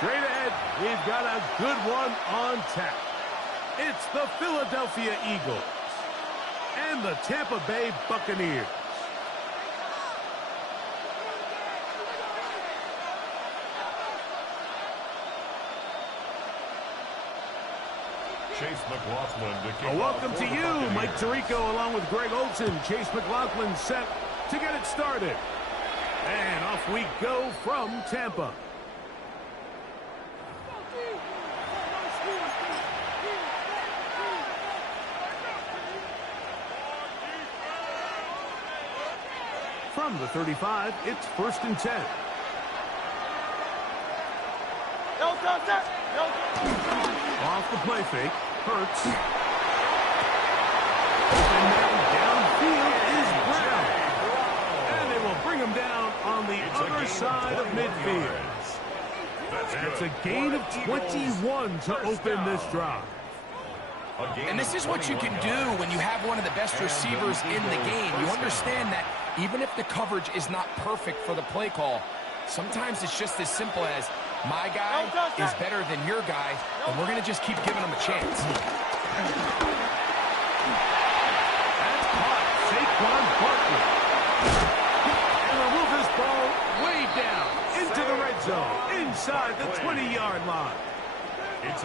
Straight ahead, we've got a good one on tap. It's the Philadelphia Eagles and the Tampa Bay Buccaneers. Chase McLaughlin to kick Welcome to you, Mike Tirico, along with Greg Olson. Chase McLaughlin set to get it started. And off we go from Tampa. From the 35, it's 1st and 10. Off the play fake, Hurts. And then downfield is Brown. And they will bring him down on the other side of midfield. That's a gain of 21 to open this drive. And this is what you can do when you have one of the best receivers in the game. You understand that even if the coverage is not perfect for the play call, sometimes it's just as simple as my guy is better than your guy, and we're going to just keep giving him a chance. That's caught. Saquon Barkley. And they'll move this ball way down into the red zone, inside the 20-yard line. That's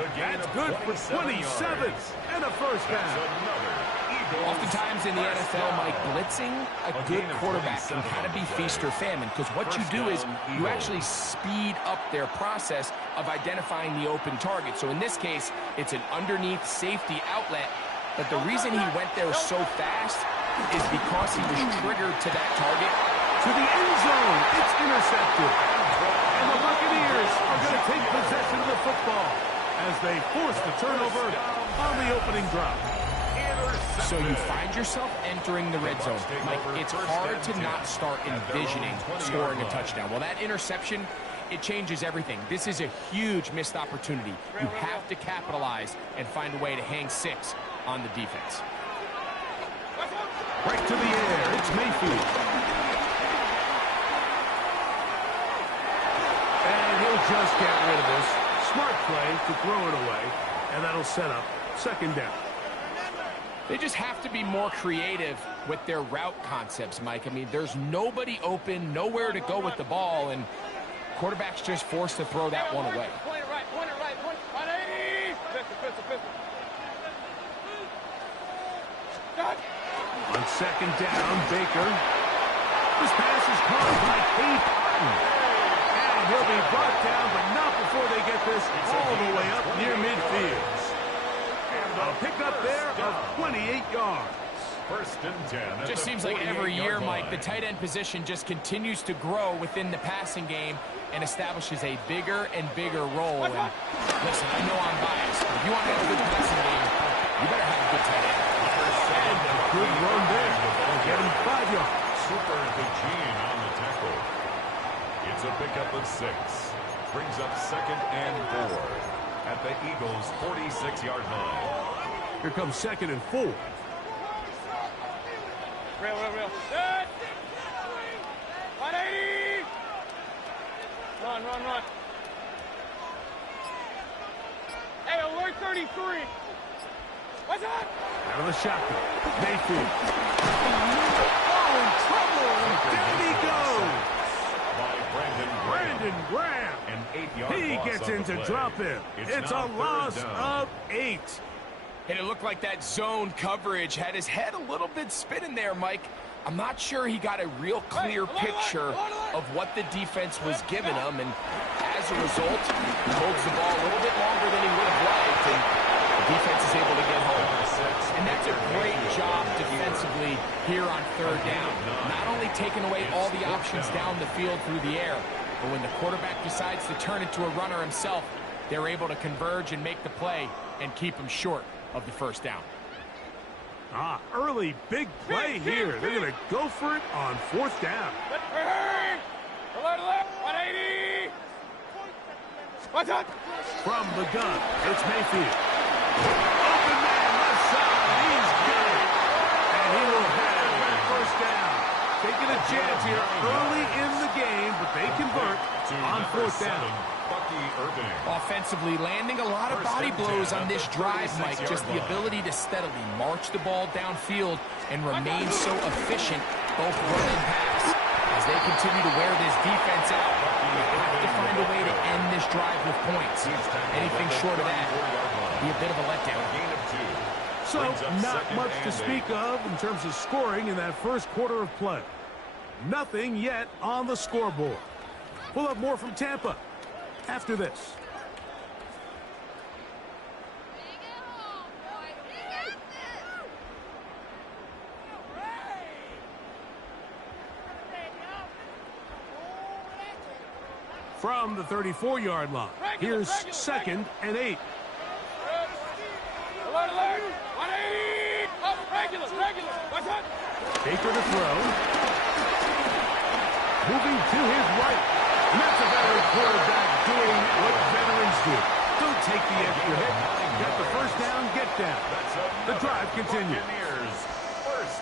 good for 27 and a first down. Oftentimes in the NFL, Mike, blitzing a good quarterback can kind of be feast or famine, because what you do is you actually speed up their process of identifying the open target. So in this case, it's an underneath safety outlet, but the reason he went there so fast is because he was triggered to that target. To the end zone, it's intercepted. And the Buccaneers are going to take possession of the football as they force the turnover on the opening drive. So you find yourself entering the red zone. Mike, it's hard to not start envisioning scoring a touchdown. Well, that interception, it changes everything. This is a huge missed opportunity. You have to capitalize and find a way to hang 6 on the defense. Right to the air, it's Mayfield. And he'll just get rid of this. Smart play to throw it away, and that'll set up 2nd down. They just have to be more creative with their route concepts, Mike. I mean, there's nobody open, nowhere to go with the ball, and quarterback's just forced to throw that one away. Point it right. 180. On 2nd down, Baker. This pass is caught by Cade Otton. And he'll be brought down, but not before they get this all the way up near midfield. A pickup there of 28 yards. 1st and 10. Just seems like every year, Mike, the tight end position just continues to grow within the passing game and establishes a bigger and bigger role. And listen, I know I'm biased, but if you want to have a good passing game, you better have a good tight end. And a good run there. They'll get him 5 yards. Super Gene on the tackle. It's a pickup of 6. Brings up 2nd and 4 at the Eagles' 46-yard line. Here comes 2nd and 4. Real. Good. 180. Run. Hey, alert 33. What's that? Out of the shotgun. Mayfield. Oh, in trouble. And down he goes. Brandon Graham. An 8-yard He loss gets on in the to play. drop him. It's a loss of 8. And it looked like that zone coverage had his head a little bit spinning there, Mike. I'm not sure he got a real clear picture of what the defense was giving him, and as a result, he holds the ball a little bit longer than he would have liked, and the defense is able to get home. And that's a great job defensively here on 3rd down. Not only taking away all the options down the field through the air, but when the quarterback decides to turn into a runner himself, they're able to converge and make the play and keep him short of the 1st down. Early big play here. They're going to go for it on 4th down. Alert. 180. What's up? From the gun, it's Mayfield. Open man, left side. He's good. And he will have that 1st down. Taking a chance here early in the game, but they convert on 4th down. Bucky Irving. Offensively, landing a lot of body blows on this drive, Mike. Just the ability to steadily march the ball downfield and remain so efficient, both run and pass. As they continue to wear this defense out, they have to find a way to end this drive with points. Anything short of that would be a bit of a letdown. So, not much to speak of in terms of scoring in that first quarter of play. Nothing yet on the scoreboard. We'll have more from Tampa after this. From the 34-yard line, here's 2nd and 8. Alert, alert! 180! Up, regular, regular. Watch out! Baker to throw. Moving to his right. And that's a veteran quarterback doing what veterans do. Don't take the extra hit. Get the first down, get down. The drive continues.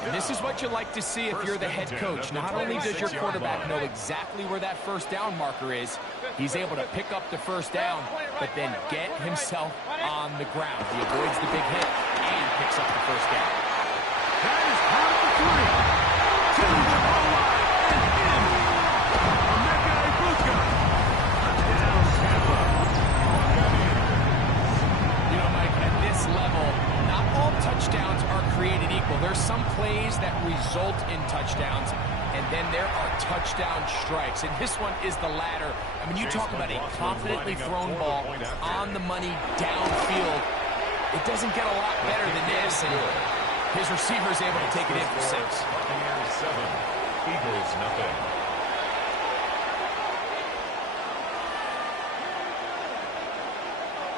And this is what you like to see if you're the head coach. Not only does your quarterback know exactly where that first down marker is, he's able to pick up the first down, but then get himself on the ground. He avoids the big hit and picks up the first down. That is caught for 3. To the goal line and in. Emeka Ibuka. Touchdown, Tampa. You know, Mike, at this level, not all touchdowns are created equal. There's some plays that result in touchdowns, and then there are touchdown strikes. And this one is the latter. I mean, you talk about a confidently thrown ball on the money downfield. It doesn't get a lot better than this, and his receiver is able to take it in for 6. Buccaneers 7, Eagles nothing.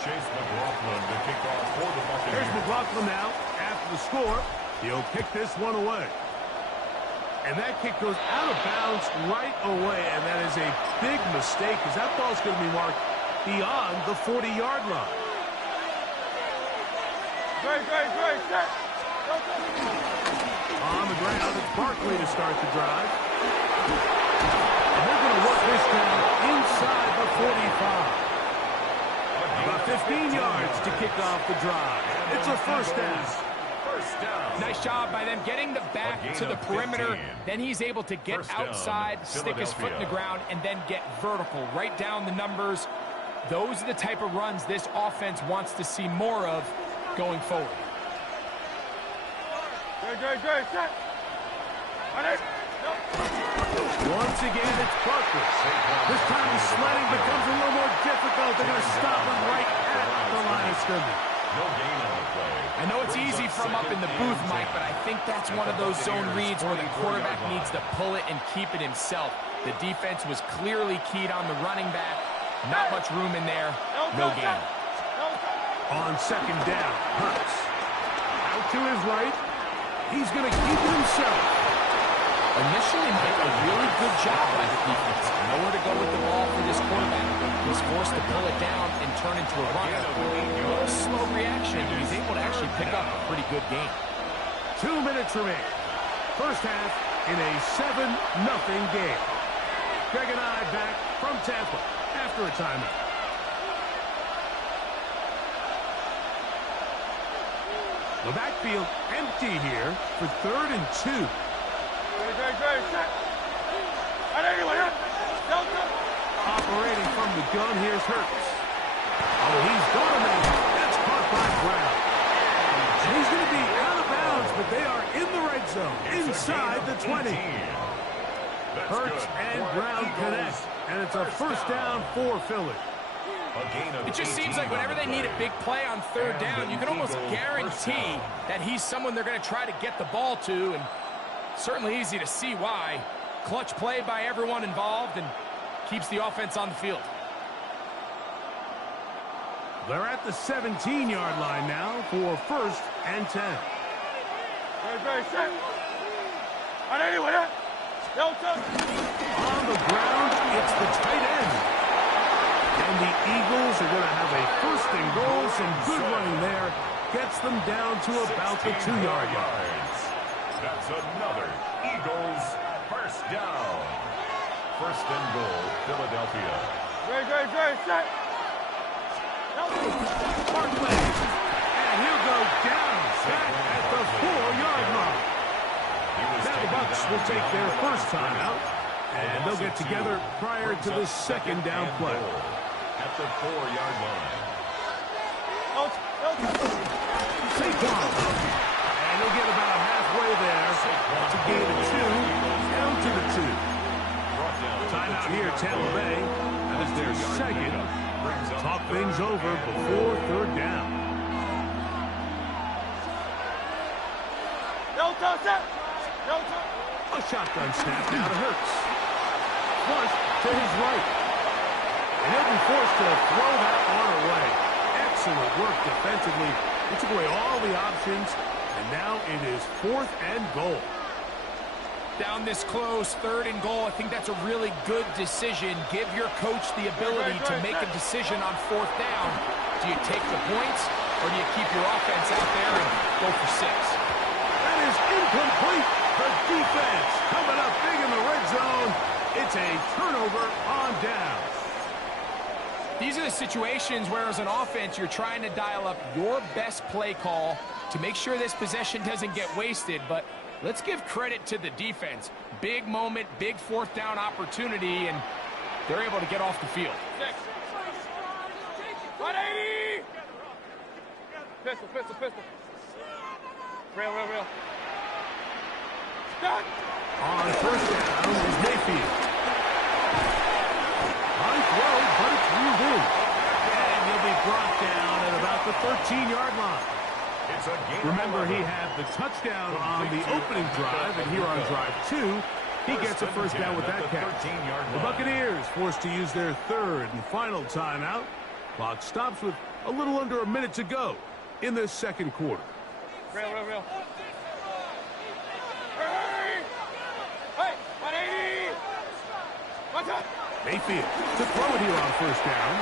Chase McLaughlin to kick off for the Buccaneers. Here's McLaughlin now. After the score, he'll kick this one away. And that kick goes out of bounds right away, and that is a big mistake because that ball's going to be marked beyond the 40-yard line. Great, set. On the ground, it's Barkley to start the drive. And they're going to work this down inside the 45. About 15 yards to kick off the drive. It's a first down. Nice job by them getting the back to the perimeter. Then he's able to get outside, stick his foot in the ground, and then get vertical. Right down the numbers. Those are the type of runs this offense wants to see more of going forward. Great, set. Once again, it's Barkley. This time the sledding becomes a little more difficult. They're going to stop him right at the line of scrimmage. No gain on the play. I know it's easy from up in the booth, Mike, but I think that's one of those zone reads where the quarterback needs to pull it and keep it himself. The defense was clearly keyed on the running back. Not much room in there. No gain. On 2nd down, Hurts. Out to his right. He's going to keep it himself. Initially, Mike, a really good job by the defense. Nowhere to go with the ball for this quarterback. He's forced to pull it down and turn into a runner. A little slow reaction, but he's able to actually pick up a pretty good game. 2 minutes remaining. First half in a 7-0 game. Greg and I back from Tampa after a timeout. The backfield empty here for 3rd and 2. Great, set. Operating from the gun, here's Hurts. Oh, he's gone now. That's caught by Brown. And he's going to be out of bounds, but they are in the red zone, inside the 20. Hurts and Brown connect, and it's a first down for Philly. It just seems like whenever they need a big play on 3rd down, you can almost guarantee that he's someone they're going to try to get the ball to, and certainly easy to see why. Clutch play by everyone involved and keeps the offense on the field. They're at the 17-yard line now for 1st and 10. Great, set. On the ground, it's the tight end. And the Eagles are going to have a 1st and goal. Some good running there. Gets them down to about the 2-yard line. That's another Eagles first down. 1st and goal, Philadelphia. Great, set. Barkley. And he'll go down back at the 4-yard line. Now the Bucs will take their first timeout, and they'll get together prior to the second down play. At the 4-yard line. Saquon. And he'll get about halfway there. It's a gain of 2, down to the 2. Timeout here, Tampa Bay. That is their second. Talk things over before third down. A shotgun snap now to Hurts. Flush to his right. And he'll be forced to throw that one away. Excellent work defensively. He took away all the options, and now it is 4th and goal. Down this close, 3rd and goal. I think that's a really good decision. Give your coach the ability to make a decision on 4th down. Do you take the points, or do you keep your offense out there and go for 6? That is incomplete. The defense coming up big in the red zone. It's a turnover on down. These are the situations where, as an offense, you're trying to dial up your best play call to make sure this possession doesn't get wasted. But let's give credit to the defense. Big moment, big 4th down opportunity, and they're able to get off the field. 180! Pistol. Real. Stop! On 1st down is Mayfield. High throw, but it's ruled in. And he'll be brought down at about the 13-yard line. Remember, he had the touchdown on the opening drive, and here on drive 2, he gets a first down with that catch. The Buccaneers forced to use their 3rd and final timeout. Clock stops with a little under a minute to go in the 2nd quarter. Real. Hey, 180! What's up? Mayfield to throw it here on 1st down.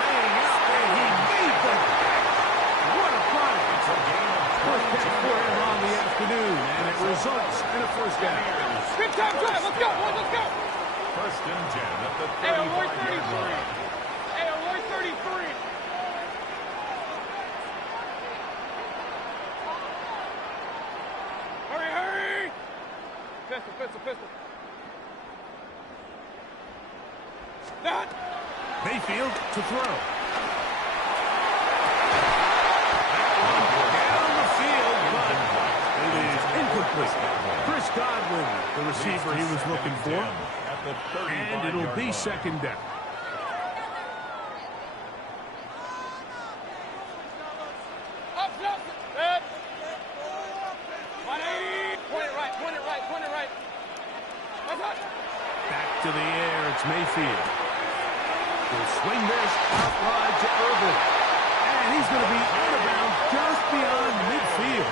Laying out, and he made them. What a play. First catch for him on the afternoon, and it results in a first down. Big time drive. Let's go, boys. Let's go. 1st and 10 at the 35-yard 35-yard line. Hey, alert 33. Hurry. Pistol. That. Mayfield to throw. Down the field, but it is incomplete. Chris Godwin, the receiver he was looking for. And it'll be 2nd down. Up. That. 180. Point it right. What's up? Back to the air, it's Mayfield. He'll swing this out wide to Irvin. And he's going to be out of bounds just beyond midfield.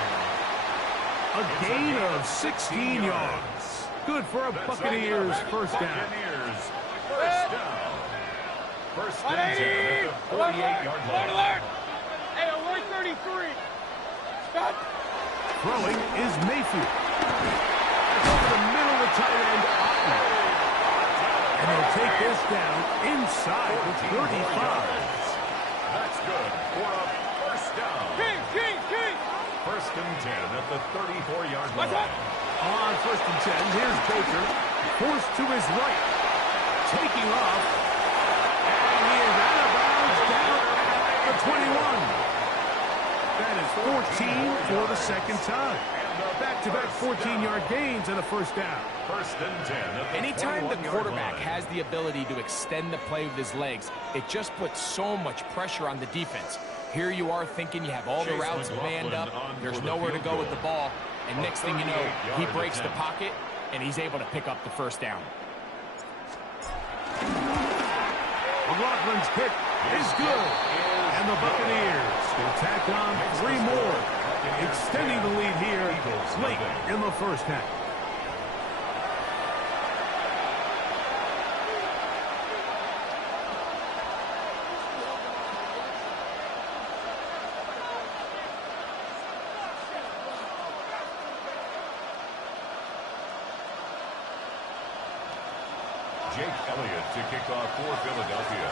A gain of 16 yards. Good for a Buccaneers first down. First and 10 at the 48-yard line. Alert! Hey, alert 33. Stop. Throwing is Mayfield. That's over the middle of the tight end, Otten. And he'll take this down inside the 35. That's good for a first down. King. 1st and 10 at the 34-yard line. On 1st and 10, here's Baker. Forced to his right. Taking off. And he is out of bounds down at the 21. That is 14 for the 2nd time. Back-to-back 14-yard gains and a first down. 1st and 10 at the Anytime the 41-yard quarterback line. has the ability to extend the play with his legs, it just puts so much pressure on the defense. Here you are thinking you have all the routes manned up, there's nowhere to go with the ball, and next thing you know, he breaks the pocket, and he's able to pick up the first down. McLaughlin's kick is good. And the Buccaneers will tack on 3 more, extending the lead here late in the first half. Jake Elliott to kick off for Philadelphia.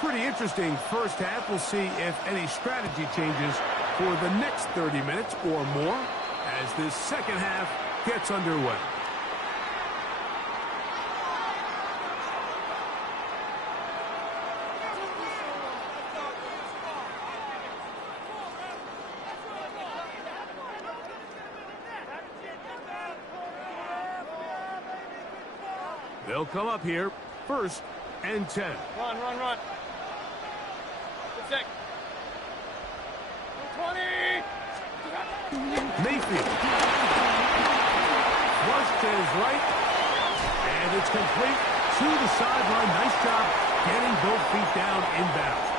Pretty interesting first half. We'll see if any strategy changes for the next 30 minutes or more as this second half gets underway. They'll come up here, 1st and 10. Run, run, run. Good sec. 20. Mayfield. Flush to his right. And it's complete to the sideline. Nice job getting both feet down inbounds.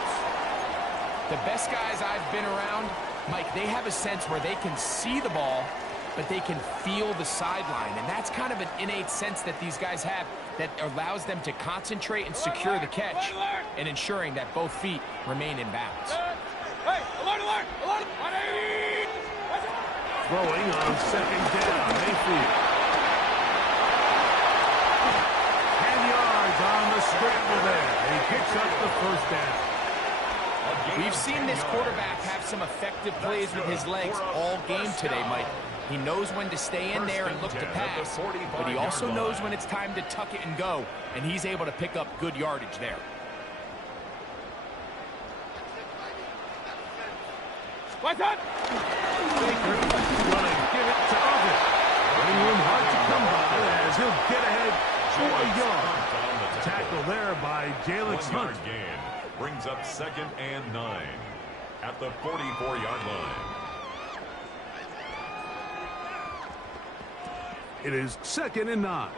The best guys I've been around, Mike, they have a sense where they can see the ball, but they can feel the sideline. And that's kind of an innate sense that these guys have that allows them to concentrate and secure the catch and ensuring that both feet remain in bounds. Hey, alert, alert, alert. 180. Throwing on 2nd down, Mayfield. 10 yards on the scramble there. He picks up the 1st down. We've seen this quarterback have some effective plays with his legs all game today, Mike. He knows when to stay in there and look to pass, but he also knows when it's time to tuck it and go, and he's able to pick up good yardage there. What's up? Baker going to give it to Ovid. Running room hard to come by as he'll get ahead for a yard. Tackle there by Jalix Hunt. Gain brings up 2nd and 9 at the 44-yard line. It is 2nd and 9.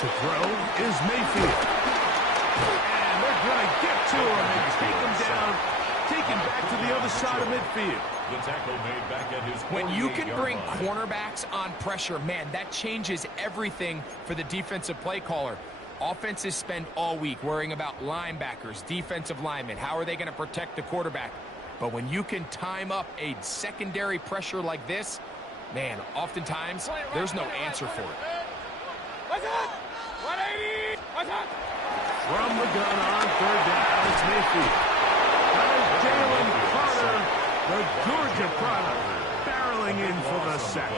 To throw is Mayfield. And they're going to get to him and take him down, take him back to the other side of midfield. The tackle made back at his When you can bring line. cornerbacks on pressure, man, that changes everything for the defensive play caller. Offenses spend all week worrying about linebackers, defensive linemen. How are they going to protect the quarterback? But when you can time up a secondary pressure like this, man, oftentimes there's no answer for it. What's up? 180. What's up? From the gun on 3rd down, it's Mayfield. That is Jalen Carter, the Georgia product, barreling in for the sack.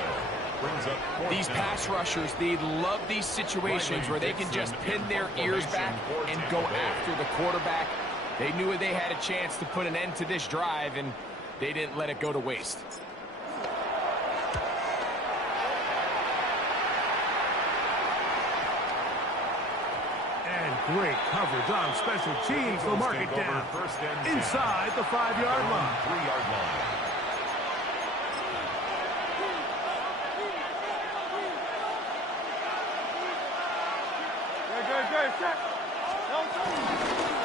These pass rushers, they love these situations where they can just pin their ears back and go after the quarterback. They knew they had a chance to put an end to this drive, and they didn't let it go to waste. And great coverage on special teams. They'll mark it down inside the 5-yard line. 3-yard line.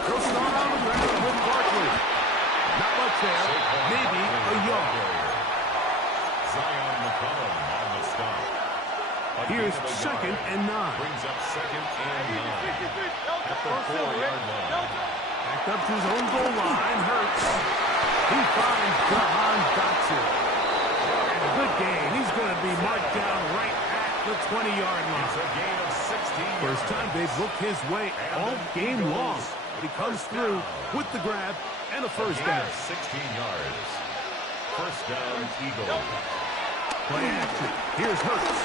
They'll start on the ground with Barkley. Not much there. Maybe a yard. Zion McCollum on the stop. Here's 2nd and 9. Brings up 2nd and 9 at the 4-yard line. Back up to his own goal line. Hurts. He finds Jahan Dotson. And a good gain. He's going to be marked down right at the 20-yard line. It's a gain of 16 First time they've looked his way all game long. But he comes through with the grab and a 1st down. 16 yards. 1st down, Eagles. Play action. Here's Hurts.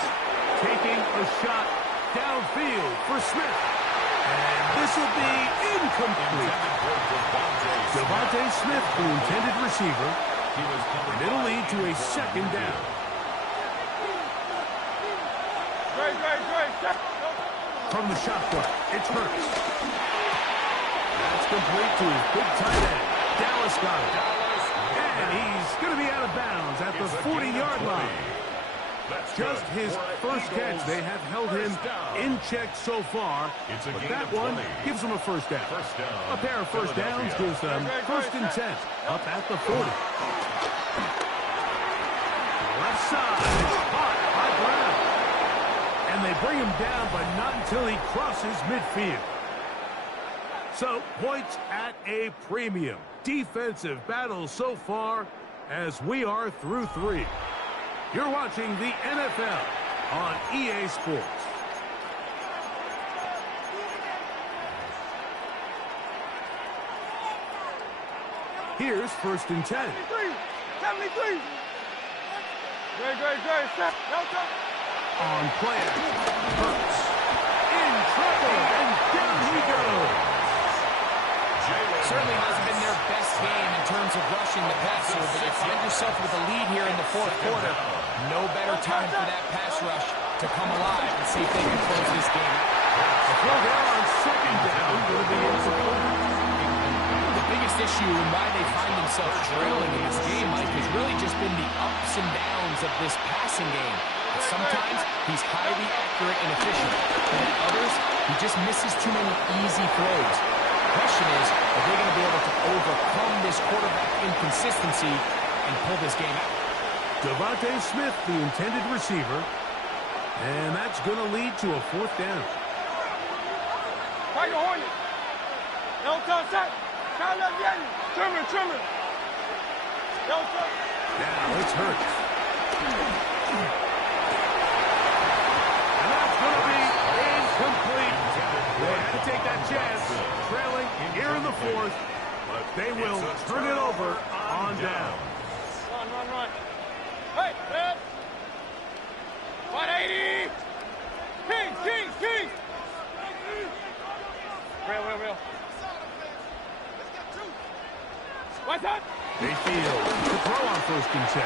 Taking a shot downfield for Smith. And this will be incomplete. Devontae Smith, the intended receiver. And it'll lead to a 2nd down. From the shotgun, it's Hurts. That's complete to his big tight end. Dallas got it. And he's going to be out of bounds at the 40-yard line. Just his first catch. They have held him in check so far, but that one gives him a 1st down. A pair of 1st downs gives them 1st and 10 up at the 40. Left side, caught by Brown. And they bring him down, but not until he crosses midfield. So, points at a premium. Defensive battle so far as we are through 3. You're watching the NFL on EA Sports. Here's 1st and 10. 73. Great. Step. On play. Hurts. In trouble. And down he goes. Certainly hasn't been their best game in terms of rushing the passer, but you find yourself with a lead here in the 4th quarter. No better time for that pass rush to come alive and see if they can close this game out. The throw there on 2nd down will be incomplete. The biggest issue and why they find themselves trailing in this game, Mike, has really just been the ups and downs of this passing game. And sometimes he's highly accurate and efficient, but at others, he just misses too many easy throws. The question is, are they going to be able to overcome this quarterback inconsistency and pull this game out? Devontae Smith, the intended receiver, and that's going to lead to a 4th down. Tiger Hornet. No touch set. Trimmer. No touch. Now it's Hurts. And that's going to be incomplete. They had to take that chance. Trailing here in the 4th, but they will turn it over on down. Run. Hey, Red. 180. Kings. Real. What's up? Mayfield to throw on 1st and 10.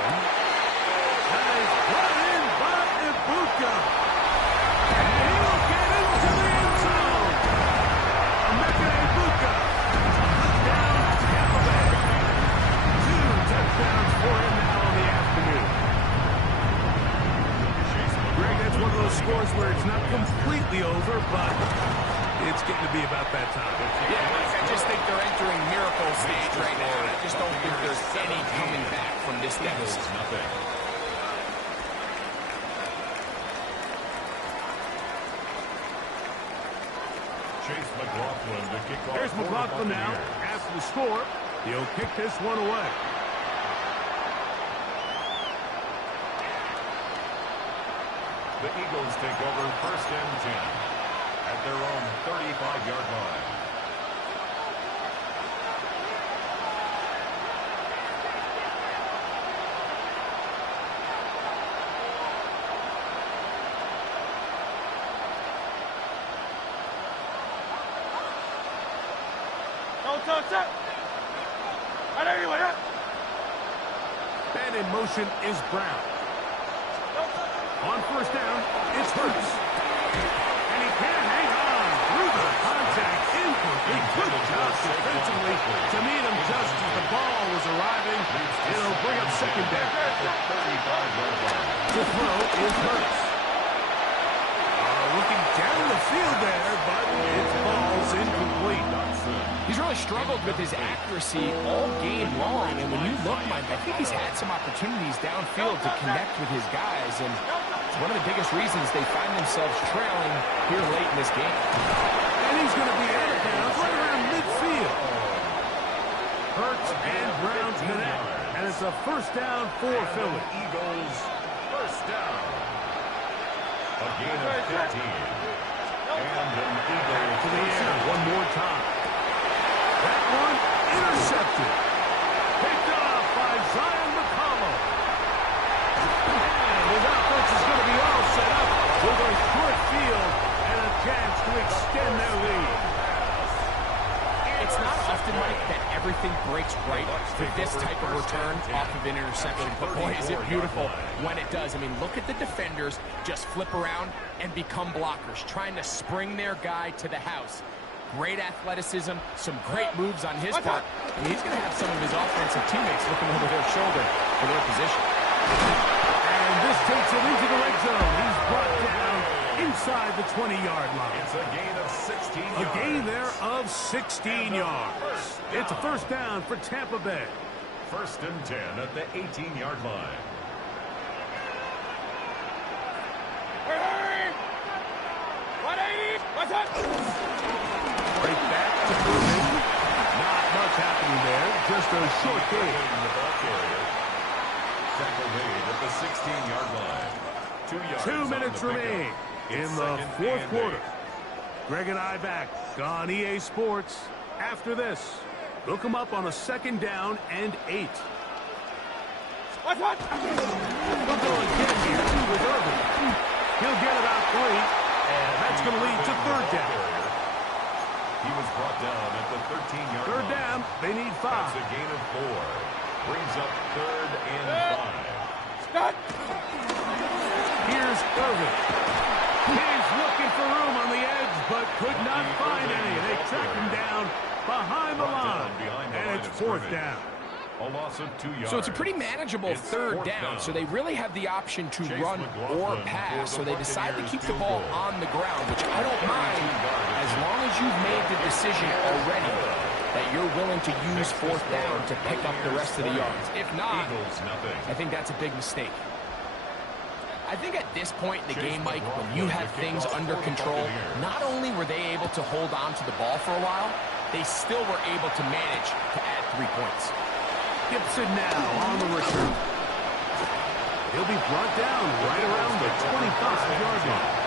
And it's brought in by Ibuka. And he'll get into the end zone. Emeka Ibuka. Touchdown, Tampa Bay. 2 touchdowns for him now on the afternoon. Greg, that's one of those scores where it's not completely over, but it's getting to be about that time. Yeah, Mike, I just think they're entering miracle stage right now, and I just don't think there's any coming back from this deficit. Nothing. Chase McLaughlin to kick off. There's McLaughlin now. After the score, he'll kick this one away. The Eagles take over 1st and 10 at their own 35-yard line. No touch set. And in motion is Brown. On 1st down, it's Hurts. And he can't hang on through the contact. Incomplete. Good job defensively to meet him just as the ball was arriving. It'll bring up 2nd down. To throw is Hurts. Looking down the field there, but it's ball's incomplete. He's really struggled with his accuracy all game long, and when you look, Mike, I think he's had some opportunities downfield to connect with his guys, and it's one of the biggest reasons they find themselves trailing here late in this game. And he's going to be out of bounds right around midfield. Hurts and Brown connect, and it's a 1st down for Philly. Eagles 1st down. A gain of 15. And an Eagle to the air one more time. That one intercepted. Picked off by Zion McCollum. And his offense is going to be all set up with a short field and a chance to extend their lead. It's not often, Mike, that everything breaks right for this type of return off of an interception. But boy, is it beautiful when it does. I mean, look at the defenders just flip around and become blockers, trying to spring their guy to the house. Great athleticism, some great moves on his part. I mean, he's going to have some of his offensive teammates looking over their shoulder for their position. And this takes him into the red zone. He's brought down inside the 20-yard line. It's a gain of 16 yards. A gain there of 16 yards. It's a 1st down for Tampa Bay. 1st and 10 at the 18-yard line. Hurry! 180! What's up? Right back to formation. Not much happening there. Just a short gain. The ball carrier. Tackle made at the 16-yard line. 2 yards. 2 minutes remain in the 4th quarter. Greg and I back on EA Sports after this. They'll come up on a 2nd down and 8. Watch, watch. They'll go again here with Irvin. He'll get about 3, and that's going to lead to 3rd down. He was brought down at the 13-yard line. 3rd down, they need 5. That's a gain of 4. Brings up 3rd and 5. Stop. Here's Irvin. He's looking for room on the edge, but could not find any. They track him down behind the line, and it's 4th down. A loss of 2 yards. So it's a pretty manageable 3rd down, so they really have the option to run or pass, so they decide to keep the ball on the ground, which I don't mind as long as you've made the decision already that you're willing to use 4th down to pick up the rest of the yards. If not, I think that's a big mistake. I think at this point in the game, Mike, when you have things under control, not only were they able to hold on to the ball for a while, they still were able to manage to add 3 points. Gibson now on the return. He'll be brought down right around the 25-yard line.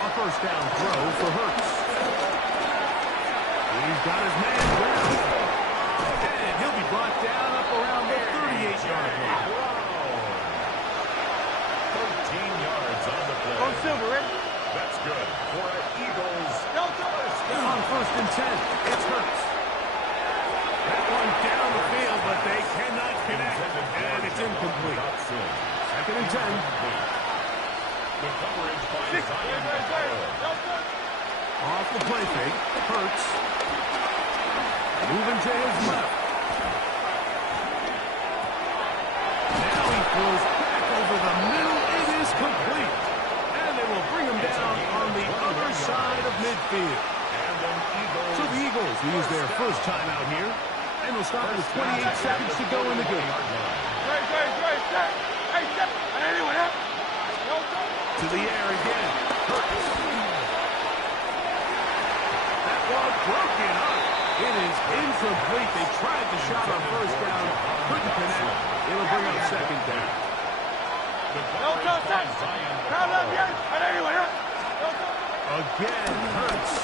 A 1st down throw for Hurts. He's got his man down. And he'll be brought down up around the 38-yard line. 13 yards on the play. Go Silver, ready? That's good for an Eagles. On 1st and 10, it's Hurts. That one down the field, but they cannot connect. And it's incomplete. 2nd and 10. The coverage by Zion. Off the play fake, Hurts. Moving to his left. Now he throws back over the middle. It is complete. And they will bring him down on the other side of midfield. So the Eagles use their first timeout here. And they'll stop with 28 seconds to go in the game. To the air again. Hurts. That one broken up. It is incomplete. They tried the shot on 1st down. Couldn't connect. It'll bring up 2nd down. Again, Hurts.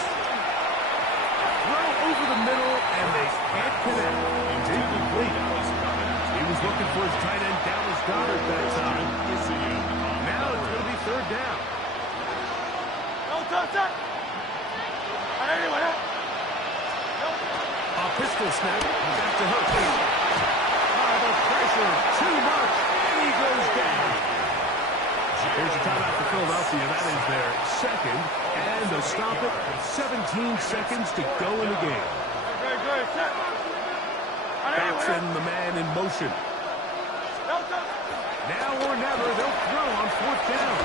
Throw over the middle, and they can't connect. It's incomplete. He was looking for his tight end, Dallas Goedert, that time. Now it's going to be 3rd down. A pistol snap. Back to Hurts. The pressure, too much, and he goes down. Here's a timeout for Philadelphia. That is their 2nd, and they'll stop it. 17 seconds to go in the game. Dotson, the man in motion. Now or never, they'll throw on 4th down.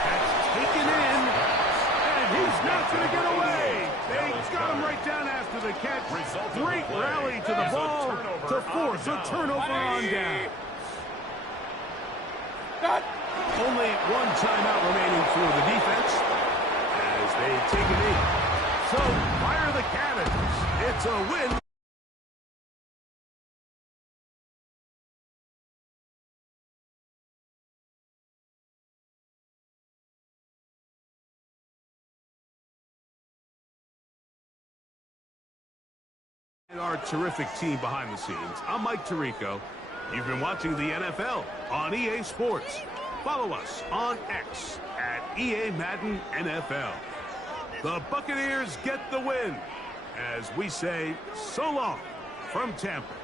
That's taken in, and he's not going to get away. They got him right down after the catch. Great rally to the ball to force a turnover on down. Only 1 timeout remaining for the defense as they take it in. So, fire the cannons. It's a win. Our terrific team behind the scenes. I'm Mike Tirico. You've been watching the NFL on EA Sports. Follow us on X at EA Madden NFL. The Buccaneers get the win as we say so long from Tampa.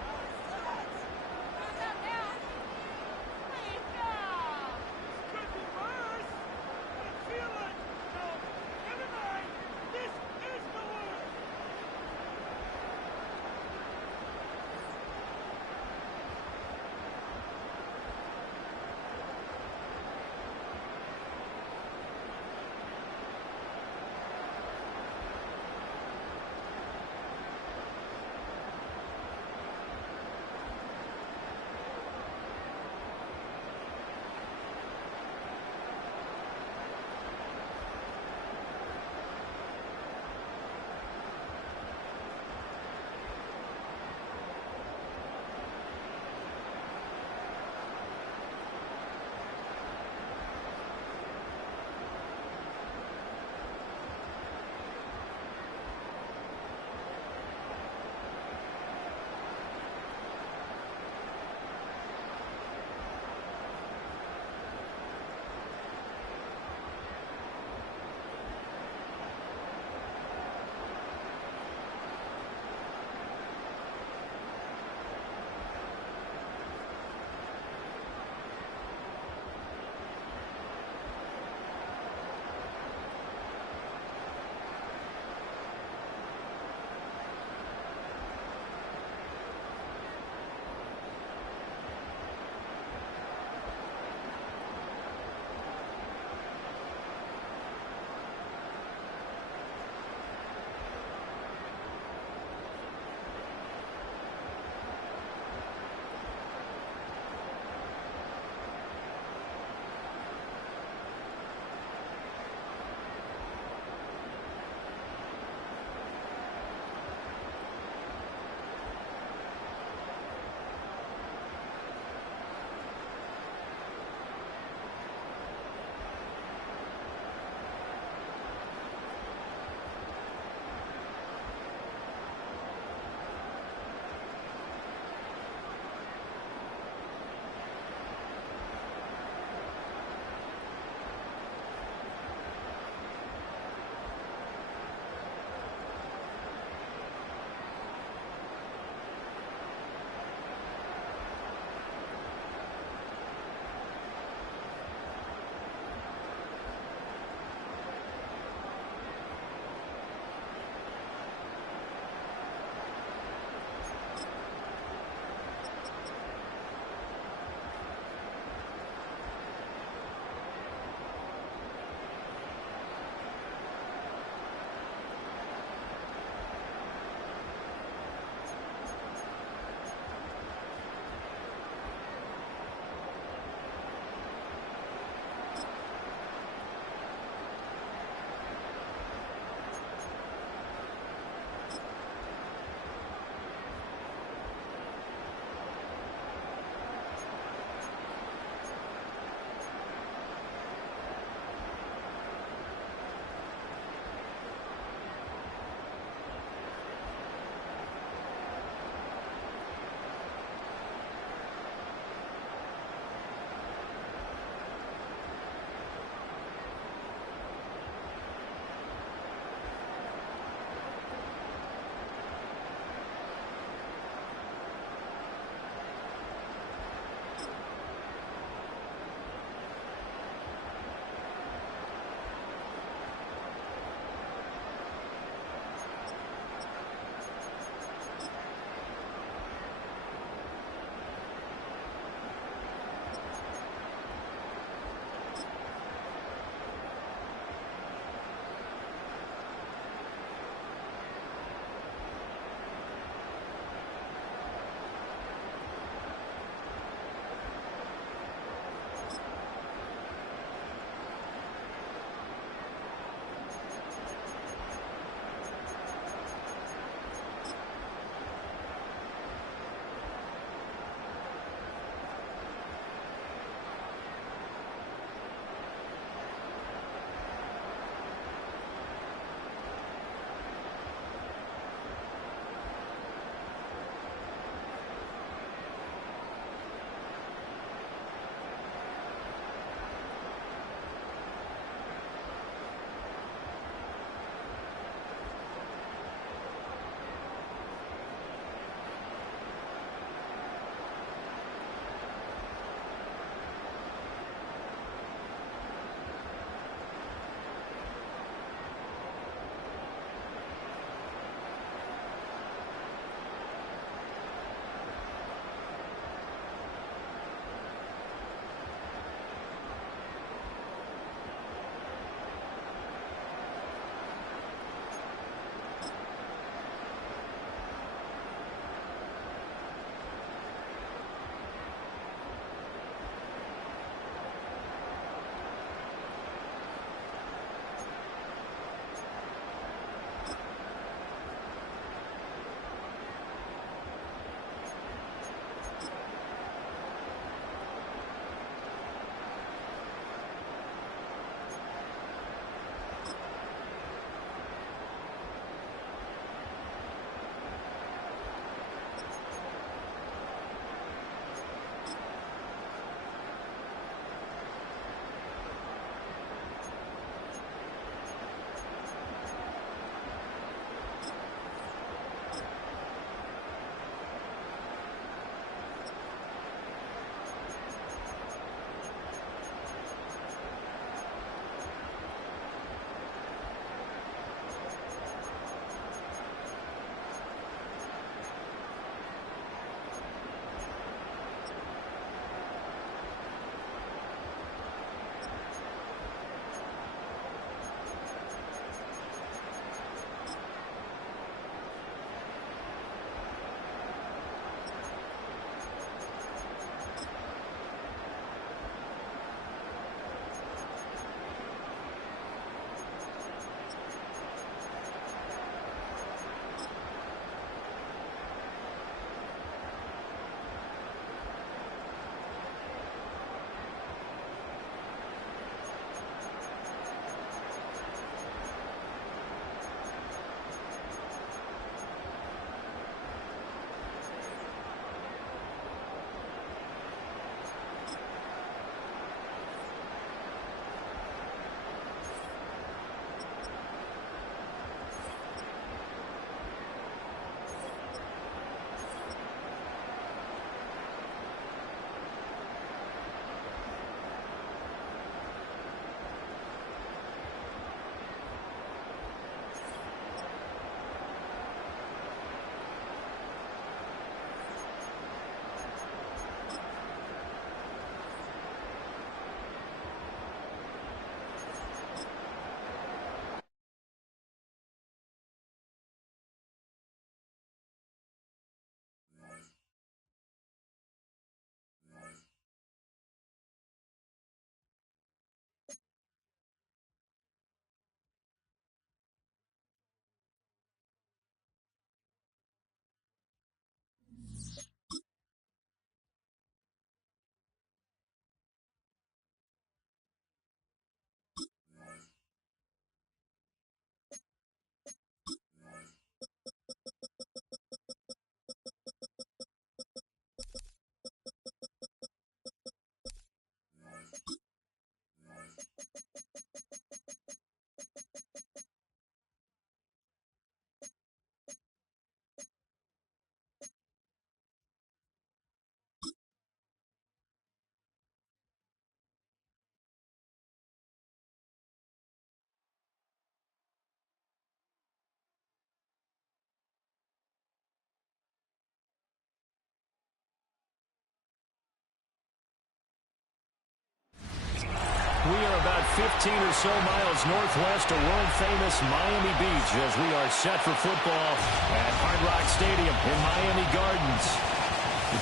We are about 15 or so miles northwest of world-famous Miami Beach as we are set for football at Hard Rock Stadium in Miami Gardens.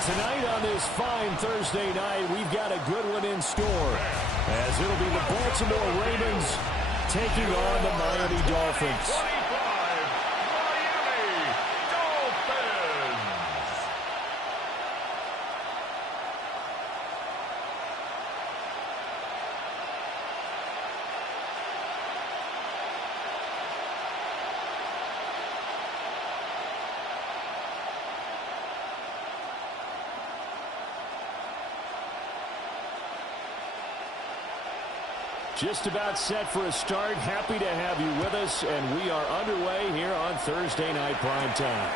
Tonight on this fine Thursday night, we've got a good one in store as it'll be the Baltimore Ravens taking on the Miami Dolphins. Just about set for a start. Happy to have you with us, and we are underway here on Thursday Night Prime Time.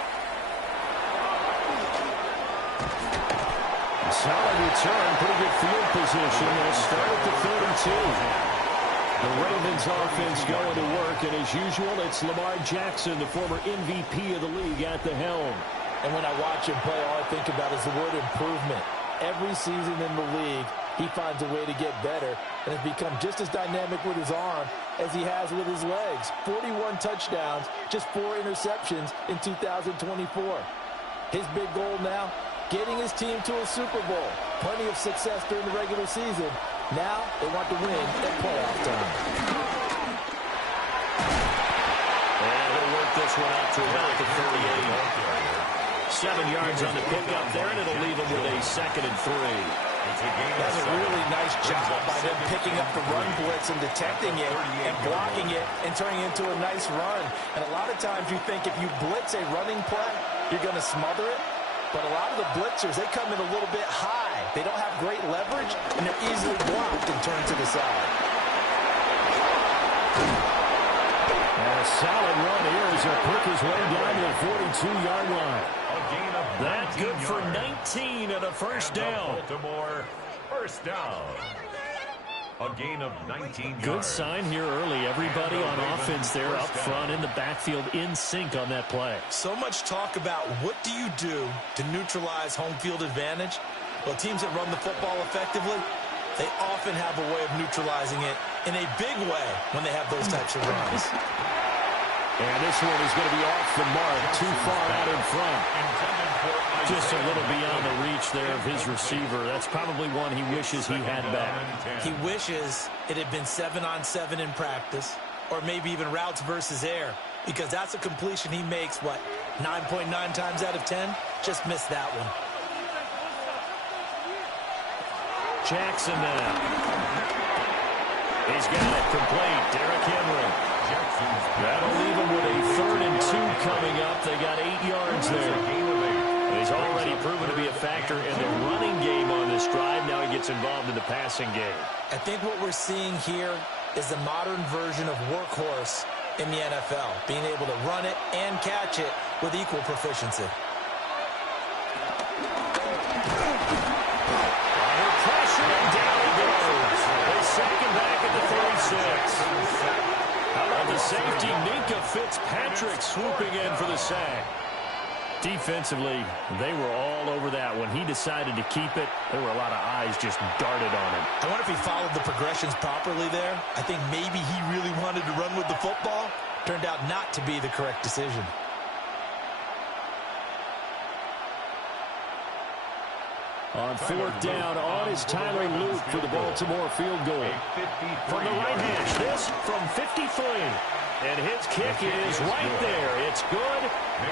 Solid return, pretty good field position. They'll start at the 32. The Ravens offense going to work, and as usual, it's Lamar Jackson, the former MVP of the league, at the helm. And when I watch him play, all I think about is the word improvement. Every season in the league, he finds a way to get better and has become just as dynamic with his arm as he has with his legs. 41 touchdowns, just 4 interceptions in 2024. His big goal now, getting his team to a Super Bowl. Plenty of success during the regular season. Now they want to win at playoff time. And he'll work this one out to about the 38. 7 yards on the pickup there, and it'll leave him with a 2nd and 3. That's a really nice job by them picking up the run blitz and detecting it and blocking it and turning it into a nice run. And a lot of times you think if you blitz a running play, you're going to smother it. But a lot of the blitzers, they come in a little bit high. They don't have great leverage, and they're easily blocked and turned to the side. And a solid run here as he'll pick his way down to the 42-yard line. That's good for 19 and a first down. Baltimore, first down. A gain of 19 yards. Good sign here early. Everybody on offense there up front in the backfield in sync on that play. So much talk about what do you do to neutralize home field advantage? Well, teams that run the football effectively, they often have a way of neutralizing it in a big way when they have those types of runs. And this one is going to be off the mark, too far out in front. Just a little beyond the reach there of his receiver. That's probably one he wishes he had back. He wishes it had been 7-on-7 in practice, or maybe even routes versus air, because that's a completion he makes, 9.9 times out of 10? Just missed that one. Jackson now. He's got it complete. Derrick Henry. That'll leave him with a 3rd and 2 coming up. They got 8 yards there. He's already proven to be a factor in the running game on this drive. Now he gets involved in the passing game. I think what we're seeing here is the modern version of workhorse in the NFL, being able to run it and catch it with equal proficiency. Under pressure, and down he goes. They sack him back at the 36. How about the safety, Minka Fitzpatrick, swooping in for the sack. Defensively, they were all over that. When he decided to keep it, there were a lot of eyes just darted on him. I wonder if he followed the progressions properly there. I think maybe he really wanted to run with the football. Turned out not to be the correct decision. On 4th down, on is Tyler Luke for the Baltimore field goal. From the right hash, this from 53. And his kick is right there. It's good.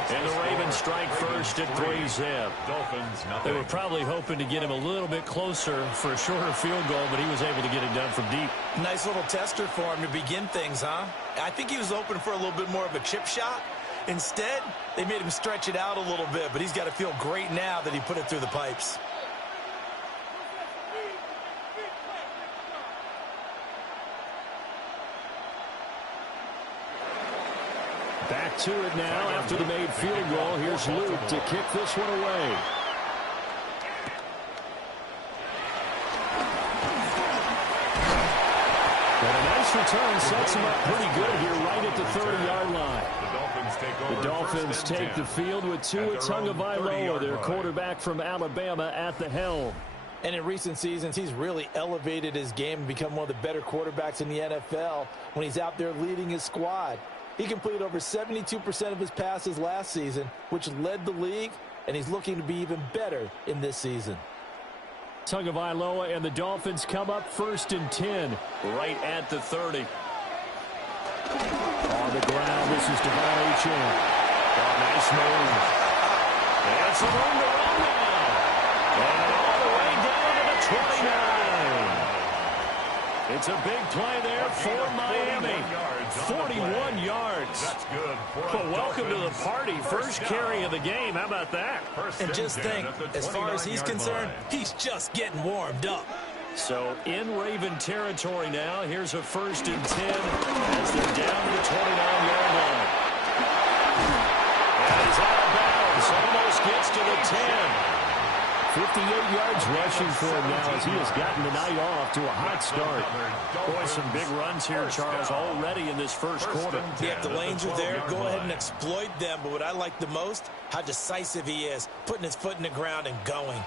And the Ravens strike first at 3-zip. They were probably hoping to get him a little bit closer for a shorter field goal, but he was able to get it done from deep. Nice little tester for him to begin things, huh? I think he was open for a little bit more of a chip shot. Instead, they made him stretch it out a little bit, but he's got to feel great now that he put it through the pipes. Back to it now after the made field goal. Here's Luke to kick this one away. And a nice return sets him up pretty good here right at the 30-yard line. The Dolphins take the field with Tua Tagovailoa, their quarterback from Alabama, at the helm. And in recent seasons, he's really elevated his game and become one of the better quarterbacks in the NFL when he's out there leading his squad. He completed over 72% of his passes last season, which led the league, and he's looking to be even better in this season. Tagovailoa and the Dolphins come up 1st and 10, right at the 30. On the ground, this is Devon Achane. Oh, nice move. And some room to run now. And all the way down to the 29. It's a big play there for Miami. 41 yards. That's good. Well, welcome to the party. First carry of the game. How about that? And just think, as far as he's concerned, he's just getting warmed up. So in Raven territory now. Here's a 1st and 10 as they're down to the 29-yard line. And he's out of bounds. Almost gets to the 10. 58 yards rushing for him now as he has gotten the night off to a hot start. Boy, some big runs here, Charles, already in this first quarter. Yeah, if the lanes are there, go ahead and exploit them. But what I like the most, how decisive he is, putting his foot in the ground and going.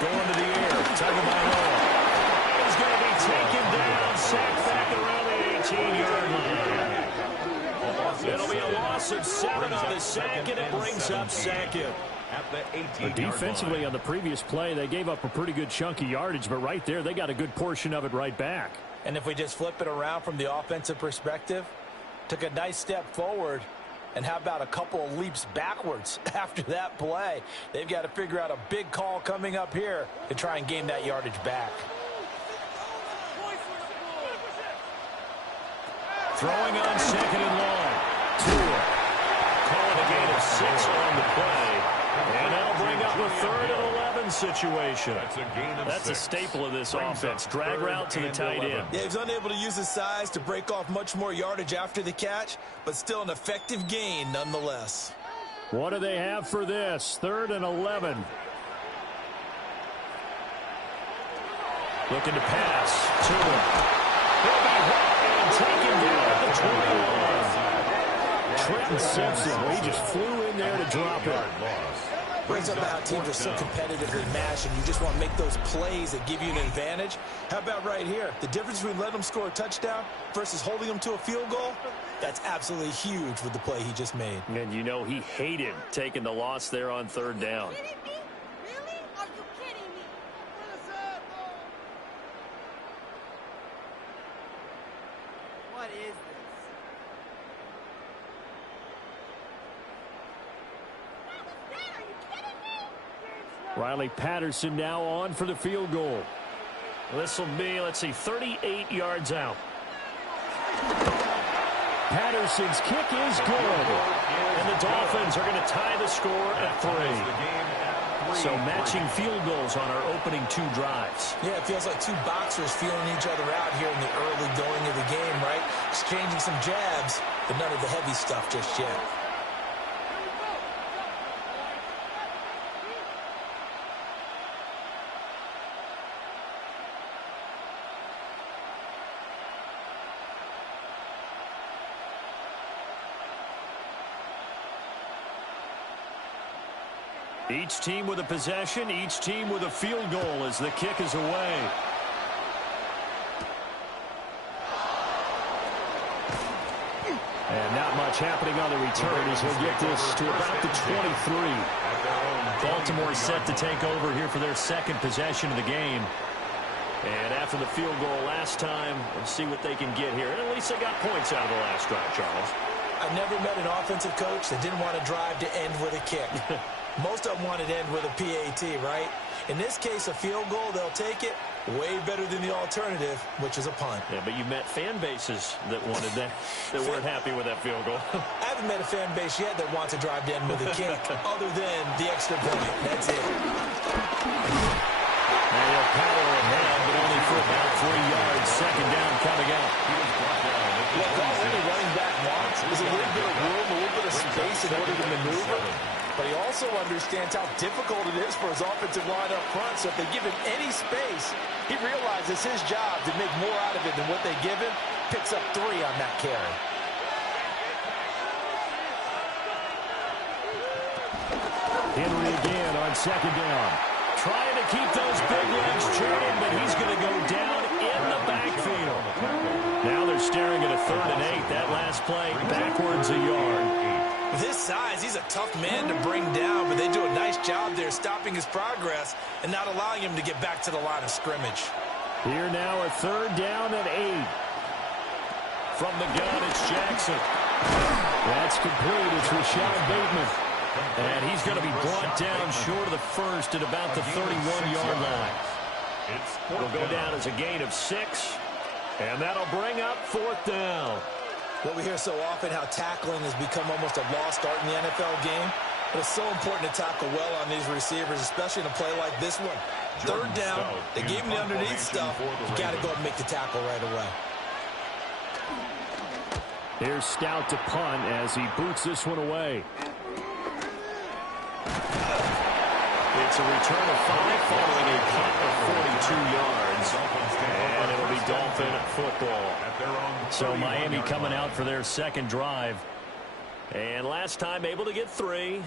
Going to the air, Tagovailoa. He's going to be taken down, sacked back around the 18-yard line. It'll be a loss of 7 on the sack, and it brings up second. At the 18-yard Defensively, on the previous play, they gave up a pretty good chunk of yardage, but right there, they got a good portion of it right back. And if we just flip it around from the offensive perspective, took a nice step forward, and how about a couple of leaps backwards after that play? They've got to figure out a big call coming up here to try and gain that yardage back. Throwing on 2nd and long. Tua calling a gain of 6 on the play. And that'll bring up a 3rd and 11 situation. That's a staple of this offense. Drag route to the tight end. Yeah, he's unable to use his size to break off much more yardage after the catch, but still an effective gain nonetheless. What do they have for this? 3rd and 11. Looking to pass. Tua. He'll be hit and taken down at the 21. Trenton Simpson, he just flew in there to drop it. Brings up how teams are so competitively matched, and you just want to make those plays that give you an advantage. How about right here? The difference between letting them score a touchdown versus holding them to a field goal, that's absolutely huge with the play he just made. And you know he hated taking the loss there on 3rd down. Really? Are you kidding me? What is this? Are you kidding me? Riley Patterson now on for the field goal. This will be, let's see, 38 yards out. Patterson's kick is good. And the Dolphins are going to tie the score at 3. So matching field goals on our opening 2 drives. Yeah, it feels like 2 boxers feeling each other out here in the early going of the game, right? Exchanging some jabs, but none of the heavy stuff just yet. Each team with a possession, each team with a field goal as the kick is away. And not much happening on the return as we'll get this to about the 23. Baltimore set to take over here for their 2nd possession of the game. And after the field goal last time, we'll see what they can get here. And at least they got points out of the last drive, Charles. I've never met an offensive coach that didn't want to drive to end with a kick. Most of them wanted to end with a PAT, right? In this case, a field goal, they'll take it. Way better than the alternative, which is a punt. Yeah, but you met fan bases that wanted that, that weren't happy with that field goal. I haven't met a fan base yet that wants to drive to end with a kick other than the extra point. That's it. Now they'll power ahead, but only for about 3 yards. 2nd down coming out. What any running back wants is a little bit of room, a little bit of space in order to maneuver. But he also understands how difficult it is for his offensive line up front. So if they give him any space, he realizes his job to make more out of it than what they give him. Picks up 3 on that carry. second down. Trying to keep those big legs churning, but he's going to go down in the backfield. Now they're staring at a 3rd and 8. That last play, backwards a yard. With his size, he's a tough man to bring down, but they do a nice job there stopping his progress and not allowing him to get back to the line of scrimmage. Here now a 3rd down and 8. From the gun, it's Jackson. That's complete. It's Rashad Bateman. And he's going to be brought down short of the first at about the 31-yard line. It'll go down as a gain of 6. And that'll bring up 4th down. What we hear so often, how tackling has become almost a lost art in the NFL game. But it's so important to tackle well on these receivers, especially in a play like this one. 3rd down, they gave him the underneath stuff. You got to go and make the tackle right away. Here's Stout to punt as he boots this one away. It's a return of 5 following a punt of 42 yards. And it'll be Dolphin football. So Miami coming out for their 2nd drive. And last time able to get 3.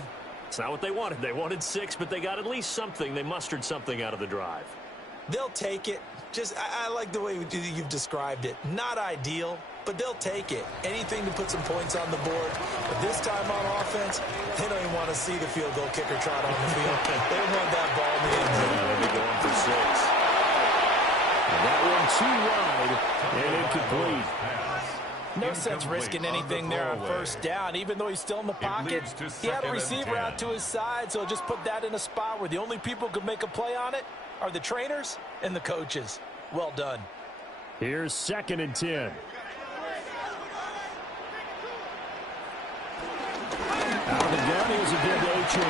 It's not what they wanted. They wanted 6, but they got at least something. They mustered something out of the drive. They'll take it. I like the way you've described it. Not ideal, but they'll take it. Anything to put some points on the board. But this time on offense, they don't even want to see the field goal kicker trot on the field. They want that ball in the end zone. They'll be going for 6. And that one too wide and incomplete. No sense risking anything there on 1st down, even though he's still in the pocket. He had a receiver out to his side, so just put that in a spot where the only people who could make a play on it are the trainers and the coaches. Well done. Here's 2nd and 10. Out of the gun, here's a good A-chain.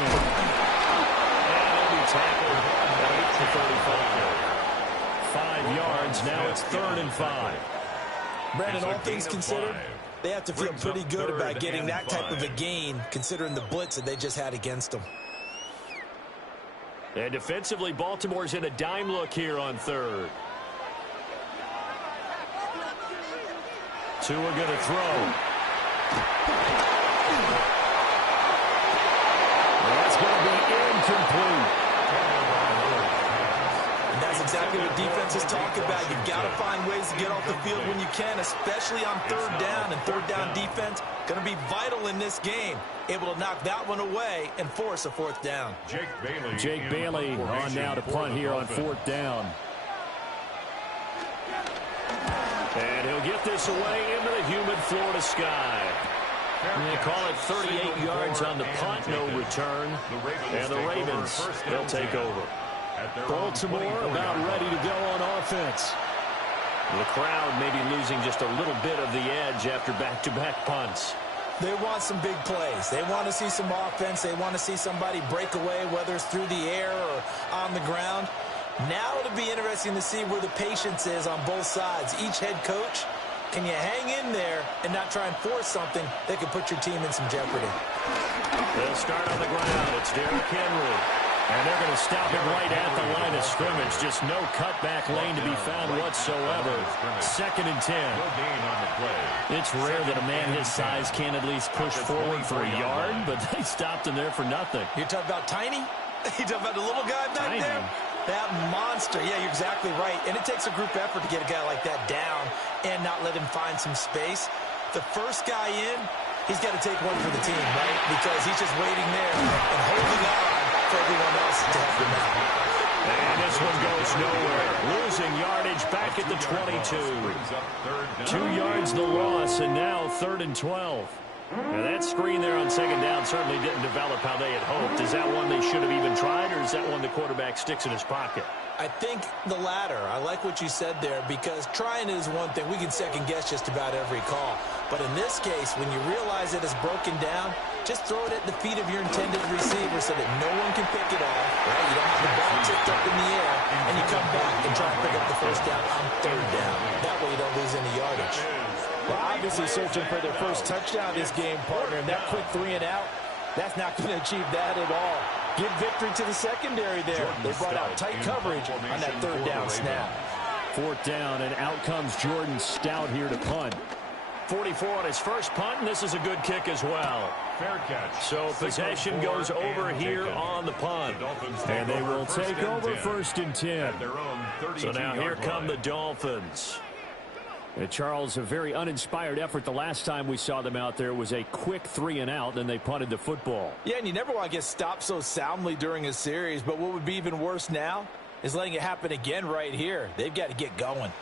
And he'll be tackled at 8 to 35. 5 yards, now it's 3rd and 5. Brandon, all things considered, they have to feel pretty good about getting that type of a gain, considering the blitz that they just had against them. And defensively, Baltimore's in a dime look here on 3rd. Tua going to throw. That's going to be incomplete. And that's exactly what defenses talk about. You've got to find ways to get off the field when you can, especially on 3rd down. And 3rd down defense going to be vital in this game. Able to knock that one away and force a 4th down. Jake Bailey on now to punt here on 4th down. And he'll get this away into the humid Florida sky. And they call it 38 yards on the punt, no return. And the Ravens, they'll take over. Baltimore about ready to go on offense. The crowd maybe losing just a little bit of the edge after back-to-back punts. They want some big plays. They want to see some offense. They want to see somebody break away, whether it's through the air or on the ground. Now it'll be interesting to see where the patience is on both sides. Each head coach, can you hang in there and not try and force something that could put your team in some jeopardy? They'll start on the ground. It's Derrick Henry. And they're going to stop him right at the line of scrimmage. Just no cutback lane to be found whatsoever. 2nd and 10. It's rare that a man his size can at least push forward for a yard, but they stopped him there for nothing. You're talking about tiny? You're talking about the little guy back there? That monster. Yeah, you're exactly right. And it takes a group effort to get a guy like that down and not let him find some space. The first guy in, he's got to take one for the team, right? Because he's just waiting there and holding on for everyone else to help him out. And this one goes nowhere. Losing yardage back at the 22. 2 yards the loss, and now 3rd and 12. Now that screen there on 2nd down certainly didn't develop how they had hoped. Is that one they should have even tried, or is that one the quarterback sticks in his pocket? I think the latter. I like what you said there, because trying is one thing. We can second guess just about every call. But in this case, when you realize it is broken down, just throw it at the feet of your intended receiver so that no one can pick it off. Right? You don't have the ball tipped up in the air, and you come back and try and pick up the 1st down on 3rd down. That way you don't lose any yardage. Well, obviously searching for their first touchdown this game, partner. And that quick 3 and out, that's not going to achieve that at all. Give victory to the secondary there. They brought out tight coverage on that 3rd down snap. 4th down, and out comes Jordan Stout here to punt. 44 on his first punt, and this is a good kick as well. fair catch. So possession goes over here on the punt. And they will take over 1st and 10. So now here come the Dolphins. And Charles, a very uninspired effort. The last time we saw them out there was a quick 3-and-out, then they punted the football. Yeah, and you never want to get stopped so soundly during a series, but what would be even worse now is letting it happen again right here. They've got to get going.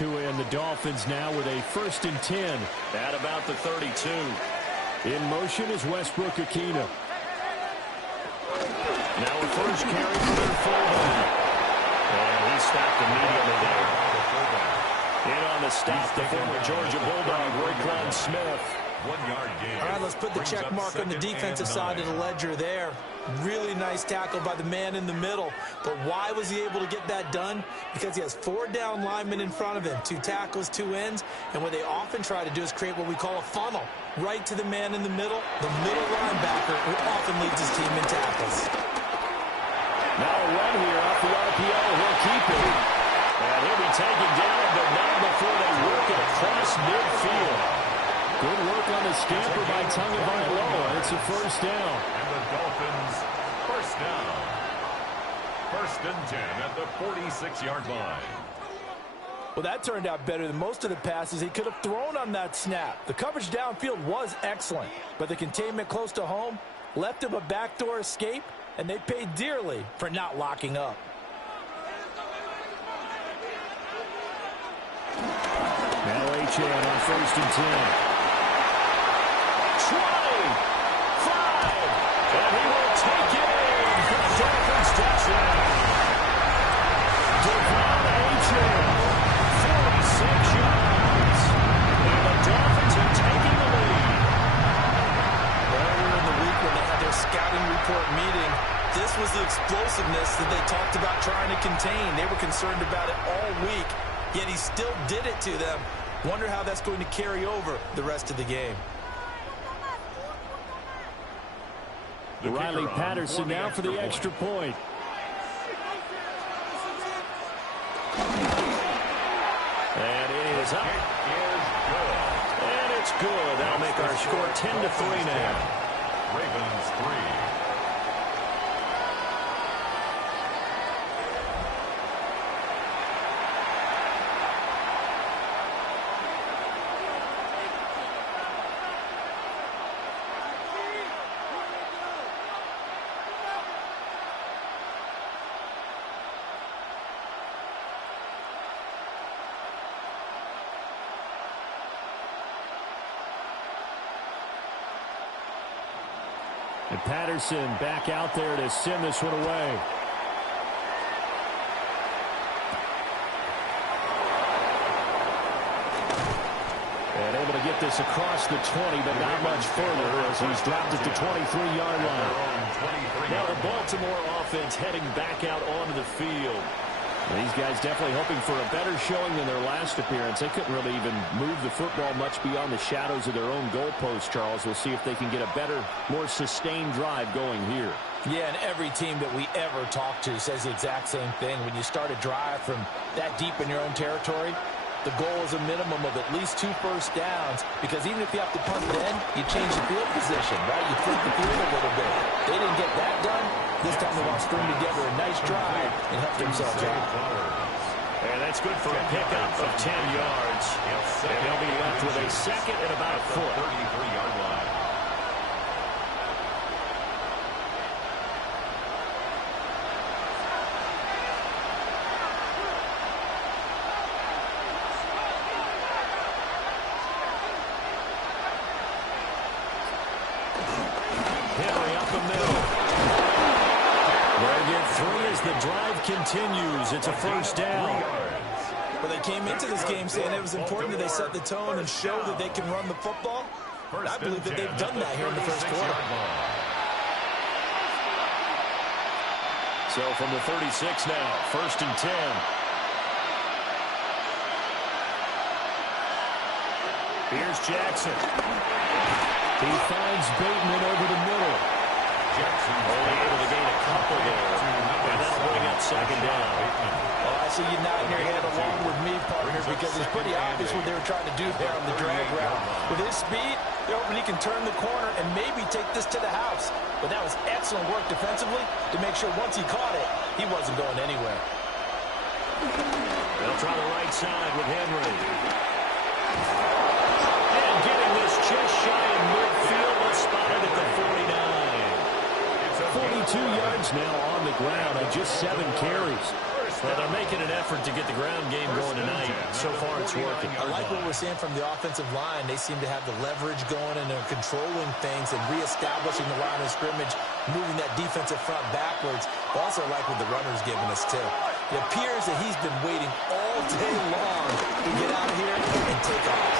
And the Dolphins now with a 1st and 10 at about the 32. In motion is Westbrook-Akina. Now a first carry for their fullback. And he stopped immediately there. In on the stop, the former Georgia Bulldog, Roquan Smith. 1-yard gain. All right, let's put the check mark on the defensive side of the ledger there. Really nice tackle by the man in the middle. But why was he able to get that done? Because he has 4 down linemen in front of him, 2 tackles, 2 ends. And what they often try to do is create what we call a funnel. Right to the man in the middle linebacker, who often leads his team in tackles. Now a run here off the RPO. He'll keep it. And he'll be taken down, but not before they work it across midfield. Good work on the scamper by Tagovailoa. It's a 1st down. And the Dolphins, 1st down. 1st and 10 at the 46-yard line. Well, that turned out better than most of the passes he could have thrown on that snap. The coverage downfield was excellent, but the containment close to home left him a backdoor escape, and they paid dearly for not locking up. Now H.A. on 1st and 10. 20, 5, and he will take it in for the Dolphins touchdown. Devon Achane, 46 yards, and the Dolphins are taking the lead. Earlier in the week when they had their scouting report meeting, this was the explosiveness that they talked about trying to contain. They were concerned about it all week, yet he still did it to them. Wonder how that's going to carry over the rest of the game. Riley Patterson now for the extra point. And it is up. And it's good. That'll make our score 10-3 now. Ravens 3. And Patterson back out there to send this one away. And able to get this across the 20, but not much further as he's dropped at the 23-yard line. Now the Baltimore offense heading back out onto the field. These guys definitely hoping for a better showing than their last appearance. They couldn't really even move the football much beyond the shadows of their own goalpost, Charles. We'll see if they can get a better, more sustained drive going here. Yeah, and every team that we ever talk to says the exact same thing. When you start a drive from that deep in your own territory, the goal is a minimum of at least 2 first downs, because even if you have to punt then, you change the field position, right? You flip the field a little bit. They didn't get that done. This time they want to string together a nice drive and help themselves out. And that's good for a pickup of 10 yards. And they'll be left with a second and about a foot. 33-yard line. The drive continues. It's a first down. Well, they came into this game saying it was important that they set the tone and show that they can run the football. I believe that they've done that here in the first quarter. So from the 36 now, 1st and 10. Here's Jackson. He finds Bateman over the middle. Jackson only able to gain a couple there. And that'll bring up 2nd down. Well, I obviously you nod in your head along with me, partner, because it's pretty obvious what they were trying to do there on the drag route. With his speed, they're hoping he can turn the corner and maybe take this to the house. But that was excellent work defensively to make sure once he caught it, he wasn't going anywhere. They'll try the right side with Henry. And getting this just shy of midfield, but spotted at the 49. 42 yards now on the ground on just 7 carries. Well, they're making an effort to get the ground game going tonight. So far, it's working. I like what we're seeing from the offensive line. They seem to have the leverage going, and they're controlling things and reestablishing the line of scrimmage, moving that defensive front backwards. I also like what the runner's giving us, too. It appears that he's been waiting all day long to get out of here and take off.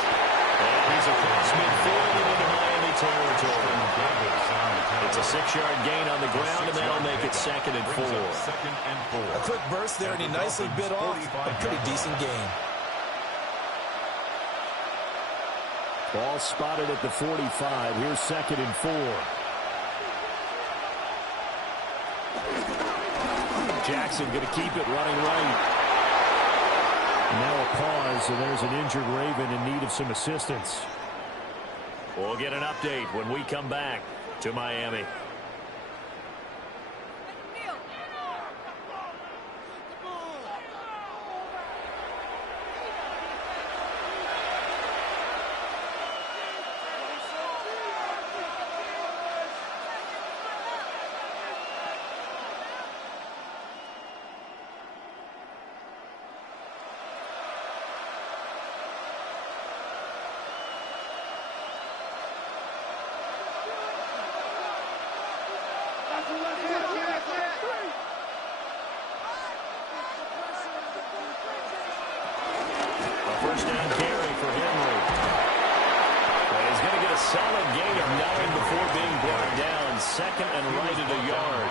And he's across midfield and into Miami territory. It's a 6-yard gain on the ground, and that'll make it 2nd and 4. A quick burst there, and he nicely bit off a pretty decent gain. Ball spotted at the 45. Here's 2nd and 4. Jackson going to keep it running right. Now a pause, and there's an injured Raven in need of some assistance. We'll get an update when we come back to Miami. First down carry for Henry. Well, he's going to get a solid gain of 9 before being brought down. 2nd and right at a yard.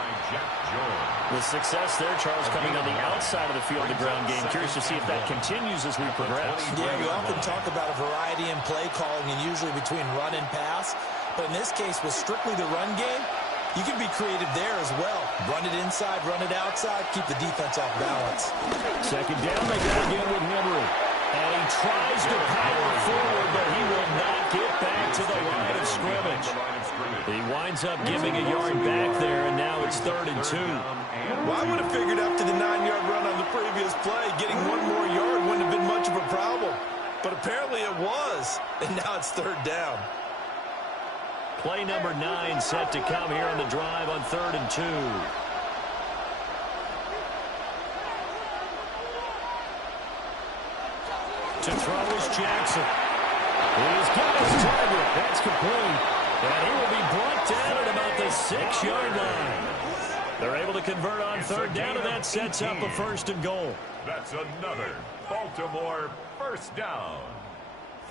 With success there, Charles, coming on the outside of the field, the ground game. Curious to see if that continues as we progress. Yeah, we often talk about a variety in play calling and usually between run and pass. But in this case, with strictly the run game, you can be creative there as well. Run it inside, run it outside, keep the defense off balance. 2nd down, they go again with Henry. And he tries to power forward, but he will not get back to the line of scrimmage. He winds up giving a yard back there, and now it's 3rd and 2. Well, I would have figured after the 9-yard run on the previous play, getting 1 more yard wouldn't have been much of a problem. But apparently it was, and now it's 3rd down. Play number 9 set to come here on the drive on 3rd and 2. To throw is Jackson. He's got his target. That's complete. And he will be brought down at about the 6-yard line. They're able to convert on 3rd down, and that sets up a 1st and goal. That's another Baltimore 1st down.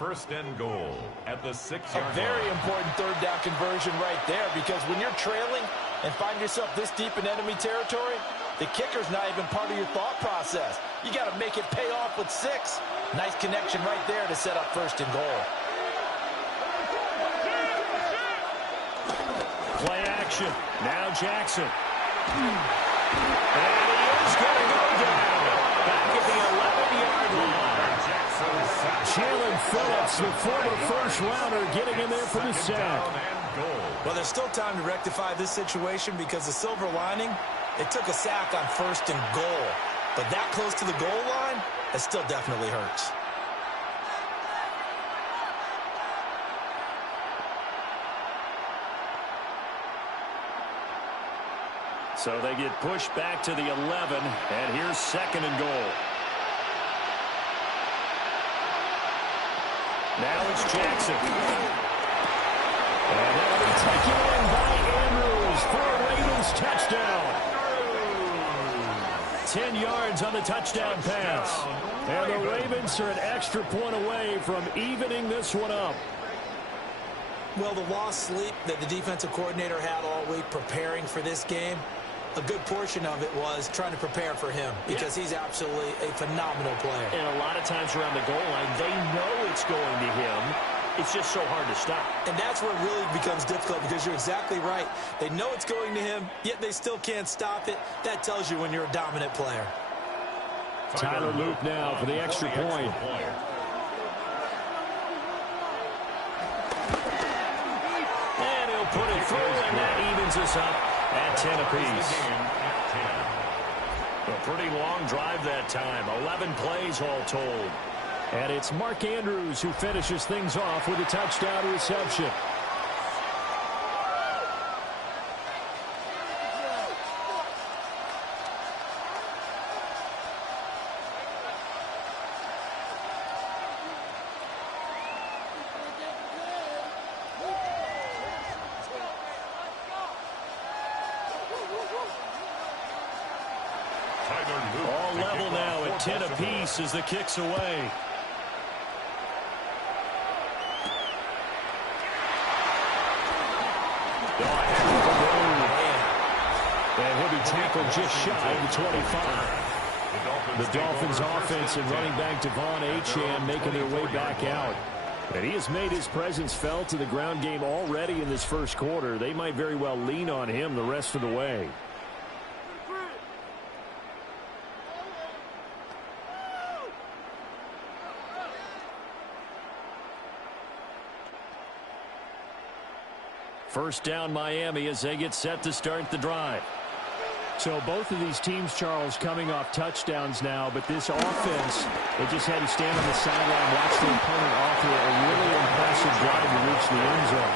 1st and goal at the 6-yard line. A very important 3rd down conversion right there, because when you're trailing and find yourself this deep in enemy territory, the kicker's not even part of your thought process. You got to make it pay off with 6. Nice connection right there to set up 1st and goal. Play action. Now Jackson. And he is going to go down. Back at the 11-yard line. Jalen Phillips, the former first-rounder, getting in there for the sack. Well, there's still time to rectify this situation because the silver lining, it took a sack on 1st and goal. But that close to the goal line, it still definitely hurts. So they get pushed back to the 11, and here's 2nd and goal. Now it's Jackson. And that'll be taken in by Andrews for a Ravens touchdown. 10 yards on the touchdown pass. And the Ravens are an extra point away from evening this one up. Well, the lost sleep that the defensive coordinator had all week preparing for this game, a good portion of it was trying to prepare for him because he's absolutely a phenomenal player. And a lot of times around the goal line, they know it's going to him. It's just so hard to stop. And that's where it really becomes difficult because you're exactly right. They know it's going to him, yet they still can't stop it. That tells you when you're a dominant player. Tyler Luke now for the extra point. And he'll put it through, and that evens us up at 10 apiece. A pretty long drive that time. 11 plays all told. And it's Mark Andrews who finishes things off with a touchdown reception. All level now at 10 apiece as the kick's away. And he'll be tackled just shy of the 25. The Dolphins offense and running back Devon Achane making their way back out. And he has made his presence felt to the ground game already in this first quarter. They might very well lean on him the rest of the way. First down Miami as they get set to start the drive. So both of these teams, Charles, coming off touchdowns now, but this offense, they just had to stand on the sideline, watch the opponent offer a really impressive drive to reach the end zone.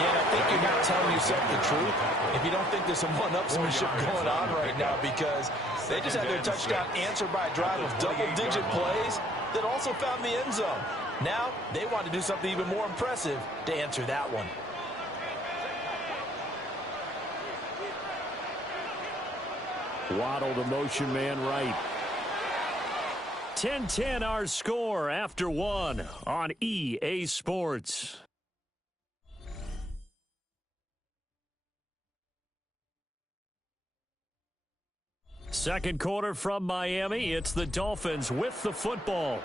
Yeah, and I think you're not telling yourself the truth if you don't think there's some one-upsmanship going on right now, because they just had their touchdown answered by a drive of double-digit plays that also found the end zone. Now they want to do something even more impressive to answer that one. Waddle the motion man right. 10-10 our score after one on EA Sports. Second quarter from Miami. It's the Dolphins with the football.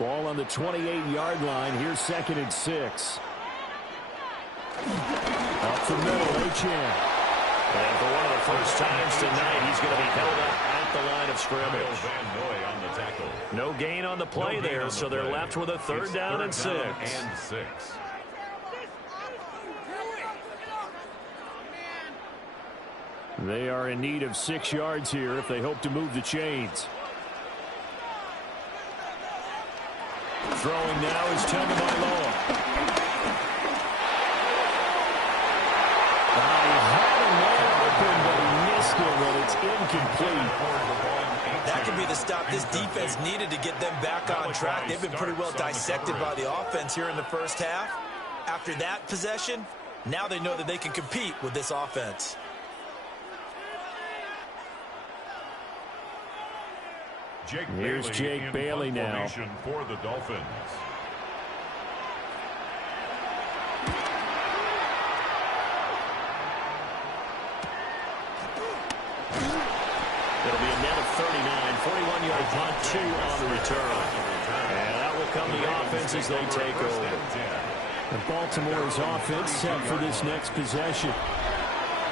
Ball on the 28-yard line. Here's 2nd and 6. Up the middle, Achane. And for one of the first times tonight, he's going to be held up at the line of scrimmage. No gain on the play there, so they're left with a third down and 6. They are in need of 6 yards here if they hope to move the chains. Throwing now is Tagovailoa. And it's incomplete. That could be the stop this defense needed to get them back on track. They've been pretty well dissected by the offense here in the first half. After that possession, now they know that they can compete with this offense. Here's Jake Bailey now. For the Dolphins. It'll be a net of 39, 41-yard punt, 2 on the return. And that will come the offense as they take over. And Baltimore's offense set for this next possession.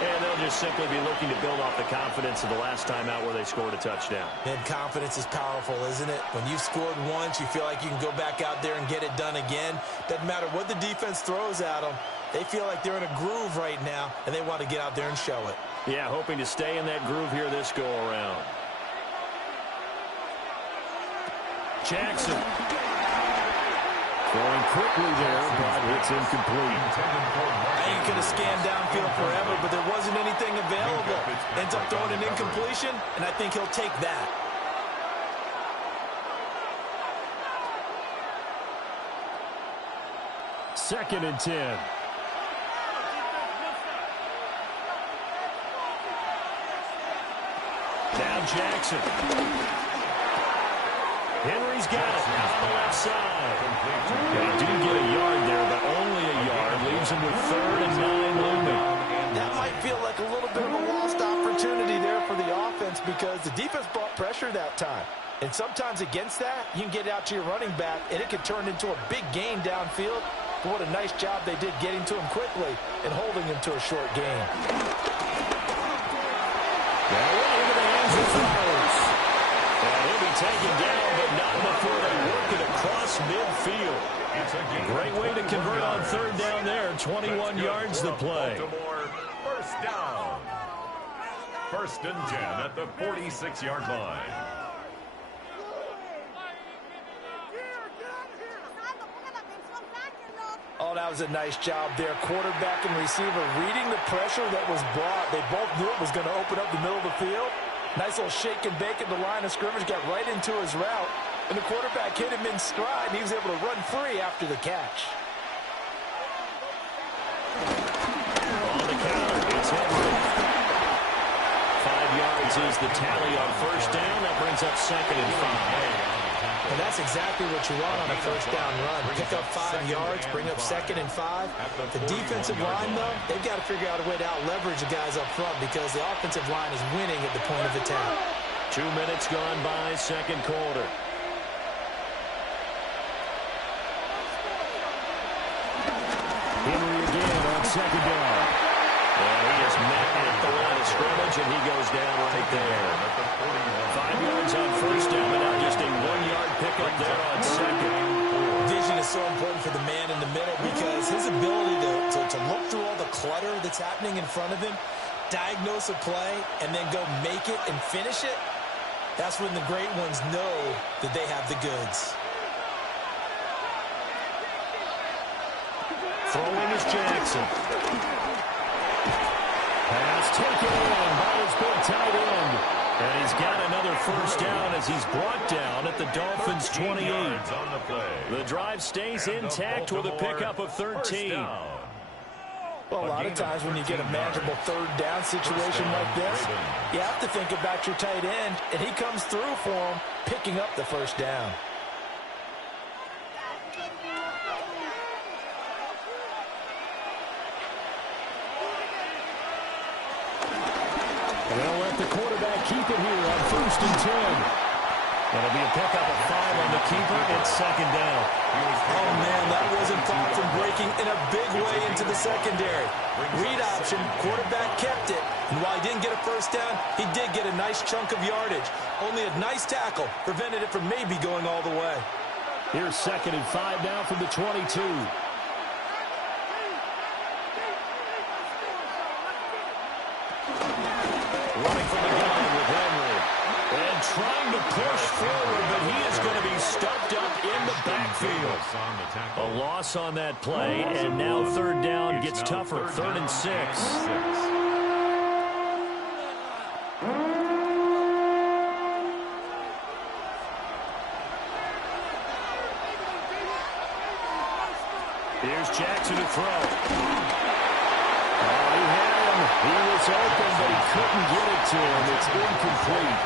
And they'll just simply be looking to build off the confidence of the last time out where they scored a touchdown. And confidence is powerful, isn't it? When you've scored once, you feel like you can go back out there and get it done again. Doesn't matter what the defense throws at them. They feel like they're in a groove right now, and they want to get out there and show it. Yeah, hoping to stay in that groove here this go-around. Jackson. Throwing quickly there, but it's incomplete. I think he could have scanned downfield forever, but there wasn't anything available. Ends up throwing an incompletion, and I think he'll take that. Second and 10. Down Jackson. Henry's got it out on the left side. They do get a yard there, but only a yard. Leaves him with 3rd and 9 looming. That might feel like a little bit of a lost opportunity there for the offense because the defense brought pressure that time. And sometimes against that, you can get out to your running back, and it can turn into a big gain downfield. But what a nice job they did getting to him quickly and holding him to a short gain. Into the hands of Flowers. And he'll be taken down, but not before they work it across midfield. Great way to convert on third down there. 21 yards to play. Baltimore, first down. First and 10 at the 46-yard line. Oh, that was a nice job there. Quarterback and receiver reading the pressure that was brought. They both knew it was going to open up the middle of the field. Nice little shake and bake at the line of scrimmage. Got right into his route. And the quarterback hit him in stride, and he was able to run free after the catch. On the counter, it's Henry. 5 yards is the tally on first down. That brings up second and 5. And that's exactly what you want on a first down run. Pick up 5 yards, bring up second and 5. The defensive line, though, they've got to figure out a way to out-leverage the guys up front because the offensive line is winning at the point of attack. 2 minutes gone by, second quarter. Henry again on second down. And he is met at the line of scrimmage, and he goes down right there. 5 yards on first down, and now just a 1-yard pickup there on second. Vision is so important for the man in the middle because his ability to look through all the clutter that's happening in front of him, diagnose a play, and then go make it and finish it, that's when the great ones know that they have the goods. Throwing is Jackson. Pass taken in by his big tight end. And he's got another first down as he's brought down at the Dolphins' 28. The drive stays intact with a pickup of 13. Well, a lot of times when you get a manageable third down situation like this, you have to think about your tight end, and he comes through for him, picking up the first down. They'll let the quarterback keep it here on first and 10. That'll be a pickup of 5 on the keeper. It's second down. Oh, man, that wasn't far from breaking in a big way into the secondary. Read option, quarterback kept it. And while he didn't get a first down, he did get a nice chunk of yardage. Only a nice tackle prevented it from maybe going all the way. Here's second and 5 now from the 22. Running from the gun with Henry. And trying to push forward, but he is going to be stuffed up in the backfield. A loss on that play, and now third down gets tougher. Third and 6. Here's Jackson to throw. He had him. He was open, but he couldn't get it to him. It's incomplete.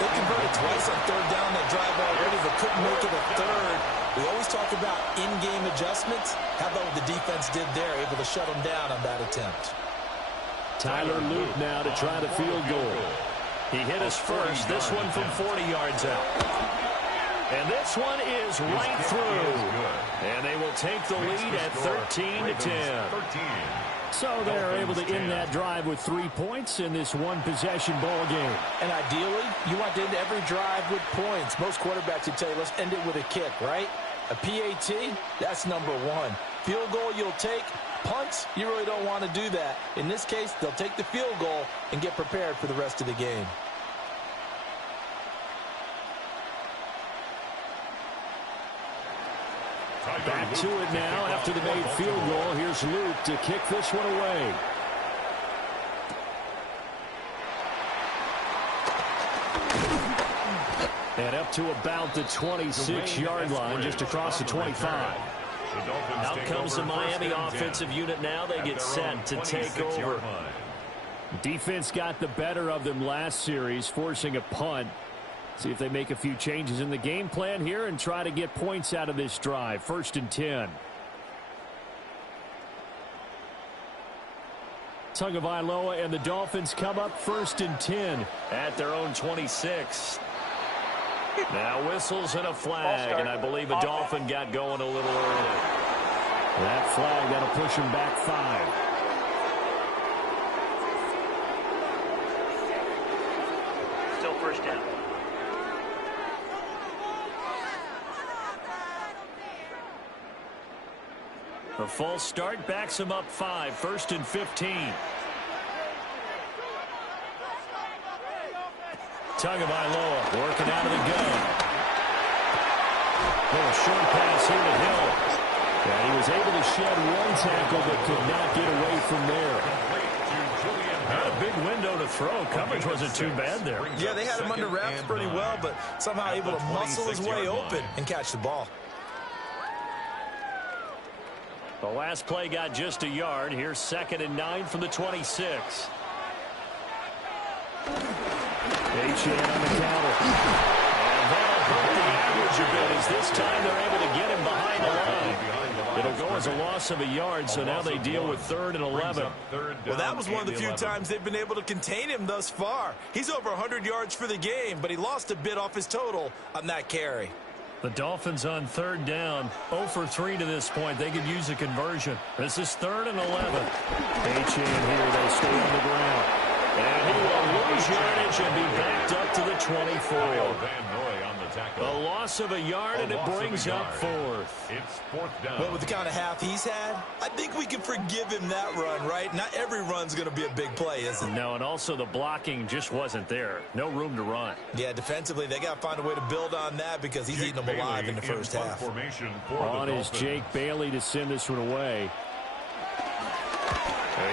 They converted twice on third down that drive already, but couldn't make it a third. We always talk about in-game adjustments. How about what the defense did there, able to shut them down on that attempt? Tyler Luke now to try the field goal. He hit us first. This one from 40 yards out. And this one is right through. And they will take the lead at 13-10. So they're able to end that drive with 3 points in this one-possession ball game. And ideally, you want to end every drive with points. Most quarterbacks would tell you, let's end it with a kick, right? A PAT, that's number 1. Field goal you'll take. Punts, you really don't want to do that. In this case, they'll take the field goal and get prepared for the rest of the game. Back to it now after the made field goal. Here's Luke to kick this one away. And up to about the 26-yard line, just across the 25. Out comes the Miami offensive unit now. They get set to take over. Defense got the better of them last series, forcing a punt. See if they make a few changes in the game plan here and try to get points out of this drive. First and 10. Tagovailoa and the Dolphins come up first and 10 at their own 26. Now whistles and a flag, and I believe a Dolphin got going a little early. That flag, that'll push him back 5. Still first down. A false start backs him up 5, 1st and 15. Tagovailoa working out of the gun. Little short pass here to Hill. Yeah, he was able to shed one tackle but could not get away from there. Not a big window to throw. Coverage wasn't too bad there. Yeah, they had him under wraps pretty well, but somehow able to muscle his way open and catch the ball. The last play got just a yard. Here's 2nd and 9 from the 26. H.A. on the counter. And that'll hurt the average a bit as this time they're able to get him behind the line. It'll go as a loss of a yard, so now they deal with 3rd and 11. Well, that was one of the few times they've been able to contain him thus far. He's over 100 yards for the game, but he lost a bit off his total on that carry. The Dolphins on 3rd down, 0 for 3 to this point. They could use a conversion. This is 3rd and 11. H.A. here, they stay on the ground. And he will lose yardage and be backed up to the 24. A loss of a yard, and it brings up 4th. It's 4th down. Well, with the kind of half he's had, I think we can forgive him that run, right? Not every run's going to be a big play, is it? No, and also the blocking just wasn't there. No room to run. Yeah, defensively, they got to find a way to build on that because he's eating them alive in the first half. On is Jake Bailey to send this one away.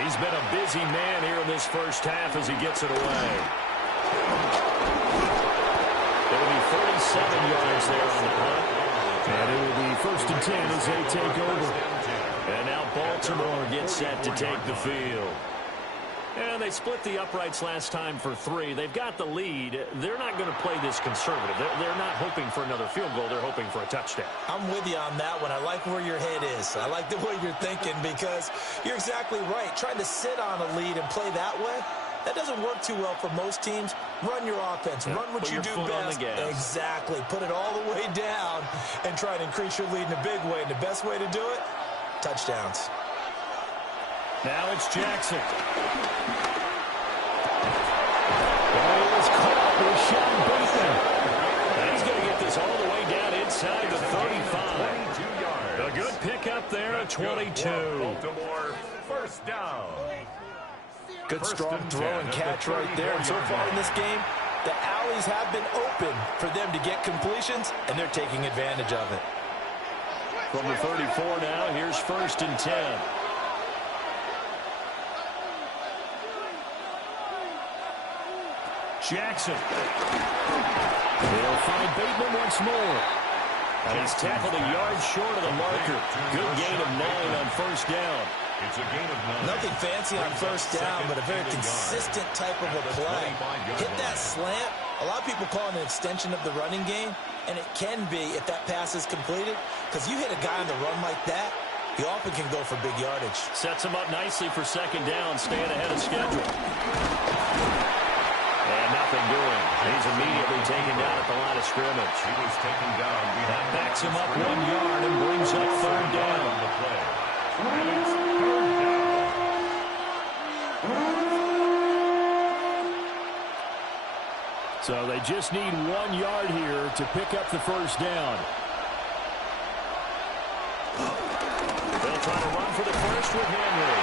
He's been a busy man here in this first half as he gets it away. It'll be 47 yards there on the punt. And it will be 1st and 10 as they take over. And now Baltimore gets set to take the field. And they split the uprights last time for 3. They've got the lead. They're not going to play this conservative. They're not hoping for another field goal. They're hoping for a touchdown. I'm with you on that one. I like where your head is. I like the way you're thinking because you're exactly right. Trying to sit on a lead and play that way, that doesn't work too well for most teams. Run your offense. Run what you do best. Exactly. Put it all the way down and try to increase your lead in a big way. And the best way to do it, touchdowns. Now it's Jackson. That is caught with Sean Bateman. And he's going to get this all the way down inside the 35. A good pickup there at 22. Baltimore, 1st down. Good strong throw and catch right there. And so far in this game, the alleys have been open for them to get completions, and they're taking advantage of it. From the 34 now, here's 1st and 10. Jackson. They'll find Bateman once more. And he's tackled a yard short of the marker. Good gain of 9 on 1st down. It's a gain of 9. Nothing fancy on 1st down, but a very consistent type of a play. Hit that slant. A lot of people call it an extension of the running game, and it can be if that pass is completed, because you hit a guy on the run like that, he often can go for big yardage. Sets him up nicely for 2nd down, staying ahead of schedule. And nothing doing. He's immediately taken down at the line of scrimmage. He was taken down. That backs him up 1 yard and brings up 3rd down. On the play. And it's 3rd down. So they just need 1 yard here to pick up the 1st down. They'll try to run for the first with Henry.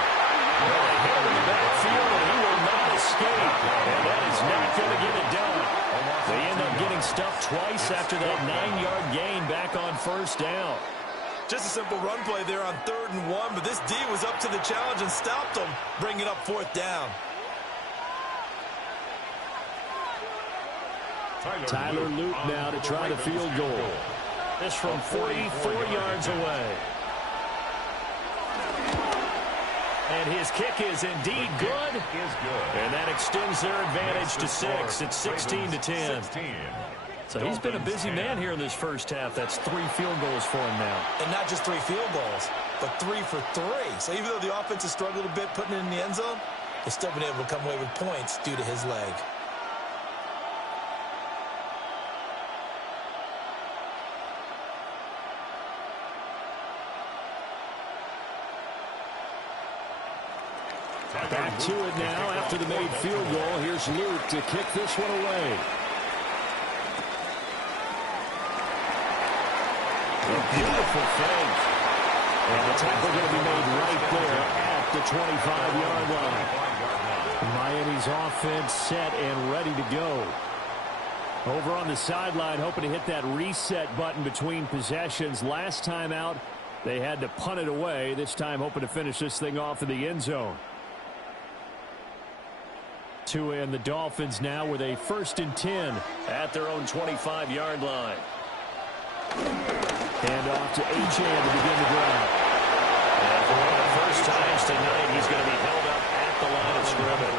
Well, they hit him in the backfield, and he will not escape. And that is not going to get it done. They end up getting stuffed twice after that 9-yard gain back on 1st down. Just a simple run play there on 3rd and 1, but this D was up to the challenge and stopped them, bringing up 4th down. Tyler Luke now to try the field goal. This from 44 yards away. And his kick is indeed good. And that extends their advantage to 6. It's 16-10. So he's been a busy man here in this first half. That's 3 field goals for him now. And not just 3 field goals, but 3 for 3. So even though the offense has struggled a bit putting it in the end zone, they've still been able to come away with points due to his leg. Back to it now after the made field goal. Here's Luke to kick this one away. A beautiful fake. And the tackle going to be made right there at the 25-yard line. Miami's offense set and ready to go. Over on the sideline, hoping to hit that reset button between possessions. Last time out, they had to punt it away. This time, hoping to finish this thing off in the end zone. Tua and the Dolphins now with a 1st and 10 at their own 25-yard line. Hand off to Achane to begin the drive. And for one of the first times tonight, he's going to be held up at the line of scrimmage.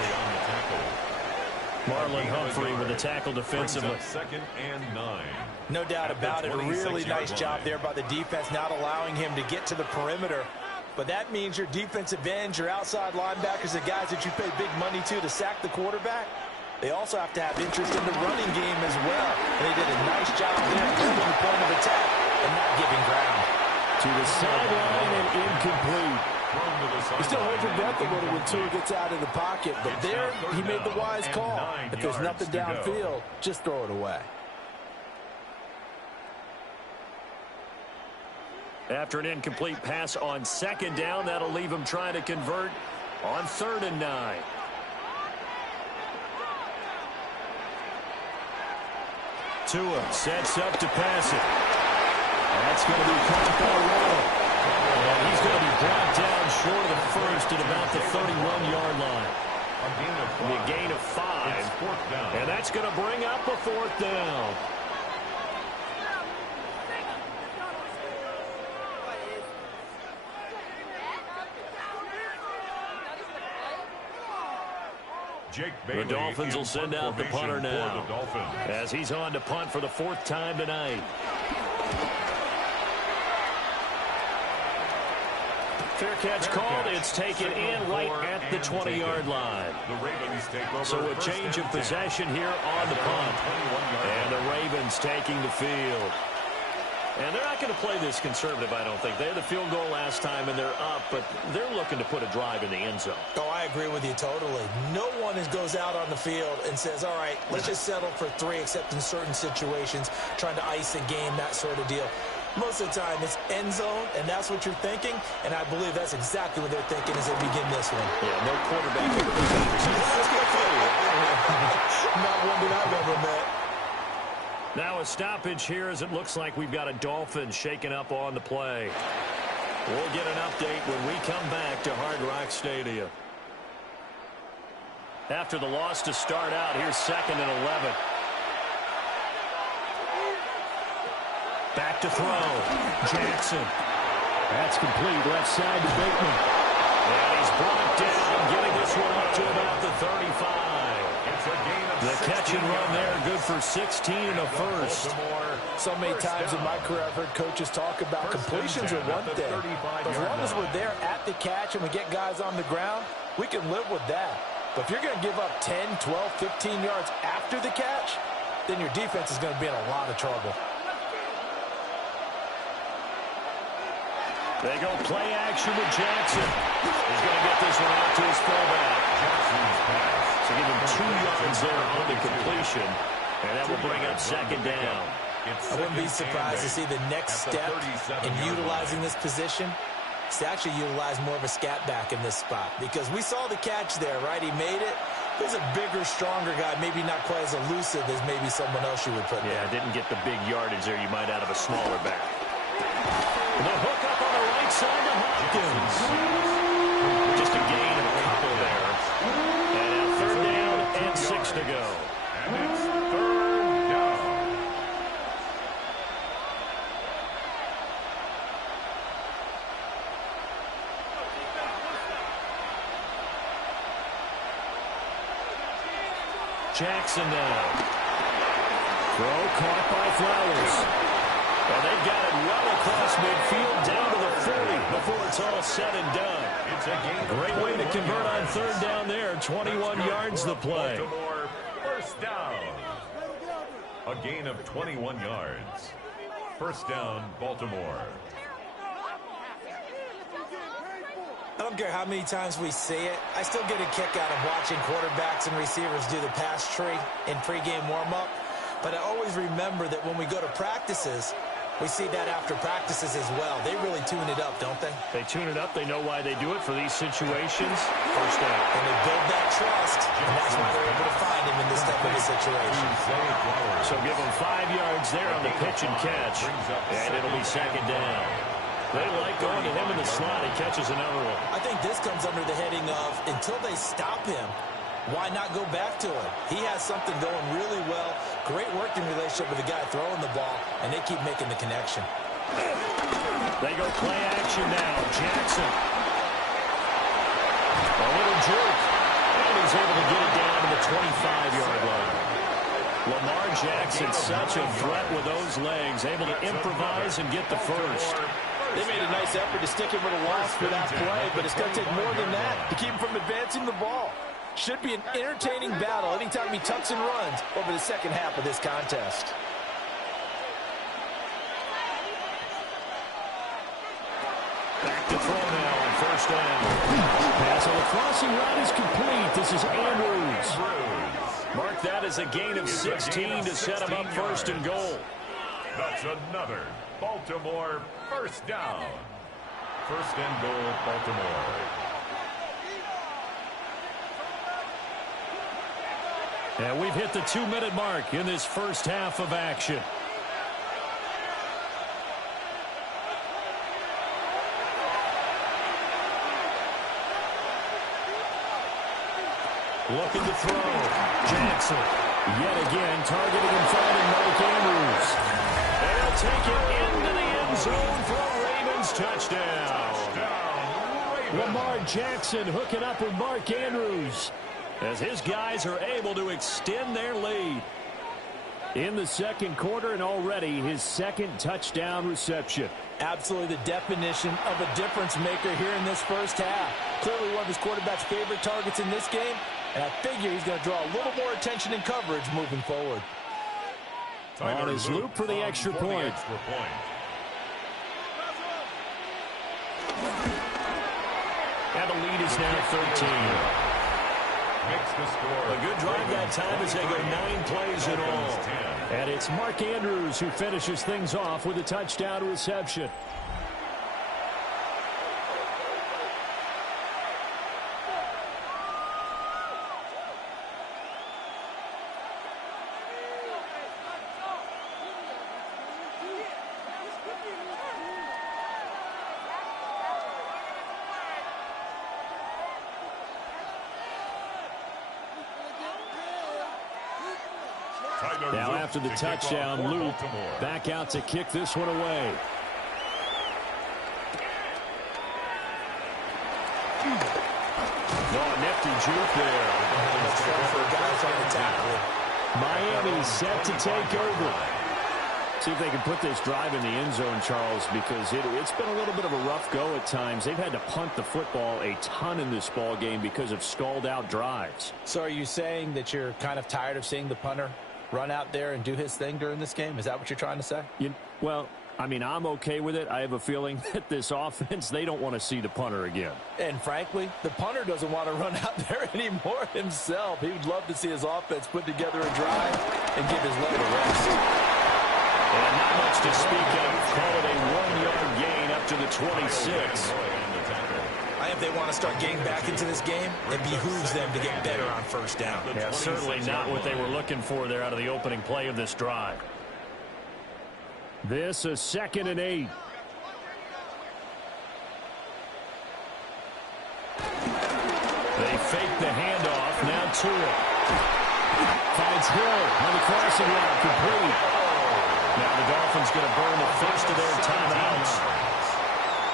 Marlon Humphrey with the tackle defensively. 2nd and 9. No doubt about it. A really nice job there by the defense, not allowing him to get to the perimeter. But that means your defensive ends, your outside linebackers, the guys that you pay big money to sack the quarterback, they also have to have interest in the running game as well. And they did a nice job there holding the point of attack and not giving ground. To the sideline and incomplete. You still hold your breath a little when Tua gets out of the pocket, but there he made the wise call. If there's nothing downfield, just throw it away. After an incomplete pass on 2nd down, that'll leave him trying to convert on 3rd and 9. Tua sets up to pass it. That's going to be caught by Waddle. And he's going to be brought down short of the first at about the 31-yard line. A gain of 5. And that's going to bring up a 4th down. The Dolphins will send out the punter now as he's on to punt for the 4th time tonight. Fair catch called. It's taken in right at the 20-yard line. So a change of possession here on the punt. And the Ravens taking the field. And they're not going to play this conservative, I don't think. They had the field goal last time, and they're up, but they're looking to put a drive in the end zone. Oh, I agree with you totally. No one goes out on the field and says, all right, let's just settle for 3, except in certain situations, trying to ice a game, that sort of deal. Most of the time, it's end zone, and that's what you're thinking, and I believe that's exactly what they're thinking as they begin this one. Yeah, no quarterback. Not one that I've ever met. Now a stoppage here as it looks like we've got a Dolphin shaken up on the play. We'll get an update when we come back to Hard Rock Stadium. After the loss to start out, here's 2nd and 11. Back to throw. Jackson. That's complete. Left side to Bateman. And he's brought down, getting this one up to about the 35. The catch and run there, good for 16 and a 1st. So many times in my career I've heard coaches talk about completions are one thing. But as long as we're there at the catch and we get guys on the ground, we can live with that. But if you're going to give up 10, 12, 15 yards after the catch, then your defense is going to be in a lot of trouble. They go play action with Jackson. He's going to get this one out to his fullback. So give him 2 yards there on the completion, and that will bring up 2nd down. I wouldn't be surprised to see the next step in utilizing this position is to actually utilize more of a scat back in this spot, because we saw the catch there, right? He made it. There's a bigger, stronger guy, maybe not quite as elusive as maybe someone else you would put there. Yeah, didn't get the big yardage there you might out of a smaller back. The hook up on the right side to Hopkins. Just a gain of a couple there. And now 3rd down and 6 to go. And it's 3rd down. Jackson now. Throw caught by Flowers. And they've got it well across midfield down to the 40 before it's all said and done. It's a great way to convert on 3rd down there. 21 yards the play. Baltimore, 1st down. A gain of 21 yards. 1st down, Baltimore. I don't care how many times we see it. I still get a kick out of watching quarterbacks and receivers do the pass tree in pregame warm-up. But I always remember that when we go to practices, We see that after practices as well. They really tune it up, don't they? They tune it up. They know why they do it for these situations. First down. And they build that trust, and that's why they're able to find him in this type of a situation. So give him 5 yards there on the pitch and catch, and it'll be second down. They like going to him in the slot. He catches another one. I think this comes under the heading of, until they stop him, why not go back to him? He has something going really well. Great working relationship with the guy throwing the ball, and they keep making the connection. They go play action now. Jackson. A little juke. And he's able to get it down to the 25-yard line. Lamar Jackson, such a threat with those legs, able to improvise and get the first. They made a nice effort to stick him with a loss for that play, but it's going to take more than that to keep him from advancing the ball. Should be an entertaining battle anytime he tucks and runs over the second half of this contest. Back to throw now on first down. Pass on the crossing route is complete. This is Andrews. Mark that as a gain of 16 to set him up first and goal. That's another Baltimore first down. First and goal, Baltimore. And we've hit the 2-minute mark in this first half of action. Looking to throw. Jackson. Yet again targeting and finding Mark Andrews. They'll take it into the end zone for a Ravens touchdown. Lamar Jackson hooking up with Mark Andrews as his guys are able to extend their lead in the second quarter, and already his second touchdown reception. Absolutely the definition of a difference maker here in this first half. Clearly one of his quarterback's favorite targets in this game, and I figure he's going to draw a little more attention and coverage moving forward. On his loop for the extra point. And the lead is now 13. A good drive that time as they go 9 plays in all. And it's Mark Andrews who finishes things off with a touchdown reception. Now after the touchdown, Luke back out to kick this one away. Oh, nifty juke there. Miami set to take over. See if they can put this drive in the end zone, Charles, because it's been a little bit of a rough go at times. They've had to punt the football a ton in this ball game because of stalled-out drives. So are you saying that you're kind of tired of seeing the punter run out there and do his thing during this game? Is that what you're trying to say? Well, I mean, I'm okay with it. I have a feeling that this offense, they don't want to see the punter again. And frankly, the punter doesn't want to run out there anymore himself. He would love to see his offense put together a drive and give his leg a rest. And not much to speak of. Call it a 1-yard gain up to the 26. If they want to start getting back into this game, it behooves them to get better on first down. Yeah, certainly not what they were looking for there out of the opening play of this drive. This is 2nd and 8. They fake the handoff. Now to it. Finds Hill on the crossing route. Complete. Now the Dolphins going to burn the first of their timeouts,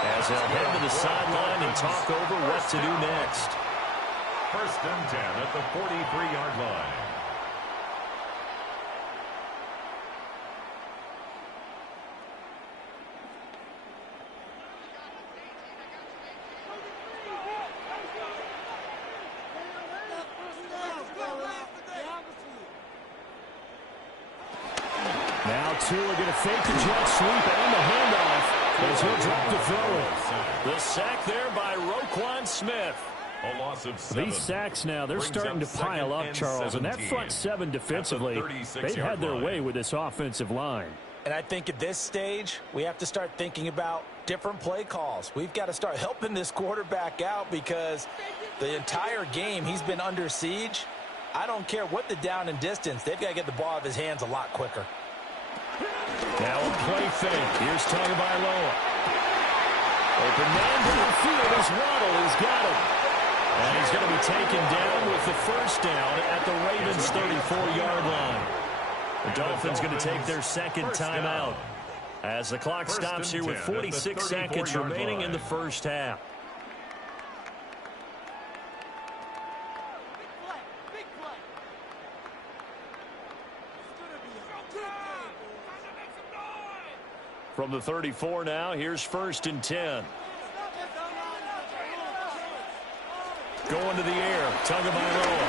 as they'll head to the sideline and talk over what to do next. 1st and 10 at the 43-yard line. Now Tua going to fake the jet sweep and the handoff as he'll drop the throw. The sack there by Roquan Smith. A loss of 7. These sacks now, they're starting to pile up, Charles. And that front 7 defensively, they've had their way with this offensive line. And I think at this stage, we have to start thinking about different play calls. We've got to start helping this quarterback out because the entire game he's been under siege. I don't care what the down and distance. They've got to get the ball out of his hands a lot quicker. Now a play fake. Here's Tagovailoa. Open man to the field is Waddle. He's got it. And he's going to be taken down with the first down at the Ravens' 34-yard line. The Dolphins going to take their second timeout as the clock stops here with 46 seconds remaining in the first half. Big play. From the 34 now, here's 1st and 10. Going to the air, Tagovailoa.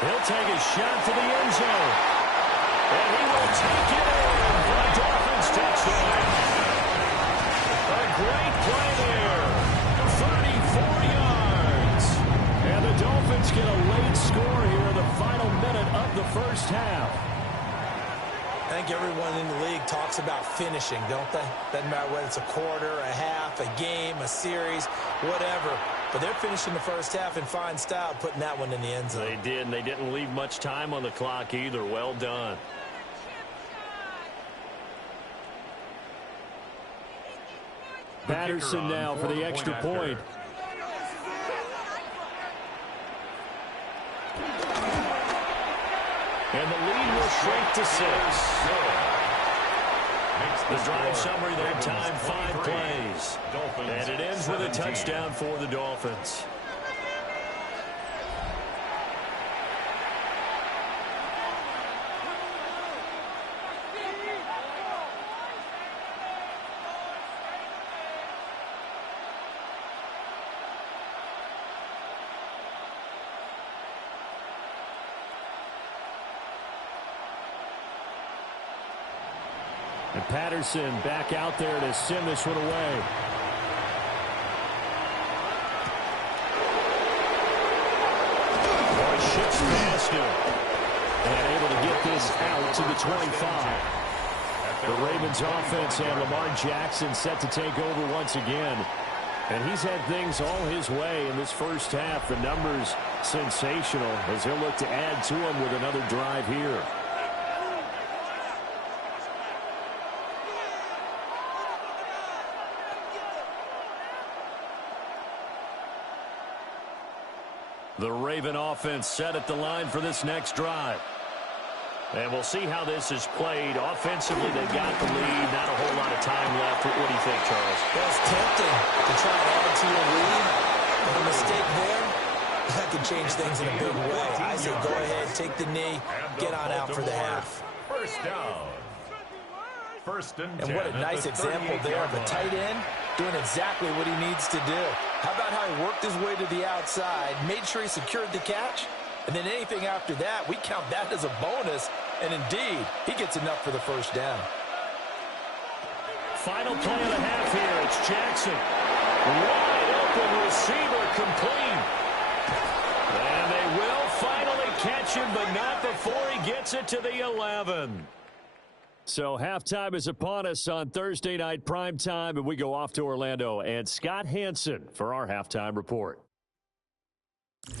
He'll take a shot to the end zone. And he will take it in for a Dolphins touchdown. A great play there. 34 yards. And the Dolphins get a late score here in the final minute of the first half. I think everyone in the league talks about finishing, don't they? Doesn't matter whether it's a quarter, a half, a game, a series, whatever. But they're finishing the first half in fine style, putting that one in the end zone. They did, and they didn't leave much time on the clock either. Well done. Patterson now for the extra point. And the lead will shrink to 6. The drive summary that time 5 plays. And it ends with a touchdown for the Dolphins. And Patterson back out there to send this one away. Shifts past him. And able to get this out to the 25. The Ravens offense and Lamar Jackson set to take over once again. And he's had things all his way in this first half. The numbers sensational as he'll look to add to them with another drive here. The Raven offense set at the line for this next drive. And we'll see how this is played. Offensively, they got the lead. Not a whole lot of time left. What do you think, Charles? Well, it's tempting to try to add to your lead. But a mistake there, that could change things in a big way. I say go ahead, take the knee, get on out for the half. First down. And what a nice example there of a tight end doing exactly what he needs to do. How about how he worked his way to the outside, made sure he secured the catch, and then anything after that, we count that as a bonus. And indeed, he gets enough for the first down. Final play of the half here. It's Jackson. Wide open receiver complete. And they will finally catch him, but not before he gets it to the 11. So halftime is upon us on Thursday night primetime, and we go off to Orlando. And Scott Hansen for our halftime report.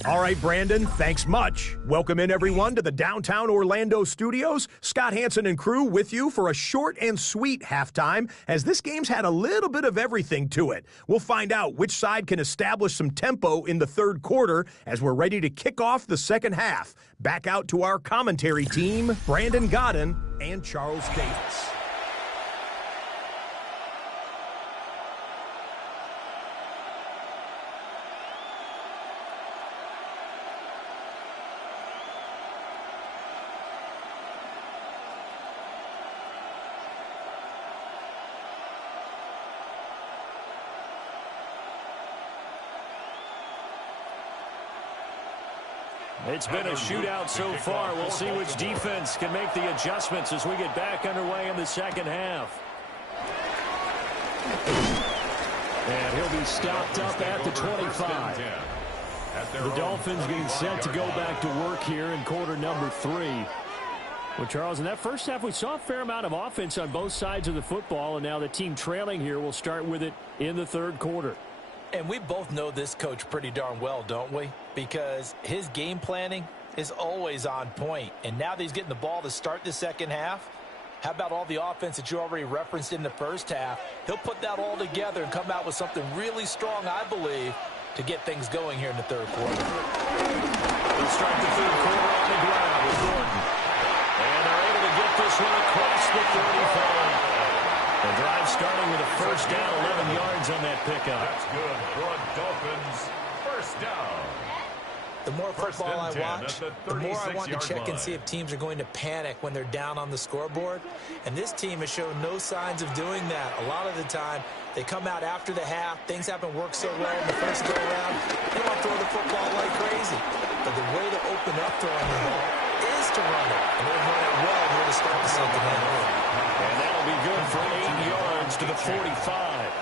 All right, Brandon, thanks much. Welcome in, everyone, to the downtown Orlando studios. Scott Hansen and crew with you for a short and sweet halftime, as this game's had a little bit of everything to it. We'll find out which side can establish some tempo in the third quarter as we're ready to kick off the second half. Back out to our commentary team, Brandon Godden and Charles Davis. It's been a shootout so far. We'll see which defense can make the adjustments as we get back underway in the second half. And he'll be stopped up at the 25. The Dolphins getting set to go back to work here in quarter number 3. Well, Charles, in that first half, we saw a fair amount of offense on both sides of the football, and now the team trailing here will start with it in the third quarter. And we both know this coach pretty darn well, don't we? Because his game planning is always on point. And now that he's getting the ball to start the second half, how about all the offense that you already referenced in the first half? He'll put that all together and come out with something really strong, I believe, to get things going here in the third quarter. We'll start the third quarter on the ground with Gordon. And they're able to get this one across the 35. The drive starting with a first down, 11 yards on that pickup. That's good. Broad Dolphins, first down. The more football I watch, the more I want to check and see if teams are going to panic when they're down on the scoreboard. And this team has shown no signs of doing that. A lot of the time, they come out after the half. Things haven't worked so well in the first go-around. They want to throw the football like crazy. But the way to open up throwing the ball is to run it. And they've run it well here to start the second half. And that'll be good for 8 yards to the 45.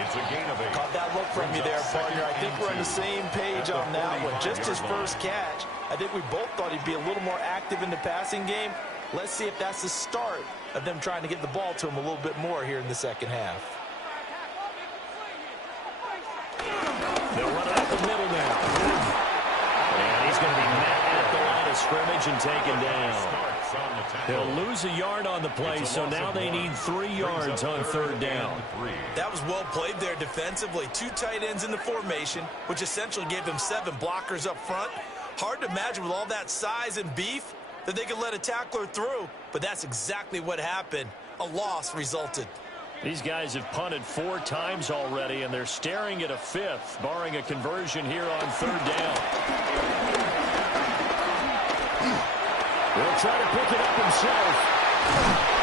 It's a gain of 8. Caught that look from you there, partner. I think we're on the same page on that one. Just his first catch, I think we both thought he'd be a little more active in the passing game. Let's see if that's the start of them trying to get the ball to him a little bit more here in the second half. They'll run it up the middle now. And he's going to be met at the line of scrimmage and taken down. They'll lose a yard on the play, so now they need 3 yards on third down. That was well played there defensively. 2 tight ends in the formation, which essentially gave them 7 blockers up front. Hard to imagine with all that size and beef that they could let a tackler through, but that's exactly what happened. A loss resulted. These guys have punted 4 times already, and they're staring at a 5th, barring a conversion here on third down. He'll try to pick it up himself.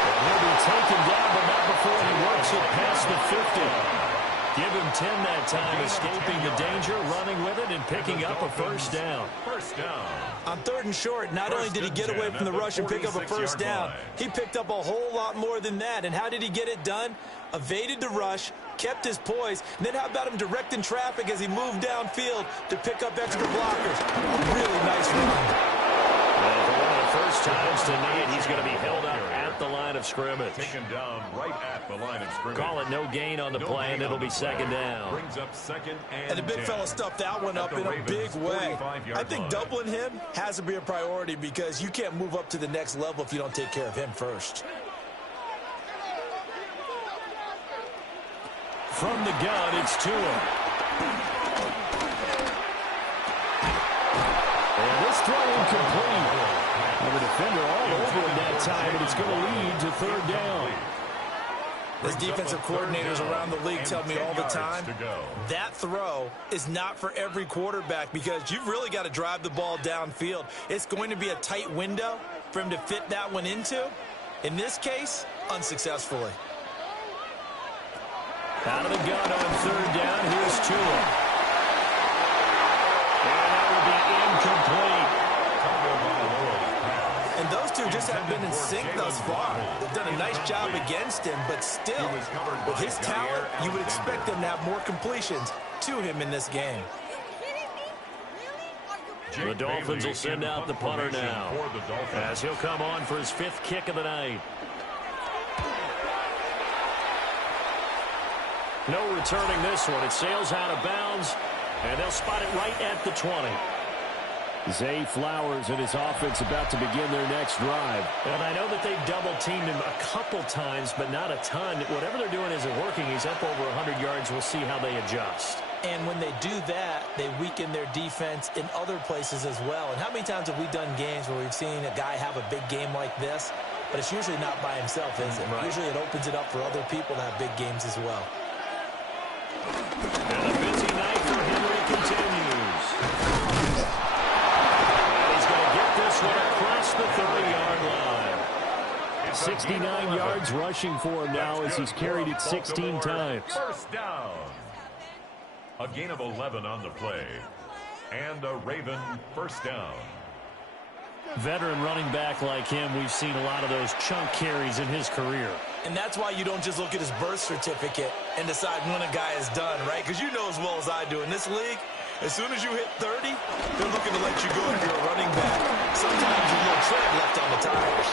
And he'll be taken down, but not before he works it past the 50. Give him 10 that time, escaping the danger, running with it, and picking up a first down. First down. On third and short, not only did he get away from the rush and pick up a first down, he picked up a whole lot more than that. And how did he get it done? Evaded the rush, kept his poise, and then how about him directing traffic as he moved downfield to pick up extra blockers? A really nice run. And for one of the first times tonight, he's going to be held up at the line of scrimmage. Taken down right at the line of scrimmage. Call it no gain on the play, and it'll be second down. Brings up second and the big fella stuffed that one up in a big way. I think doubling him has to be a priority because you can't move up to the next level if you don't take care of him first. From the gun, it's Tua. And this throw incomplete. And the defender all over him that time, and it's going to lead to third down. As defensive coordinators around the league tell me all the time, that throw is not for every quarterback because you've really got to drive the ball downfield. It's going to be a tight window for him to fit that one into. In this case, unsuccessfully. Out of the gun on third down, here's Tua. And that will be incomplete. And those two just haven't been in sync thus far. They've done a nice job against him, but still, with his talent, you would expect them to have more completions to him in this game. The Dolphins will send out the punter now, as he'll come on for his 5th kick of the night. No returning this one. It sails out of bounds, and they'll spot it right at the 20. Zay Flowers and his offense about to begin their next drive. And I know that they've double-teamed him a couple times, but not a ton. Whatever they're doing isn't working. He's up over 100 yards. We'll see how they adjust. And when they do that, they weaken their defense in other places as well. And how many times have we done games where we've seen a guy have a big game like this? But it's usually not by himself, is it? Right. Usually it opens it up for other people to have big games as well. And a busy night for Henry continues. And he's going to get this one across the 30-yard line. 69 yards rushing for him now as he's carried it 16 times. First down. A gain of 11 on the play. And a Raven first down. Veteran running back like him, we've seen a lot of those chunk carries in his career. And that's why you don't just look at his birth certificate and decide when a guy is done, right? Because you know as well as I do, in this league, As soon as you hit 30, they're looking to let you go if you're a running back. Sometimes a little tread left on the tires.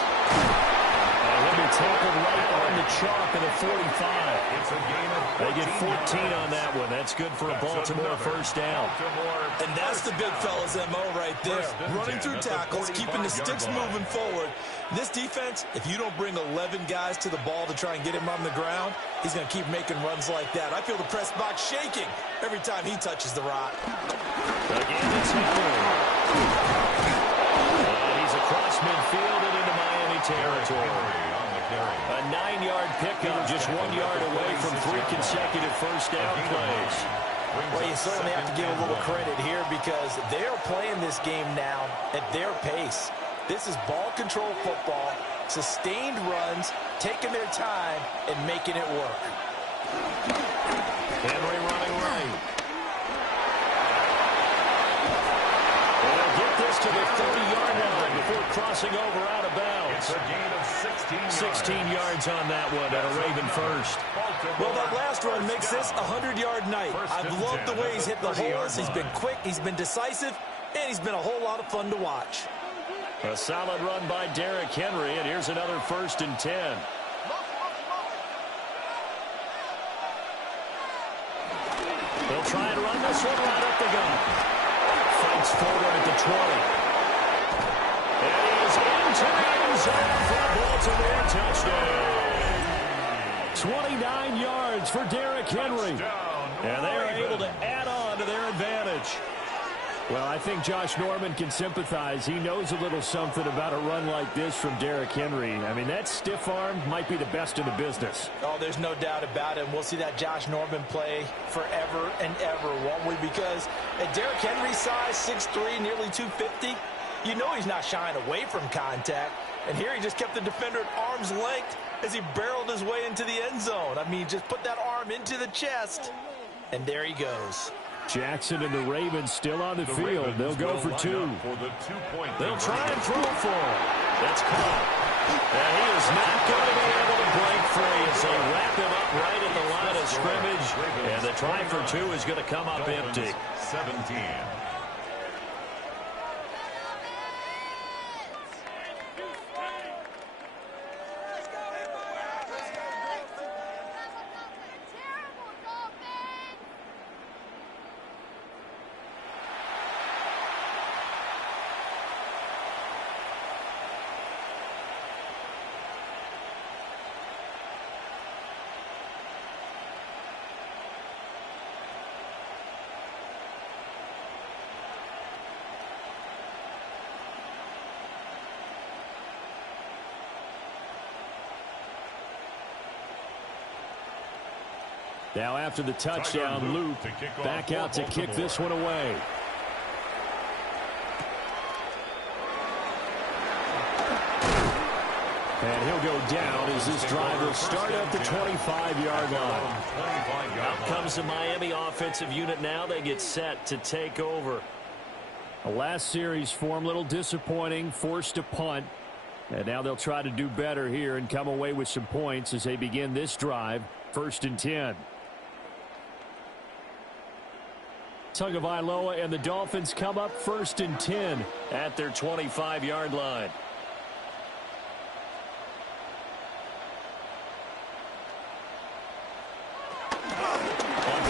He'll be tackled right on the chalk at the 45. It's a gain of They get 14 on that one. That's good for a Baltimore first down. And that's the big fella's MO right there. Running through tackles, keeping the sticks moving forward. This defense, if you don't bring 11 guys to the ball to try and get him on the ground, he's going to keep making runs like that. I feel the press box shaking every time he touches the rock. Again, it's Henry. And he's across midfield and into Miami territory. A 9-yard pickup, just 1 yard away from 3 consecutive first down plays. Well, you certainly have to give a little credit here because they're playing this game now at their pace. This is ball control football, sustained runs, taking their time and making it work. Henry running right. They'll get this to the 30-yard line before crossing over out of bounds. It's a gain of 16 yards on that one at a Raven first. Well, that last run makes this a 100-yard night. I've loved the way he's hit the holes. He's been quick, he's been decisive, and he's been a whole lot of fun to watch. A solid run by Derrick Henry, and here's another 1st and 10. They'll try and run this one right up the gut. Fights forward at the 20. And he's into the end zone for a Baltimore touchdown. 29 yards for Derrick Henry. And they are able to add on to their advantage. Well, I think Josh Norman can sympathize. He knows a little something about a run like this from Derrick Henry. I mean, that stiff arm might be the best in the business. Oh, there's no doubt about it. We'll see that Josh Norman play forever and ever, won't we? Because at Derrick Henry's size, 6'3", nearly 250, you know he's not shying away from contact. And here he just kept the defender at arm's length as he barreled his way into the end zone. I mean, just put that arm into the chest, and there he goes. Jackson and the Ravens still on the field. They'll go for 2. They'll try and throw for him. That's caught. And he is not going to be able to break free as they wrap him up right at the line of scrimmage. And the try for 2 is going to come up empty. 17. Now after the touchdown, Luke back out to kick this one away. And he'll go down as this drive will start at the 25-yard line. Out comes the Miami offensive unit now. They get set to take over. The last series form a little disappointing, forced a punt. And now they'll try to do better here and come away with some points as they begin this drive. 1st and 10. Tagovailoa and the Dolphins come up 1st and 10 at their 25-yard line. On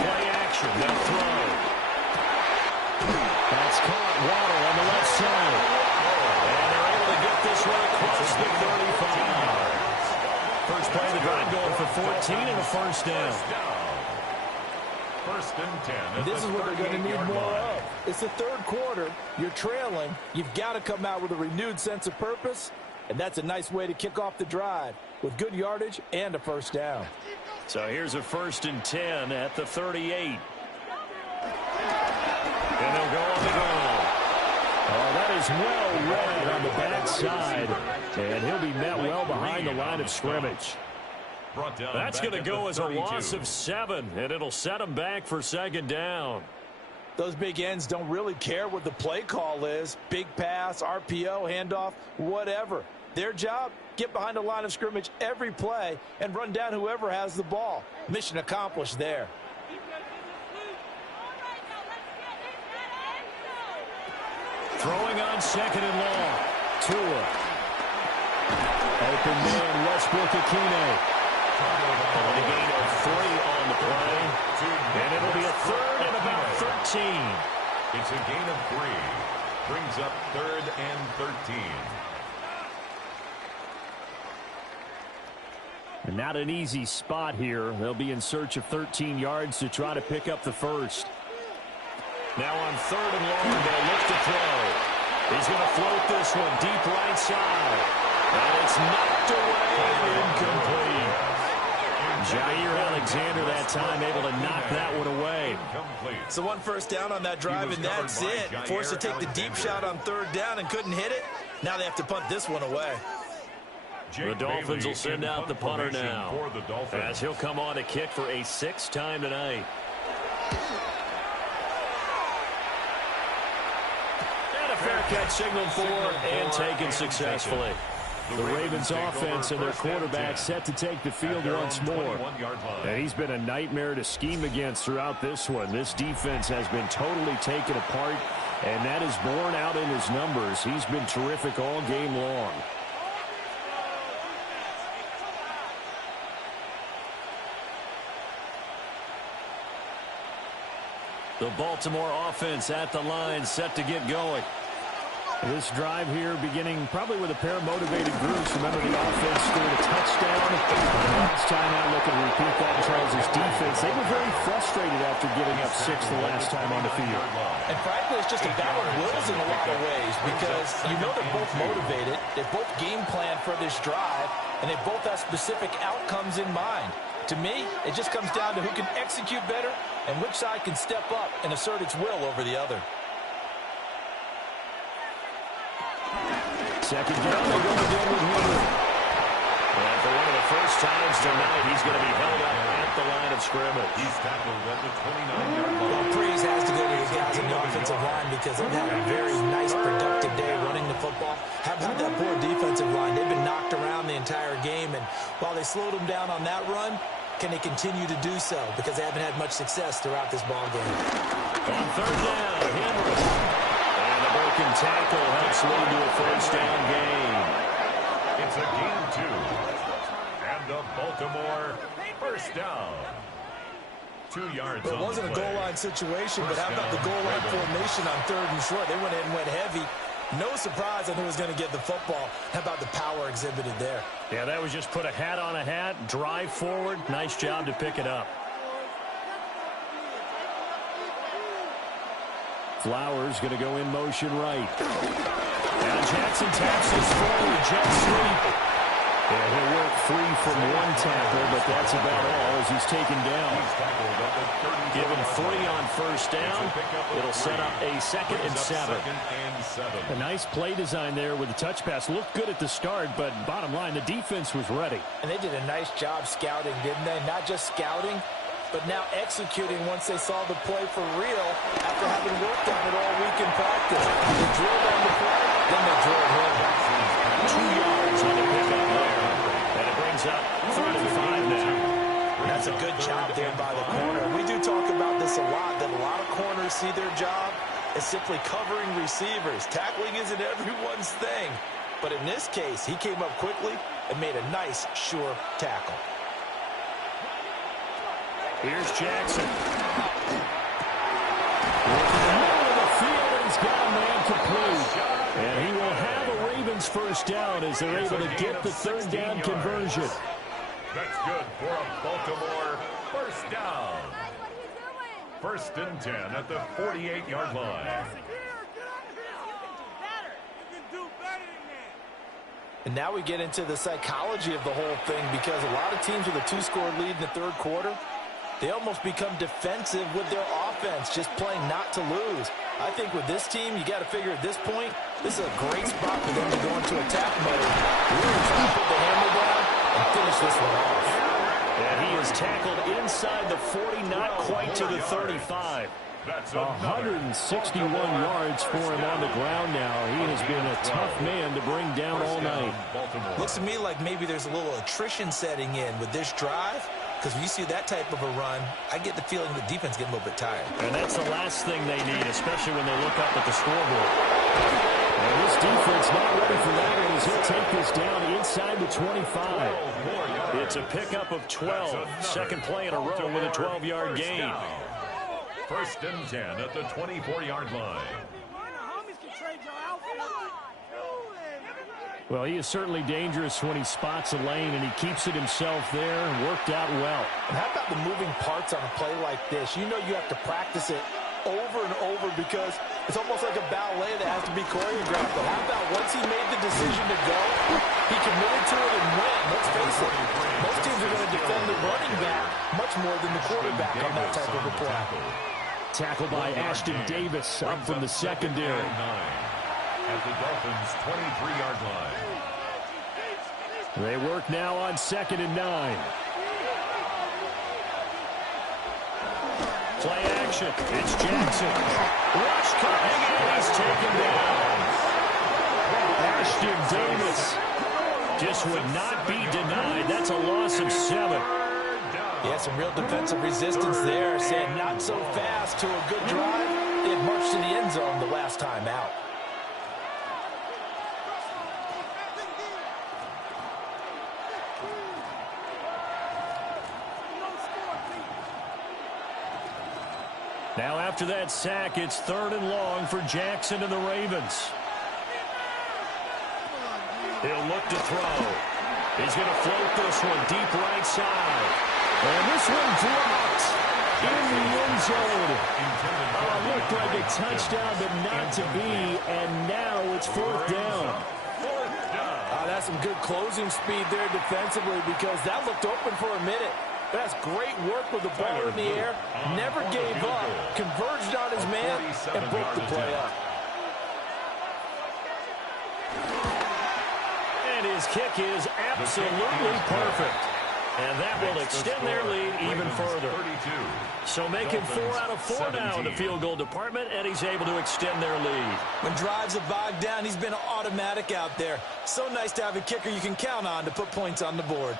play action, they'll throw. That's caught. Waddle on the left side. And they're able to get this one across the 35. First play of the drive going for 14 and a first down. 1st and 10. This is what they're going to need more of. It's the 3rd quarter. You're trailing. You've got to come out with a renewed sense of purpose, and that's a nice way to kick off the drive with good yardage and a first down. So here's a 1st and 10 at the 38. And they'll go on the ground. Oh, that is well read on the backside, and he'll be met well behind the line of scrimmage. That's going to go as a loss of 7, and it'll set them back for 2nd down. Those big ends don't really care what the play call is. Big pass, RPO, handoff, whatever. Their job, get behind the line of scrimmage every play and run down whoever has the ball. Mission accomplished there. on 2nd and long. Tua. Open man, Westbrook-Akine. On a gain of 3 on the play. And it'll be a 3rd and about 13. It's a gain of 3. Brings up 3rd and 13. And not an easy spot here. They'll be in search of 13 yards to try to pick up the first. Now on 3rd and long, they'll look to throw. He's going to float this one deep right side. And it's knocked away and incomplete. Jair Alexander that time able to knock that one away. So 1 first down on that drive, and that's it. Forced to take the deep shot on 3rd down and couldn't hit it. Now they have to punt this one away. The Dolphins will send out the punter now, as he'll come on to kick for a 6th time tonight. And a fair catch signaled for and taken successfully. The Ravens offense and their quarterback set to take the field once more. And he's been a nightmare to scheme against throughout this one. This defense has been totally taken apart, and that is borne out in his numbers. He's been terrific all game long. The Baltimore offense at the line, set to get going. This drive here beginning probably with a pair of motivated groups. Remember, the offense scored a touchdown. The last time out, looking to repeat that, Charles' defense. They were very frustrated after giving up 6 the last time on the field. And frankly, it's just a battle of wills in a lot of ways, because you know they're both motivated. They both game plan for this drive, and they both have specific outcomes in mind. To me, it just comes down to who can execute better and which side can step up and assert its will over the other. 2nd down, they go again with Henry. And for one of the first times tonight, he's going to be held up at the line of scrimmage. He's tackled at the 29-yard line. Well, praise has to go to the guys in the offensive line, because they've had a very nice, productive day running the football. How about that poor defensive line? They've been knocked around the entire game, and while they slowed them down on that run, can they continue to do so? Because they haven't had much success throughout this ball game. On 3rd down, Henry. And the broken tackle helps lead to a first down gain. It's a gain of 2. And the Baltimore first down. 2 yards. It wasn't a goal line situation, but how about the goal line formation on 3rd and short? They went in and went heavy. No surprise on who was going to get the football. How about the power exhibited there? Yeah, that was just put a hat on a hat, drive forward. Nice job to pick it up. Flowers going to go in motion right. Now Jackson taps his forward, jet sweep. Yeah, he'll work free from one tackle, but that's about all as he's taken down. Give him 3 on first down. It'll set up a 2nd and 7. A nice play design there with the touch pass. Looked good at the start, but bottom line, the defense was ready. And they did a nice job scouting, didn't they? Not just scouting, but now executing once they saw the play for real after having worked on it all week in practice. They drilled on the play, then they drilled him. 2 yards on the pickup there. And it brings up 3rd and 5 now. That's a good job there by the corner. We do talk about this a lot, that a lot of corners see their job as simply covering receivers. Tackling isn't everyone's thing. But in this case, he came up quickly and made a nice, sure tackle. Here's Jackson. In the middle of the field, he's got a man complete. And he will have a Ravens first down as they're able to get the 3rd down conversion. That's good for a Baltimore first down. 1st and 10 at the 48-yard line. And now we get into the psychology of the whole thing, because a lot of teams with a 2-score lead in the 3rd quarter, they almost become defensive with their offense, just playing not to lose. I think with this team, you got to figure at this point, this is a great spot for them to go into attack mode. Really try to put the hammer down and finish this one off. And he is tackled inside the 40, not quite to the 35. 161 yards for him on the ground now. He has been a tough man to bring down all night. Looks to me like maybe there's a little attrition setting in with this drive, because when you see that type of a run, I get the feeling the defense getting a little bit tired. And that's the last thing they need, especially when they look up at the scoreboard. And this defense not ready for that one as he'll take this down inside the 25. It's a pickup of 12. Second play in a row with a 12-yard gain. First and 10 at the 24-yard line. Well, he is certainly dangerous when he spots a lane, and he keeps it himself there. Worked out well. And how about the moving parts on a play like this? You know you have to practice it over and over because it's almost like a ballet that has to be choreographed. But how about once he made the decision to go, he committed to it and went. Let's face it, most teams are going to defend the running back much more than the quarterback on that type of a play. Tackle by Ashton Davis up from the secondary. At the Dolphins' 23-yard line. They work now on 2nd and 9. Play action. It's Jackson. Rush coming, and he's taken down. Ashton Davis just would not be denied. That's a loss of 7. Yeah, some real defensive resistance there. Saying not so fast to a good drive. It marched to the end zone the last time out. Now after that sack, it's 3rd and long for Jackson and the Ravens. He'll look to throw. He's going to float this one deep right side. And this one dropped in the end zone. Looked like a touchdown, but not to be. And now it's 4th down. That's some good closing speed there defensively because that looked open for a minute. That's great work with the ball in the air. Never gave up. Converged on his man and broke the play up. And his kick is absolutely perfect. And that will extend their lead even further. So making 4 out of 4 now in the field goal department, and he's able to extend their lead. When drives have bogged down, he's been automatic out there. So nice to have a kicker you can count on to put points on the board.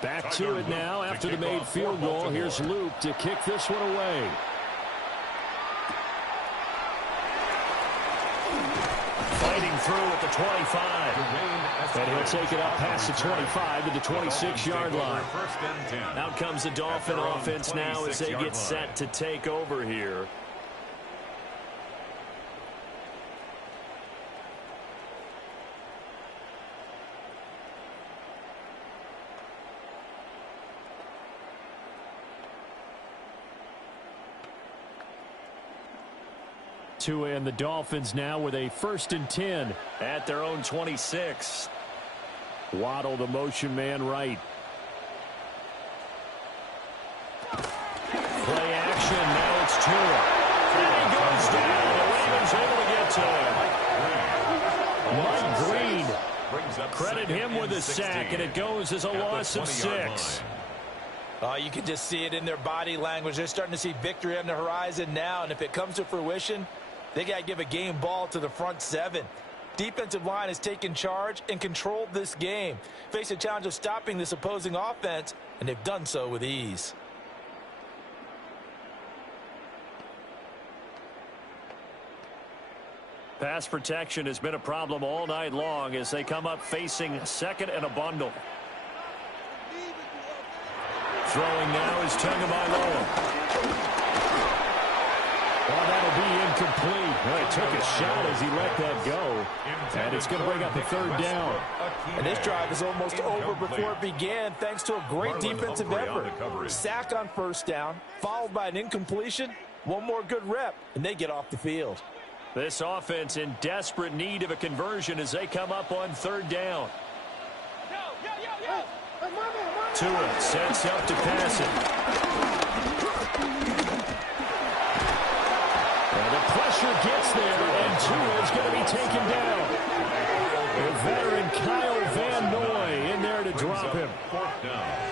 Back to it now after the made field goal. Here's Luke to kick this one away. Fighting through at the 25. And he'll take it up past the 25 to the 26-yard line. Out comes the Dolphin offense now as they get set to take over here. Tua and the Dolphins now with a 1st and 10 at their own 26. Waddle, the motion man, right. Play action. Now it's Tua. And he goes down. The Ravens able to get to him. Mike Green. Credit him with a sack, and it goes as a loss of 6. You can just see it in their body language. They're starting to see victory on the horizon now, and if it comes to fruition, they got to give a game ball to the front 7. Defensive line has taken charge and controlled this game. Face a challenge of stopping this opposing offense, and they've done so with ease. Pass protection has been a problem all night long as they come up facing 2nd and a bundle. Throwing now is Tagovailoa. Well, that'll be incomplete. Well, he took a shot as he let that go. And it's going to bring up a 3rd down. And this drive is almost over before it began thanks to a great defensive effort. Sack on 1st down, followed by an incompletion. One more good rep, and they get off the field. This offense in desperate need of a conversion as they come up on 3rd down. Tua sets up to pass it. And the pressure gets there, and Tua is going to be taken down. The veteran Kyle Van Noy in there to to drop him.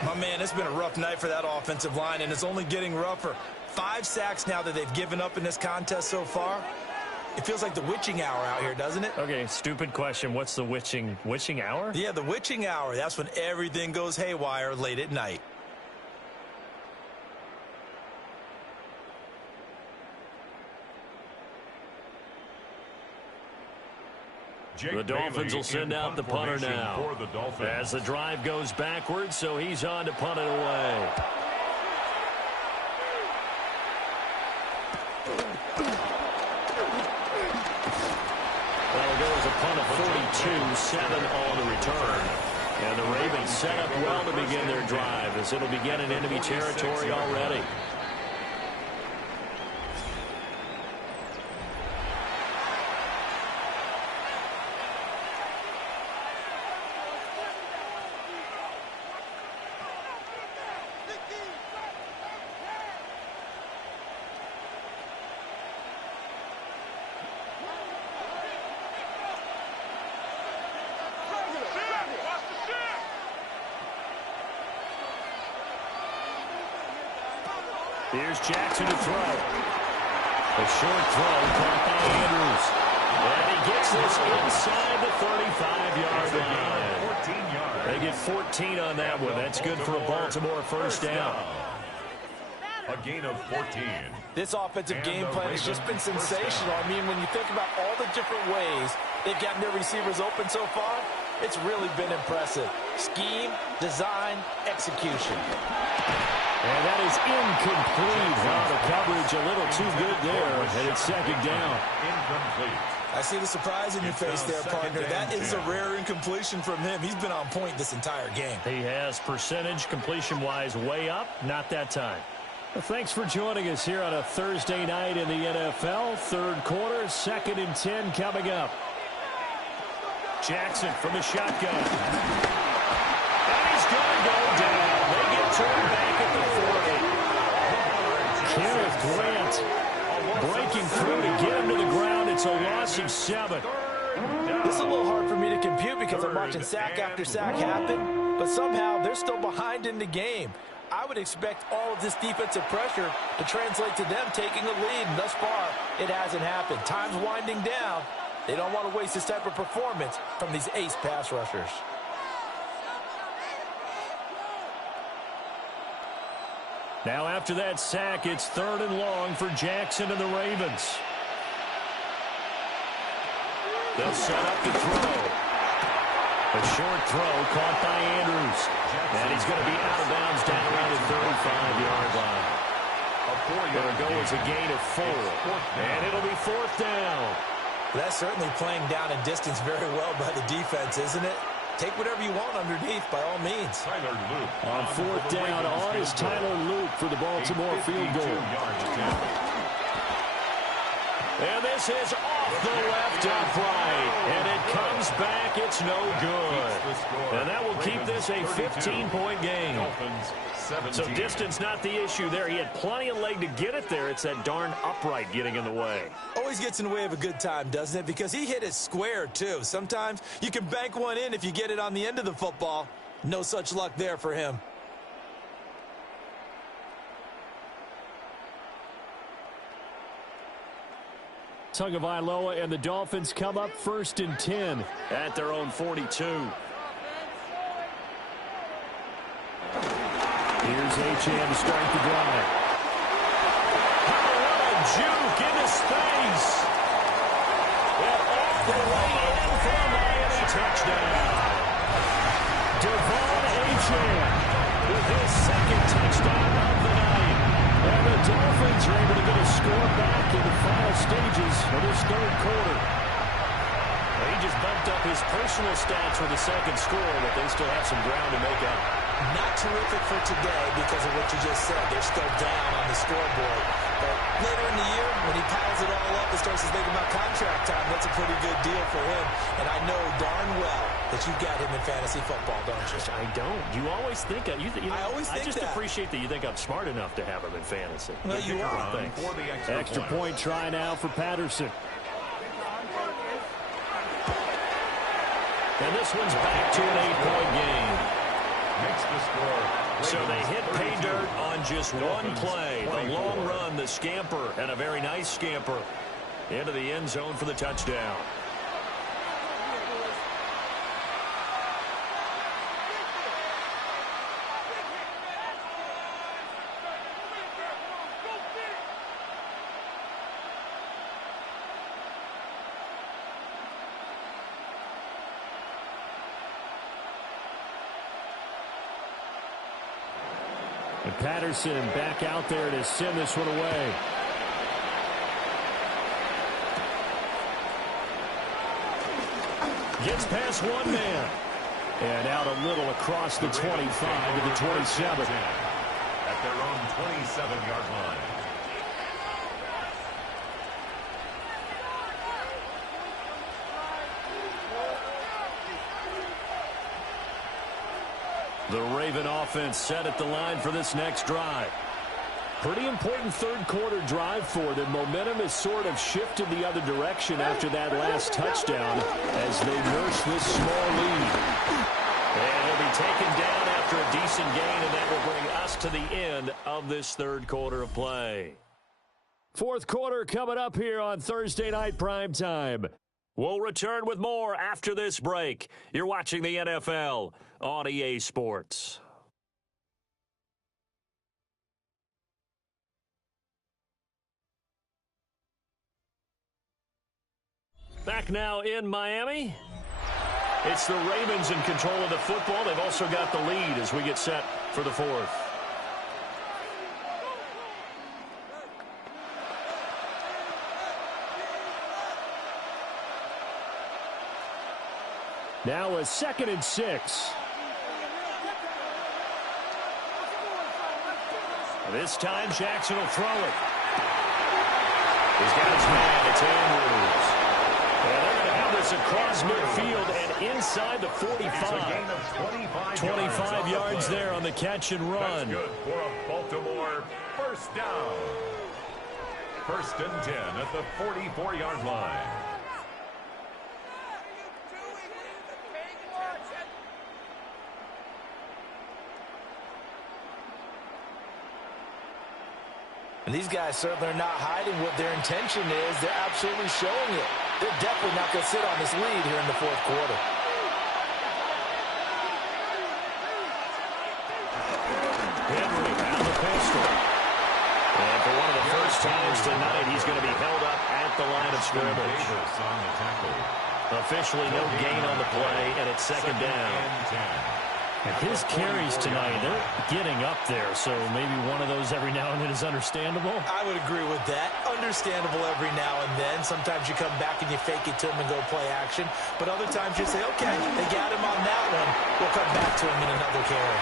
My man, it's been a rough night for that offensive line, and it's only getting rougher. 5 sacks now that they've given up in this contest so far. It feels like the witching hour out here, doesn't it? Okay, stupid question. What's the witching hour? Yeah, the witching hour. That's when everything goes haywire late at night. The Dolphins will send out the punter now as the drive goes backwards, so he's on to punt it away. That'll go as a punt of 42, 7 on the return. And the Ravens set up well to begin their drive as it'll begin in enemy territory already. Here's Jackson to throw. A short throw caught by Andrews. And he gets this inside the 35-yard line. They get 14 on that one. That's good for a Baltimore first down. A gain of 14. This offensive game plan has just been sensational. I mean, when you think about all the different ways they've gotten their receivers open so far, it's really been impressive. Scheme, design, execution. And that is incomplete. Wow, the coverage a little too good there, and it's second down. Incomplete. I see the surprise in your face there, partner. That is a rare incompletion from him. He's been on point this entire game. He has percentage completion-wise way up, not that time. Well, thanks for joining us here on a Thursday night in the NFL. Third quarter, 2nd and 10 coming up. Jackson from the shotgun. And he's going to go down. They get turned back at the 40. Kenneth Grant breaking through to get him to the ground. It's a loss of 7. This is a little hard for me to compute because I'm watching sack after sack happen, but somehow they're still behind in the game. I would expect all of this defensive pressure to translate to them taking a lead, and thus far, it hasn't happened. Time's winding down. They don't want to waste this type of performance from these ace pass rushers. Now after that sack, it's 3rd and long for Jackson and the Ravens. They'll set up to throw. A short throw caught by Andrews. And he's going to be out of bounds down around the 35-yard line. Going to go as a gain of 4. And it'll be 4th down. That's certainly playing down and distance very well by the defense, isn't it? Take whatever you want underneath, by all means. Tyler Luke. On 4th down, on is Tyler Luke for the Baltimore field goal. And this is off the left upright. And it comes back. It's no good. And that will keep this a 15-point game. So distance not the issue there. He had plenty of leg to get it there. It's that darn upright getting in the way. Always gets in the way of a good time, doesn't it? Because he hit it square, too. Sometimes you can bank one in if you get it on the end of the football. No such luck there for him. Tagovailoa and the Dolphins come up 1st and 10 at their own 42. Here's Achane to start the drive. What a juke into space. And off the way in for a Miami touchdown. Devon Achane with his 2nd touchdown of the night. And the Dolphins are able to get a score back in the final stages of this 3rd quarter. He just bumped up his personal stats with a 2nd score, but they still have some ground to make up. Not terrific for today because of what you just said. They're still down on the scoreboard. But later in the year, when he piles it all up and starts to think about contract time, that's a pretty good deal for him. And I know darn well that you've got him in fantasy football, don't you? I don't. You always think I always think I just that. Appreciate that you think I'm smart enough to have him in fantasy. Well, you are. Thanks. Extra point try now for Patterson. And this one's back to an 8-point game. makes the score. So they hit pay dirt on just one play. The long run, the scamper, and a very nice scamper into the end zone for the touchdown. And Patterson back out there to send this one away. Gets past one man. And out a little across the 25 to the 27. At their own 27-yard line. The Raven offense set at the line for this next drive. Pretty important third quarter drive for them. Momentum has sort of shifted the other direction after that last touchdown as they nurse this small lead. And he'll be taken down after a decent gain, and that will bring us to the end of this third quarter of play. Fourth quarter coming up here on Thursday Night Primetime. We'll return with more after this break. You're watching the NFL on EA Sports. Back now in Miami. It's the Ravens in control of the football. They've also got the lead as we get set for the fourth. Now a 2nd and 6. This time Jackson will throw it. He's got his man. It's Andrews. And they're going to have this across midfield and inside the 45. 25 yards there on the catch and run. That's good for a Baltimore first down. 1st and 10 at the 44-yard line. And these guys certainly are not hiding what their intention is. They're absolutely showing it. They're definitely not going to sit on this lead here in the fourth quarter. Henry out of the pistol. And for one of the first times tonight, he's going to be held up at the line of scrimmage. Officially no gain on the play, and it's 2nd down. And his carries tonight, they're getting up there, so maybe one of those every now and then is understandable. I would agree with that. Understandable every now and then. Sometimes you come back and you fake it to him and go play action. But other times you say, okay, they got him on that one. We'll come back to him in another carry.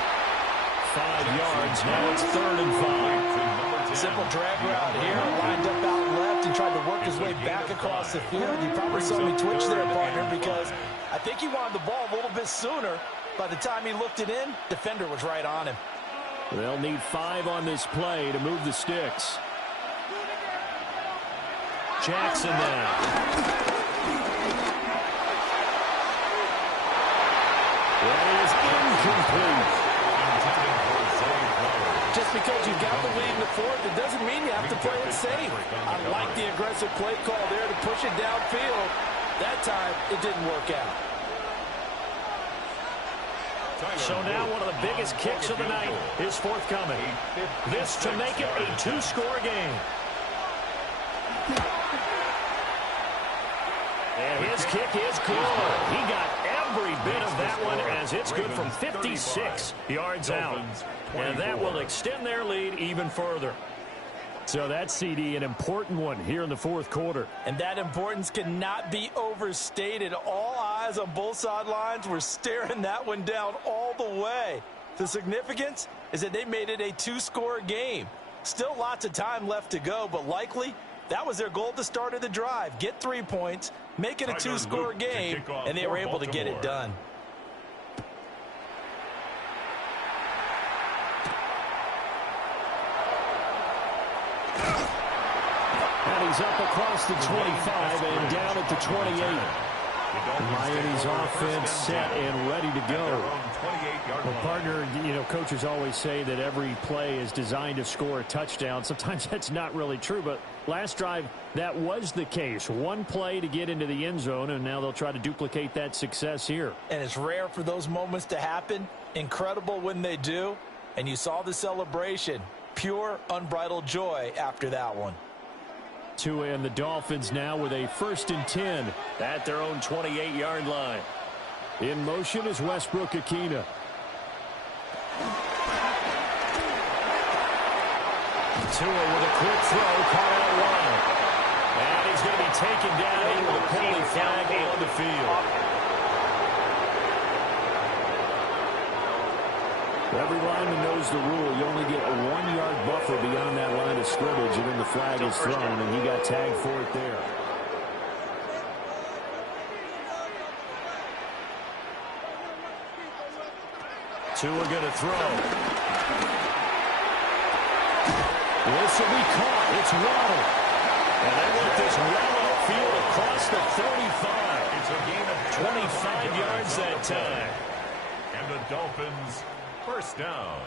5 yards. Now it's 3rd and 5. Simple drag route here. Lined up out left and tried to work his way back across the field. You probably saw me twitch there, partner, because I think he wanted the ball a little bit sooner. By the time he looked it in, defender was right on him. They'll need 5 on this play to move the sticks. Jackson now. That is incomplete. Just because you've got the lead in the fourth, it doesn't mean you have to play it safe. I like the aggressive play call there to push it downfield. That time, it didn't work out. So now one of the biggest kicks of the night is forthcoming. This to make it a 2-score game. And his kick is good. He got every bit of that one as it's good from 56 yards out. And that will extend their lead even further. So that CD, an important one here in the fourth quarter. And that importance cannot be overstated. All eyes on both sidelines were staring that one down all the way. The significance is that they made it a 2-score game. Still lots of time left to go, but likely that was their goal at the start of the drive. Get 3 points, make it a 2-score game, and they were able to get it done. And he's up across the 25 and down at the 28. Miami's offense set and ready to go. Well, partner, coaches always say that every play is designed to score a touchdown. Sometimes that's not really true, but last drive, that was the case. One play to get into the end zone, and now they'll try to duplicate that success here. And it's rare for those moments to happen. Incredible when they do. And you saw the celebration. Pure, unbridled joy after that one. Tua and the Dolphins now with a 1st and 10 at their own 28-yard line. In motion is Westbrook-Akina. Tua with a quick throw, caught out wide. And he's going to be taken down in with a penalty flag on the field. Every lineman knows the rule. You only get a 1-yard buffer beyond that line of scrimmage, and then the flag is thrown, and he got tagged for it there. Tua going to throw. This will be caught. It's Waddle. And they let this well upfield across the 35. It's a gain of 25 yards that time. And the Dolphins, first down.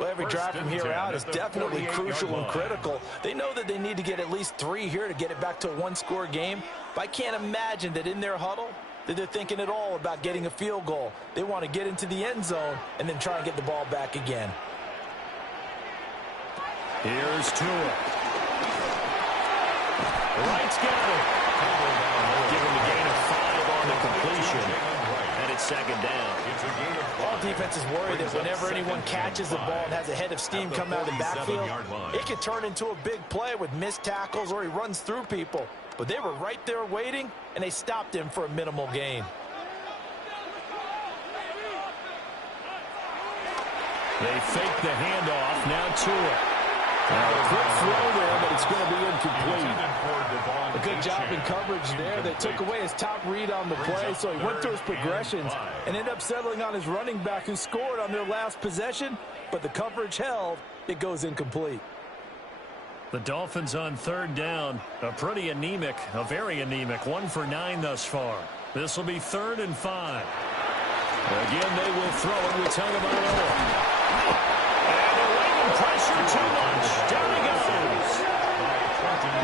Well, every drive from here out is definitely crucial and critical. They know that they need to get at least 3 here to get it back to a one-score game. But I can't imagine that in their huddle that they're thinking at all about getting a field goal. They want to get into the end zone and then try and get the ball back again. Here's Tua. Wright's got it. Give him a gain of 5 on the completion. And it's 2nd down. All defenses worry that whenever anyone catches the ball and has a head of steam come out of the backfield, it could turn into a big play with missed tackles or he runs through people. But they were right there waiting, and they stopped him for a minimal gain. They fake the handoff. Now Tua. A quick throw there, but it's going to be incomplete. A good job in coverage there. They took away his top read on the play, so he went through his progressions and ended up settling on his running back who scored on their last possession, but the coverage held. It goes incomplete. The Dolphins on 3rd down. A pretty anemic, a very anemic 1 for 9 thus far. This will be 3rd and 5. Again, they will throw it with Tagovailoa. Pressure too much. Down he goes.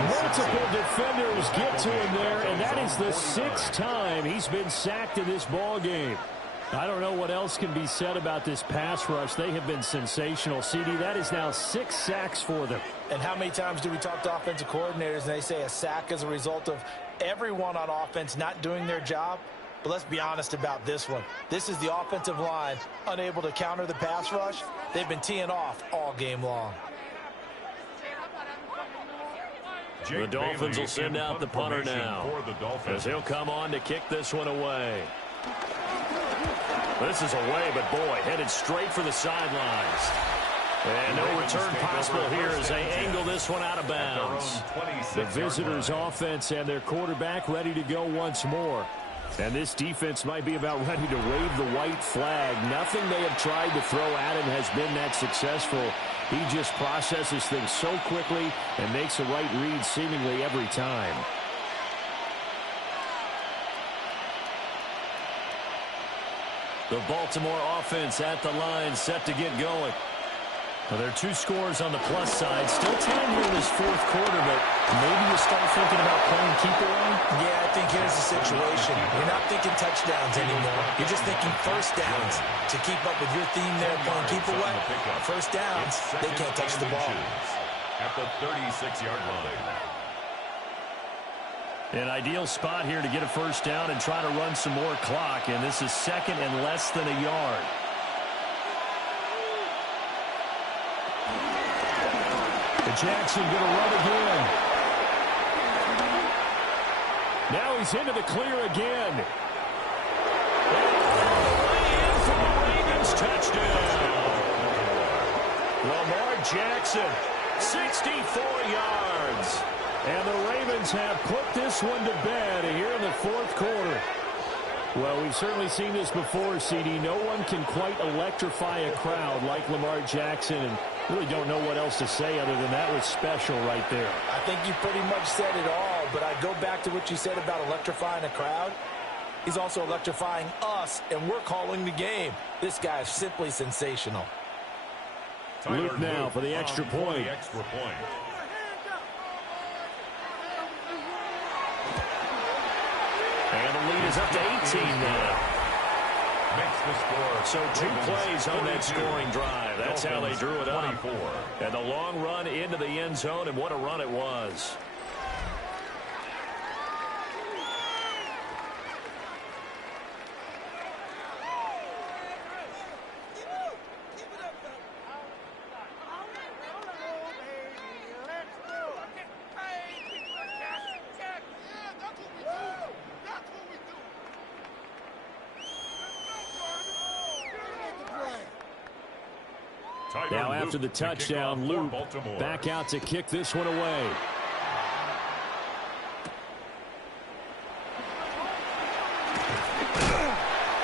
Multiple defenders get to him there, and that is the 6th time he's been sacked in this ball game. I don't know what else can be said about this pass rush. They have been sensational. CD, that is now 6 sacks for them. And how many times do we talk to offensive coordinators and they say a sack is a result of everyone on offense not doing their job? But let's be honest about this one. This is the offensive line unable to counter the pass rush. They've been teeing off all game long. The Dolphins will send out the punter now, as he'll come on to kick this one away. This is away, but boy, headed straight for the sidelines. And no return possible here as they angle this one out of bounds. The visitors' offense and their quarterback ready to go once more. And this defense might be about ready to wave the white flag. Nothing they have tried to throw at him has been that successful. He just processes things so quickly and makes the right read seemingly every time. The Baltimore offense at the line, set to get going. Well, there are 2 scores on the plus side. Still 10 here in this 4th quarter, but maybe you start thinking about playing keep away? Yeah, I think here's the situation. You're not thinking touchdowns anymore. You're just thinking first downs. To keep up with your theme there, playing keep away, first downs, they can't touch the ball. At the 36-yard line. An ideal spot here to get a first down and try to run some more clock, and this is 2nd and less than a yard. Jackson going to run again. Now he's into the clear again. Way in for the Ravens touchdown. Lamar Jackson, 64 yards. And the Ravens have put this one to bed here in the 4th quarter. Well, we've certainly seen this before, CD. No one can quite electrify a crowd like Lamar Jackson, and really don't know what else to say other than that was special right there. I think you pretty much said it all. but I go back to what you said about electrifying a crowd. He's also electrifying us, and we're calling the game. This guy is simply sensational. Luke now for the extra point. And the lead is up to 18 now. So 2 plays on that scoring drive. That's how they drew it up. And the long run into the end zone, and what a run it was. Now after the touchdown, Luke back out to kick this one away.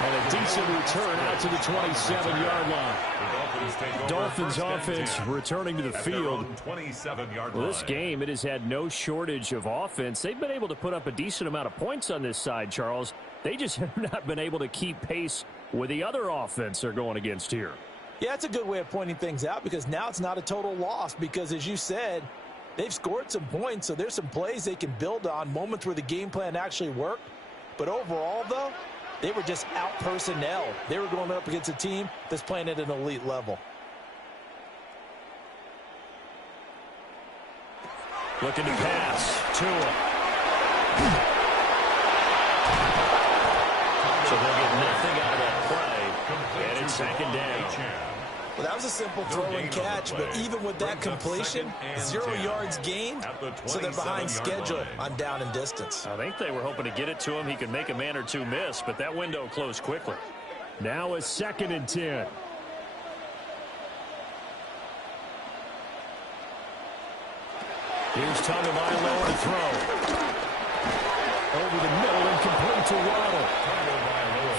And a decent return out to the 27-yard line. Dolphins offense returning to the field. Well, this game, it has had no shortage of offense. They've been able to put up a decent amount of points on this side, Charles. They just have not been able to keep pace with the other offense they're going against here. Yeah, that's a good way of pointing things out because now it's not a total loss because, as you said, they've scored some points, so there's some plays they can build on, moments where the game plan actually worked. But overall, though, they were just out-personnel. They were going up against a team that's playing at an elite level. Looking to pass. Tua. So they'll get nothing out of that play. And it's second down. Well, that was a simple throw and catch, but even with that completion, 0 yards gained, so they're behind schedule on down and distance. I think they were hoping to get it to him. He could make a man or two miss, but that window closed quickly. Now a 2nd and 10. Here's Tagovailoa to throw. Over the middle and complete to Waddle.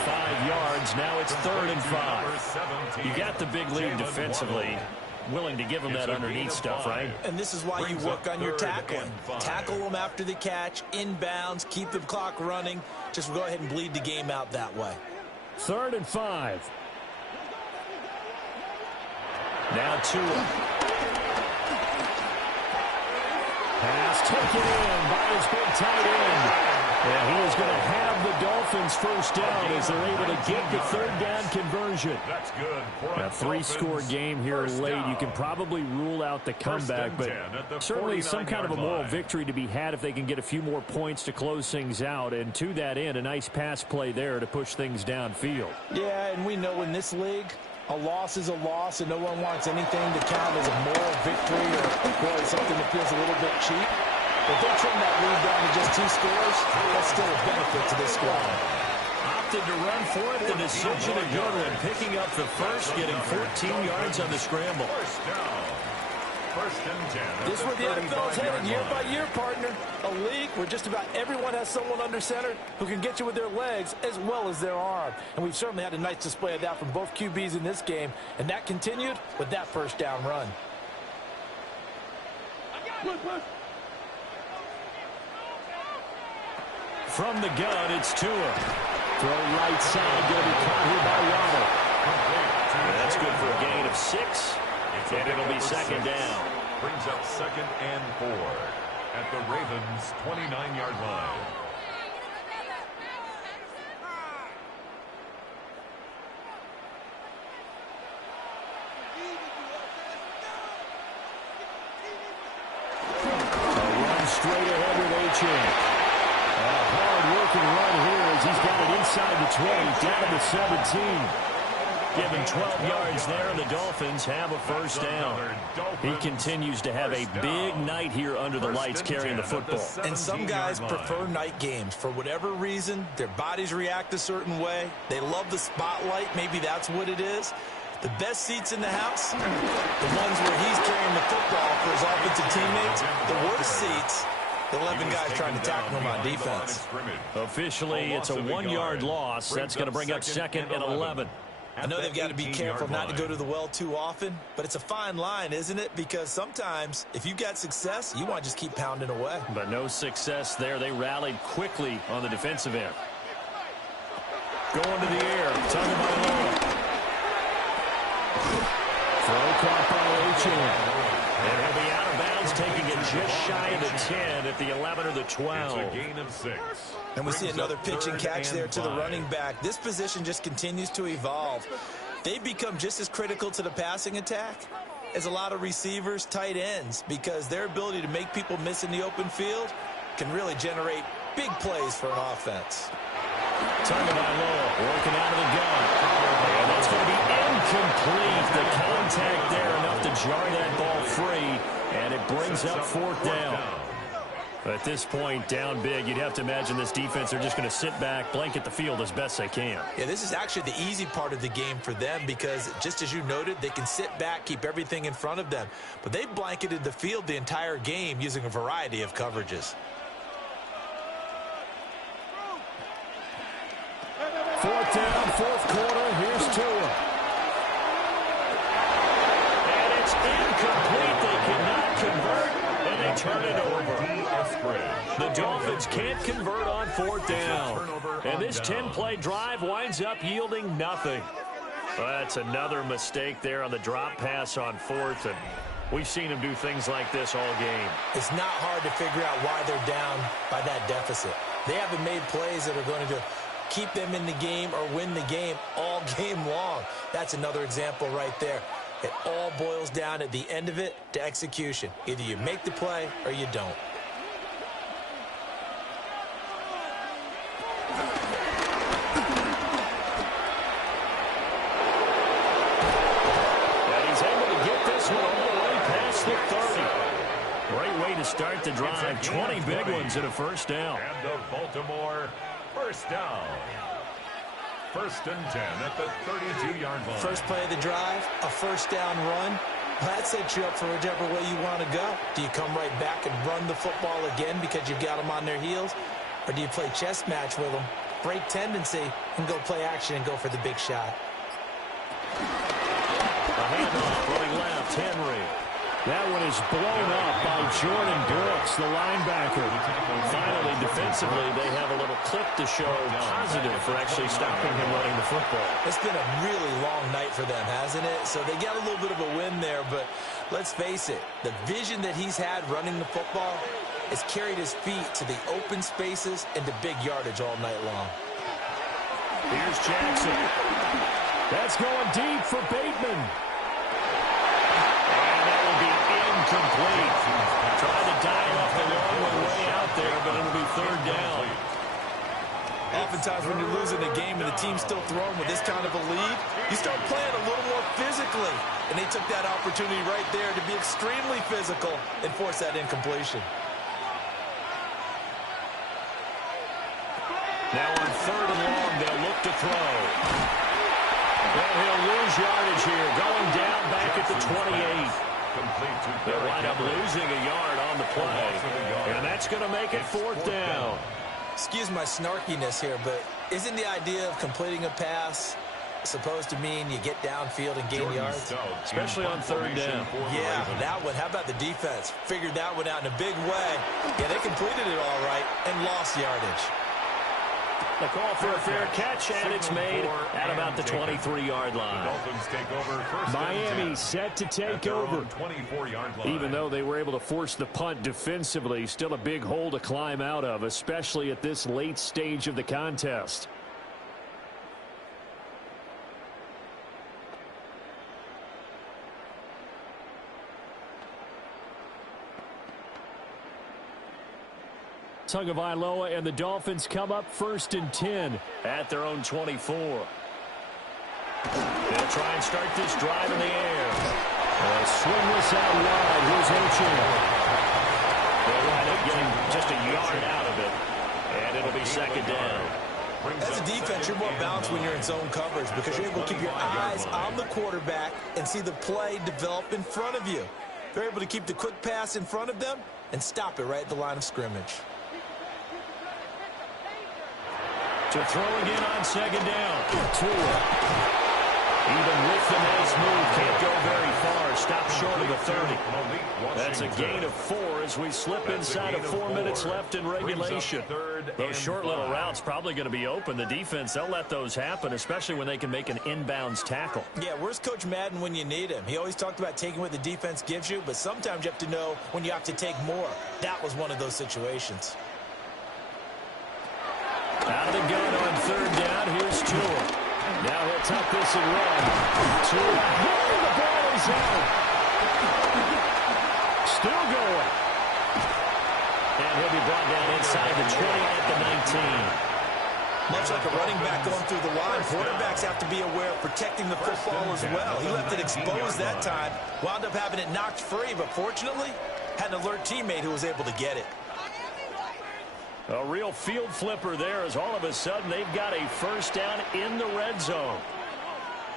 5 yards. Now it's 3rd and 5. You got the big lead defensively. Willing to give them that underneath stuff, right? And this is why you work on your tackling. Tackle them after the catch, inbounds, keep the clock running. Just go ahead and bleed the game out that way. 3rd and 5. Now Tua. Pass taken in by his big tight end. And he is going to have the Dolphins first down as they're able to get the 3rd down conversion. That's good. A 3-score game here late. You can probably rule out the comeback, but certainly some kind of a moral victory to be had if they can get a few more points to close things out. And to that end, a nice pass play there to push things downfield. Yeah, and we know in this league, a loss is a loss, and no one wants anything to count as a moral victory or something that feels a little bit cheap. If they trim that lead down to just 2 scores, that's still a benefit to this squad. Opted to run for it. The decision a good one. Picking up the first, getting 14 yards on the scramble. First and 10. This is where the NFL is headed year by year, partner. A league where just about everyone has someone under center who can get you with their legs as well as their arm. And we've certainly had a nice display of that from both QBs in this game. And that continued with that first down run. From the gun, it's Tua. Throw right side, going to be caught here by Waddle. That's good for a gain of 6, and it'll be 2nd down. Brings up 2nd and 4 at the Ravens' 29-yard line. A run straight ahead with H.A. Hard-working run here as he's got it inside the 20, down to the 17. Given 12 yards there, and the Dolphins have a first down. He continues to have a big night here under the lights carrying the football. And some guys prefer night games. For whatever reason, their bodies react a certain way. They love the spotlight. Maybe that's what it is. The best seats in the house, the ones where he's carrying the football for his offensive teammates. The worst seats, the 11 guys trying to tackle him on defense. Officially, it's a 1-yard loss. That's going to bring up 2nd and 11. I know they've got to be careful not to go to the well too often, but it's a fine line, isn't it? Because sometimes if you've got success, you want to just keep pounding away. But no success there. They rallied quickly on the defensive end. Going to the air. Tagovailoa. Throw caught by Achane. And he'll be out of bounds, taking it just shy of the 10 at the 11 or the 12. It's a gain of 6. And we see another pitch and catch there to the running back. This position just continues to evolve. They become just as critical to the passing attack as a lot of receivers, tight ends, because their ability to make people miss in the open field can really generate big plays for an offense. Tagovailoa working out of the gun. And that's going to be incomplete. The contact there enough to jar that ball free, and it brings up 4th down. At this point, down big, you'd have to imagine this defense are just going to sit back, blanket the field as best they can. Yeah, this is actually the easy part of the game for them because, just as you noted, they can sit back, keep everything in front of them. But they've blanketed the field the entire game using a variety of coverages. 4th down, 4th quarter. Here's Tua. And it's incomplete. They cannot convert, and they turn it over. The Dolphins can't convert on 4th down. And this 10-play drive winds up yielding nothing. That's another mistake there on the drop pass on 4th, and we've seen them do things like this all game. It's not hard to figure out why they're down by that deficit. They haven't made plays that are going to keep them in the game or win the game all game long. That's another example right there. It all boils down at the end of it to execution. Either you make the play or you don't. And he's able to get this one all the way past the 30. Great way to start the drive. 20 big ones and a 1st down. And the Baltimore 1st down. 1st and 10 at the 32-yard line. First play of the drive, a 1st down run. That sets you up for whichever way you want to go. Do you come right back and run the football again because you've got them on their heels? Or do you play chess match with them, break tendency, and go play action and go for the big shot? A handoff running left, Henry. That one is blown up by Jordan Brooks, the linebacker. Finally, defensively, they have a little clip to show positive for actually stopping him running the football. It's been a really long night for them, hasn't it? So they got a little bit of a win there, but let's face it, the vision that he's had running the football has carried his feet to the open spaces and to big yardage all night long. Here's Jackson. That's going deep for Bateman. Incomplete. Tried to dial off the long one way out there, but it'll be 3rd down. Oftentimes when you're losing a game and the team's still throwing with this kind of a lead, you start playing a little more physically. And they took that opportunity right there to be extremely physical and force that incompletion. Now on 3rd and long, they'll look to throw. Well, he'll lose yardage here, going down back at the 28. They'll wind up losing a yard on the play, and that's going to make it 4th down. Excuse my snarkiness here, but isn't the idea of completing a pass supposed to mean you get downfield and gain yards? Especially on 3rd down. Yeah, that one. How about the defense? Figured that one out in a big way. Yeah, they completed it all right and lost yardage. The call for a fair catch, and it's made at about the 23-yard line. Miami set to take over. Even though they were able to force the punt defensively, still a big hole to climb out of, especially at this late stage of the contest. Tagovailoa and the Dolphins come up 1st and 10 at their own 24. They'll try and start this drive in the air. Swing this out wide. Here's Achane. They'll wind up getting just a yard out of it, and it'll be 2nd down. As a defense, you're more balanced when you're in zone coverage because you're able to keep your eyes on the quarterback and see the play develop in front of you. They're able to keep the quick pass in front of them and stop it right at the line of scrimmage. To throw again on 2nd down. Tua. Even with the nice move, can't go very far. Stop short of the 30. That's a gain of 4 as we slip inside of 4 minutes left in regulation. Those short little routes probably going to be open. The defense, they'll let those happen, especially when they can make an inbounds tackle. Yeah, where's Coach Madden when you need him? He always talked about taking what the defense gives you, but sometimes you have to know when you have to take more. That was one of those situations. Out of the gun on 3rd down. Here's Tua. Now he'll tuck this and run. Tua, the ball is out. Still going. And he'll be brought down inside the 20 at the 19. Much like a running back going through the line, quarterbacks have to be aware of protecting the football as well. He left it exposed that time, wound up having it knocked free, but fortunately, had an alert teammate who was able to get it. A real field flipper there as all of a sudden they've got a 1st down in the red zone.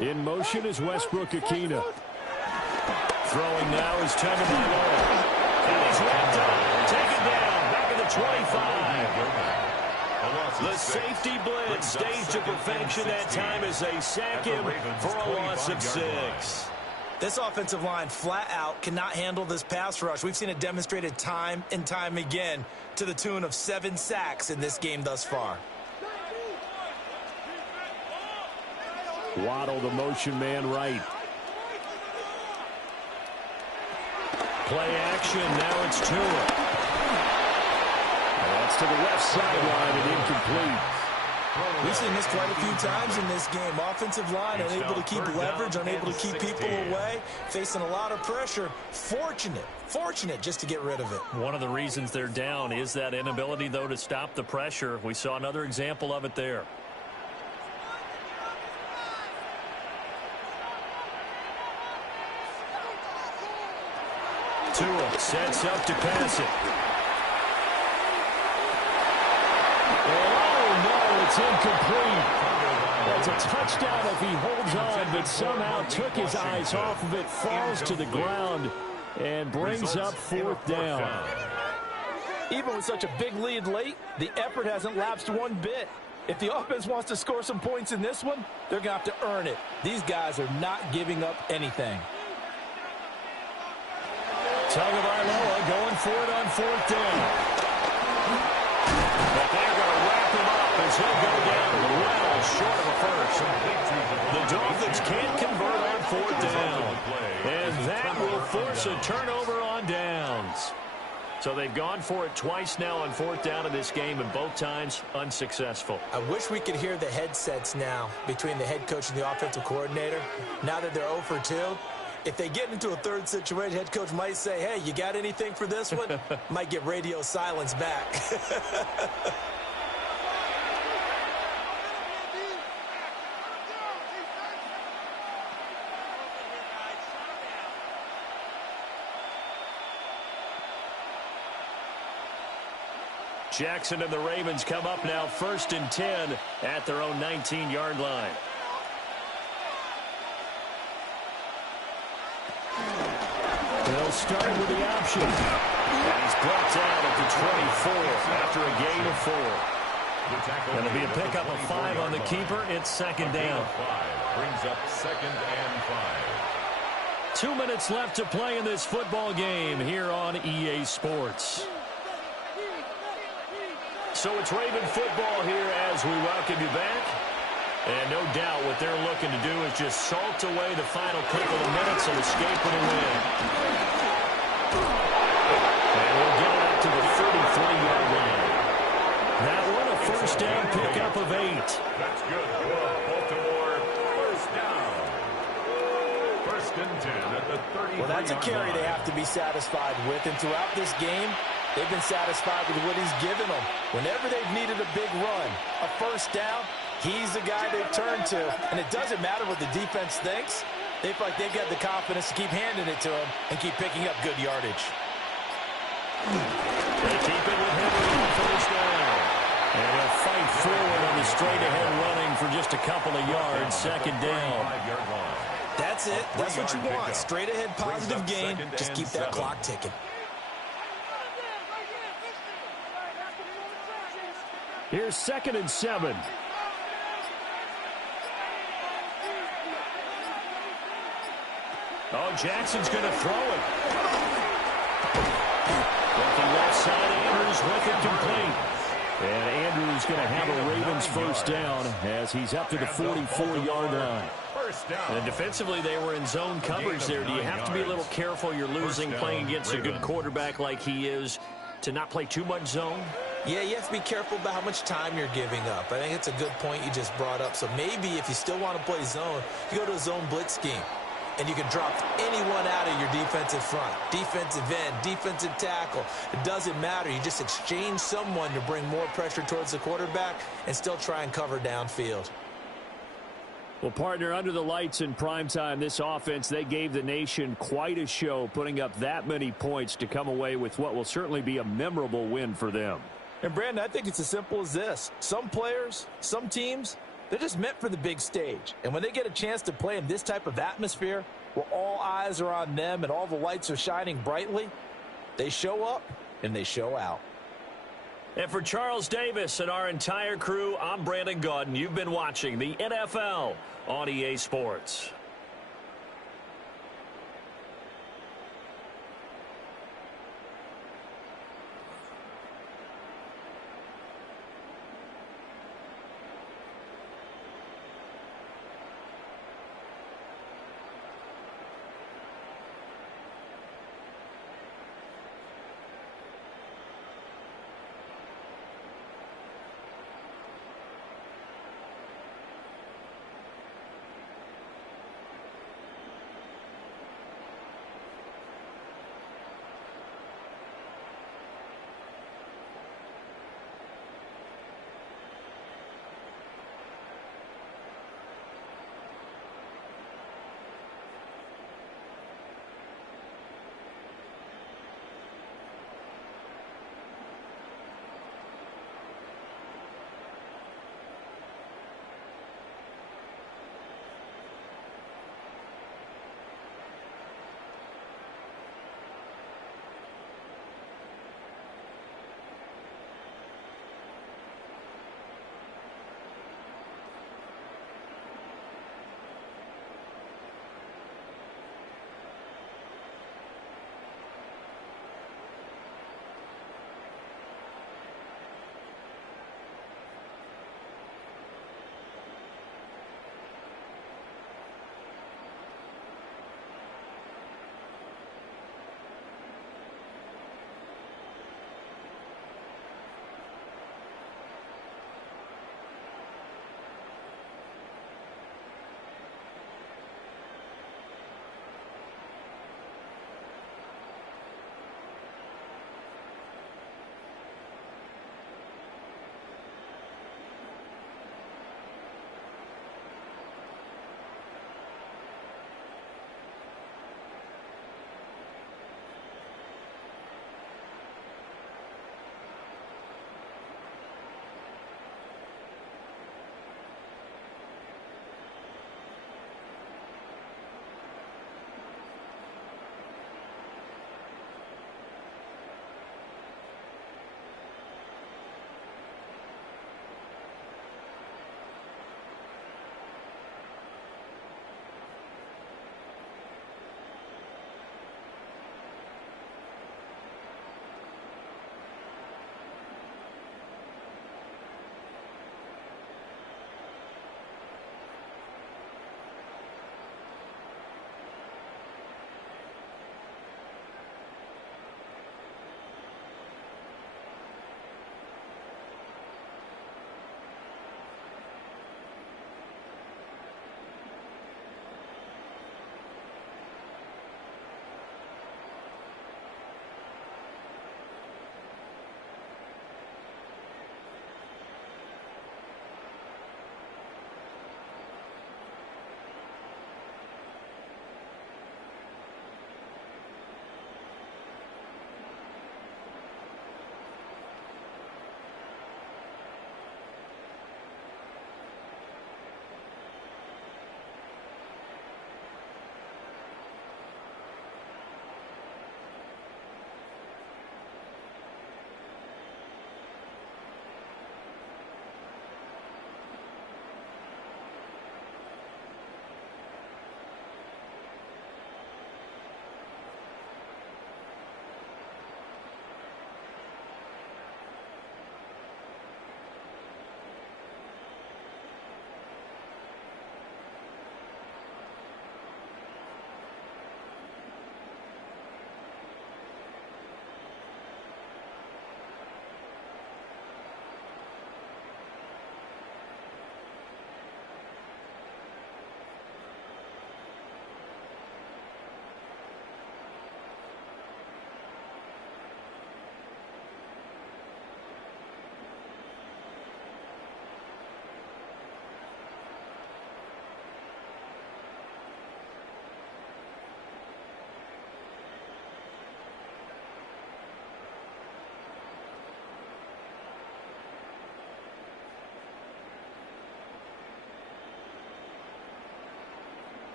In motion is Westbrook-Akina. Throwing now is Tagovailoa. And he's wrapped up. Taken down. Back at the 25. The safety blitz staged to perfection that time as they sack him for a loss of 6. This offensive line flat out cannot handle this pass rush. We've seen it demonstrated time and time again to the tune of 7 sacks in this game thus far. Waddle, the motion man right. Play action. Now it's Tua. That's to the left sideline and incomplete. We've seen this quite a few times in this game. Offensive line unable to keep leverage, unable to keep people away, facing a lot of pressure. Fortunate just to get rid of it. One of the reasons they're down is that inability, though, to stop the pressure. We saw another example of it there. Tua sets up to pass it. It's incomplete. That's a touchdown if he holds on, but somehow took his eyes off of it, falls to the ground, and brings up 4th down. Even with such a big lead late, the effort hasn't lapsed one bit. If the offense wants to score some points in this one, they're going to have to earn it. These guys are not giving up anything. Tagovailoa going for it on 4th down. But they're going to wrap him up as he'll go down well short of a 1st. The Dolphins can't convert on 4th down. And that will force a turnover on downs. So they've gone for it twice now on 4th down in this game, and both times unsuccessful. I wish we could hear the headsets now between the head coach and the offensive coordinator. Now that they're 0 for 2, if they get into a 3rd situation, head coach might say, hey, you got anything for this one? Might get radio silence back. Jackson and the Ravens come up now 1st and 10 at their own 19-yard line. They'll start with the option. And he's brought down at the 24 after a gain of 4. Going to be a pickup of 5 on the keeper. It's 2nd down. Brings up 2nd and 5. 2 minutes left to play in this football game here on EA Sports. So it's Raven football here as we welcome you back. And no doubt what they're looking to do is just salt away the final couple of minutes and escape with a win. And we'll get it up to the 33-yard line. That one a 1st down pickup of 8. That's good for Baltimore. 1st down. 1st and 10 at the 33-yard line. Well, that's a carry they have to be satisfied with. And throughout this game, they've been satisfied with what he's given them. Whenever they've needed a big run, a 1st down, he's the guy they've turned to. And it doesn't matter what the defense thinks. They feel like they've got the confidence to keep handing it to him and keep picking up good yardage. They keep it with him on 1st down. And he'll fight forward on the straight-ahead running for just a couple of yards. 2nd down. That's it. That's what you want. Straight-ahead positive gain. Just keep that clock ticking. Here's 2nd and 7. Oh, Jackson's going to throw it. Off the left side, Andrews with it complete. And Andrews going to have a Ravens first down as he's up to the 44-yard line. And defensively, they were in zone coverage there. Do you have to be a little careful? You're losing playing against a good quarterback like he is to not play too much zone? Yeah, you have to be careful about how much time you're giving up. I think it's a good point you just brought up. So maybe if you still want to play zone, you go to a zone blitz scheme. And you can drop anyone out of your defensive front, defensive end, defensive tackle. It doesn't matter. You just exchange someone to bring more pressure towards the quarterback and still try and cover downfield. Well, partner, under the lights in primetime, this offense, they gave the nation quite a show, putting up that many points to come away with what will certainly be a memorable win for them. And, Brandon, I think it's as simple as this. Some players, some teams, they're just meant for the big stage. And when they get a chance to play in this type of atmosphere where all eyes are on them and all the lights are shining brightly, they show up and they show out. And for Charles Davis and our entire crew, I'm Brandon Gaudin. You've been watching the NFL on EA Sports.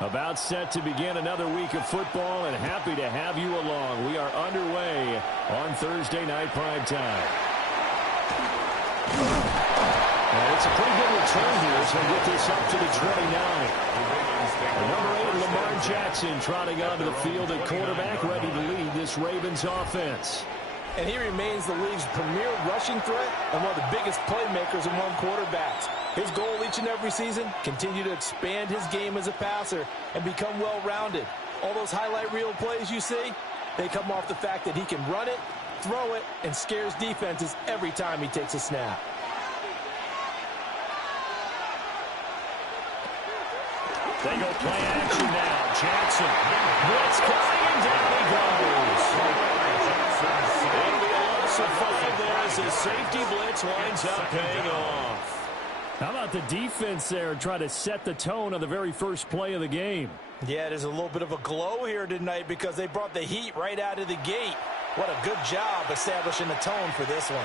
About set to begin another week of football, and happy to have you along. We are underway on Thursday night primetime. And it's a pretty good return here as we get this up to the 29. Number 8, Lamar Jackson, trotting onto the field at quarterback, ready to lead this Ravens offense. And he remains the league's premier rushing threat and one of the biggest playmakers among quarterbacks. His goal each and every season, continue to expand his game as a passer and become well-rounded. All those highlight reel plays you see, they come off the fact that he can run it, throw it, and scares defenses every time he takes a snap. They go play action now. Jackson, blitz coming, and down he goes. And the loss of 5 there as his safety blitz winds up paying off. How about the defense there try to set the tone on the very first play of the game? Yeah, there's a little bit of a glow here tonight because they brought the heat right out of the gate. What a good job establishing the tone for this one.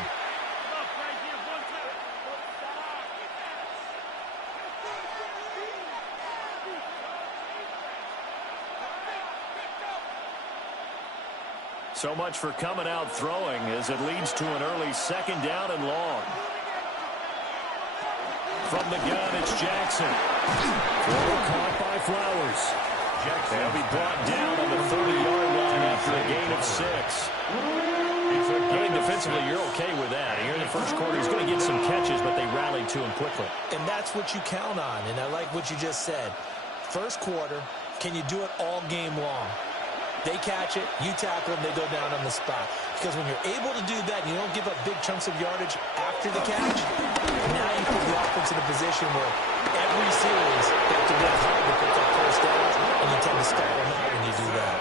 So much for coming out throwing as it leads to an early 2nd down and long. From the gun, it's Jackson. Throw caught by Flowers. They'll be brought down on the 30-yard line after a gain of 6. I mean, defensively, you're okay with that. Here in the first quarter, he's going to get some catches, but they rallied to him quickly. And that's what you count on, and I like what you just said. First quarter, can you do it all game long? They catch it, you tackle them, they go down on the spot. Because when you're able to do that, and you don't give up big chunks of yardage after the catch, now you put the offense in a position where every series they have to work hard to pick up first downs, and you tend to stall them out when you do that.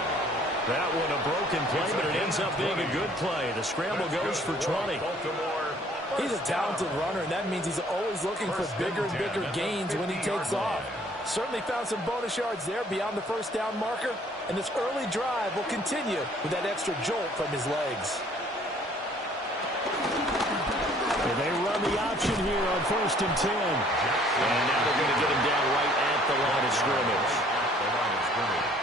That one a broken play, but it ends up being a good play. The scramble goes for 20. He's a talented runner, and that means he's always looking for bigger and bigger gains when he takes off. Certainly found some bonus yards there beyond the first down marker, and this early drive will continue with that extra jolt from his legs. And they run the option here on 1st and 10. And now they're going to get him down right at the line of scrimmage.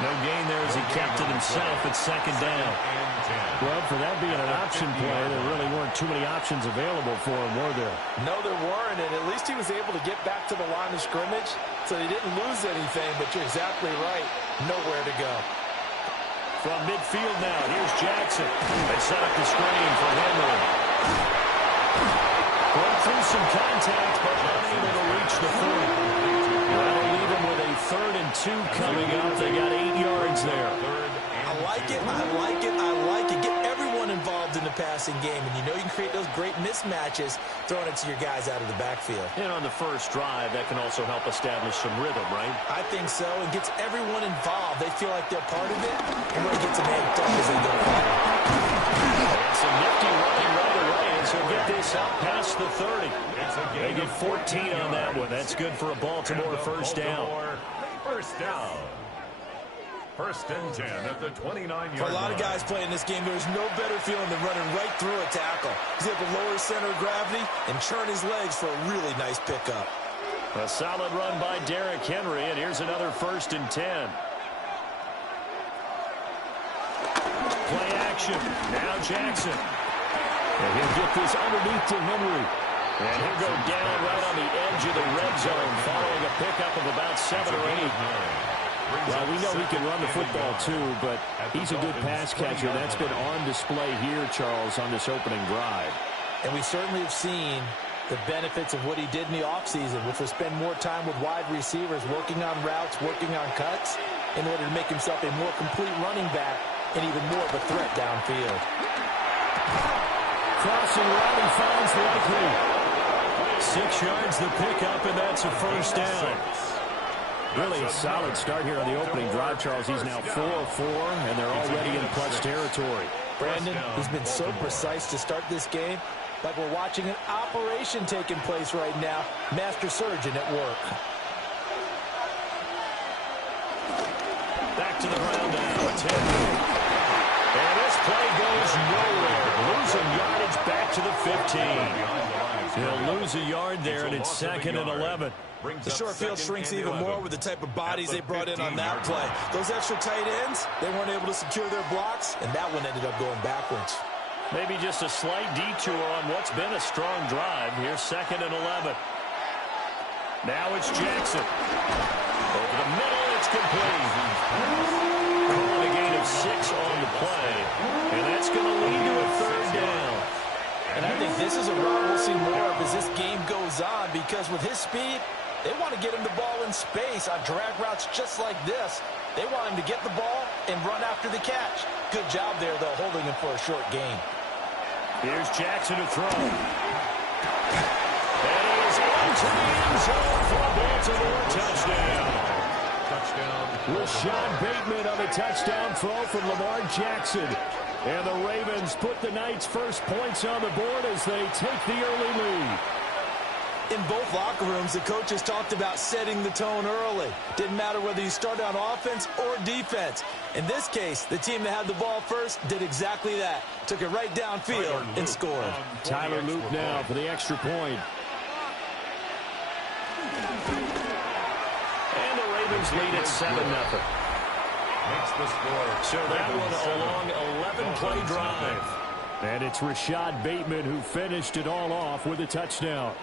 No gain there as he kept it himself at 2nd down. Well, for that being an option play, there really weren't too many options available for him, were there? No, there weren't, and at least he was able to get back to the line of scrimmage, so he didn't lose anything, but you're exactly right. Nowhere to go. From midfield now, here's Jackson. They set up the screen for Henry. Went through some contact, but unable to reach the 40. That'll leave him with a 3rd and 2 coming up. They got 8 yards there. I like it, I like it, I like it. Get everyone involved in the passing game, and you know you can create those great mismatches throwing it to your guys out of the backfield. And on the first drive, that can also help establish some rhythm, right? I think so. It gets everyone involved. They feel like they're part of it, and really gets them amped up as they go forward. And some nifty running right away as he'll get this out past the 30. They get 14 on that one. That's good for a Baltimore first down. First down. 1st and 10 at the 29-yard line. For a lot of guys playing this game, there's no better feeling than running right through a tackle. He's able to lower his center of gravity and churn his legs for a really nice pickup. A solid run by Derrick Henry, and here's another 1st and 10. Play action. Now Jackson. And he'll get this underneath to Henry. And he'll go down right on the edge of the red zone following a pickup of about 7 or 8. Well, we know he can run the football, too, but he's a good pass catcher. That's been on display here, Charles, on this opening drive. And we certainly have seen the benefits of what he did in the offseason, which was spend more time with wide receivers, working on routes, working on cuts, in order to make himself a more complete running back and even more of a threat downfield. Crossing right, he finds Likely. 6 yards the pickup, and that's a first down. Really a solid start here on the opening drive, Charles. He's now 4 of 4, and they're already in plus territory. Brandon, he's been so precise to start this game, like we're watching an operation taking place right now. Master surgeon at work. Back to the ground now, 10. And this play goes nowhere. Losing yardage back to the 15. He'll lose a yard there, and it's 2nd and 11. The short field shrinks even more with the type of bodies they brought in on that play. Those extra tight ends, they weren't able to secure their blocks, and that one ended up going backwards. Maybe just a slight detour on what's been a strong drive. Here's 2nd and 11. Now it's Jackson. Over the middle, it's complete. Calling a gain of 6 on the play, and that's going to lead to a 3rd down. And I think this is a route we'll see more of as this game goes on, because with his speed, they want to get him the ball in space on drag routes just like this. They want him to get the ball and run after the catch. Good job there, though, holding him for a short gain. Here's Jackson to throw. And he's into the end zone for a Baltimore touchdown. Rashad Bateman on a touchdown throw from Lamar Jackson. And the Ravens put the Knights' first points on the board as they take the early lead. In both locker rooms, the coaches talked about setting the tone early. Didn't matter whether you started on offense or defense. In this case, the team that had the ball first did exactly that. Took it right downfield and scored. Tyler Luke now for the extra point. And the Ravens lead at 7-0. Makes the score. So that one a long 11-play drive. And it's Rashad Bateman who finished it all off with a touchdown.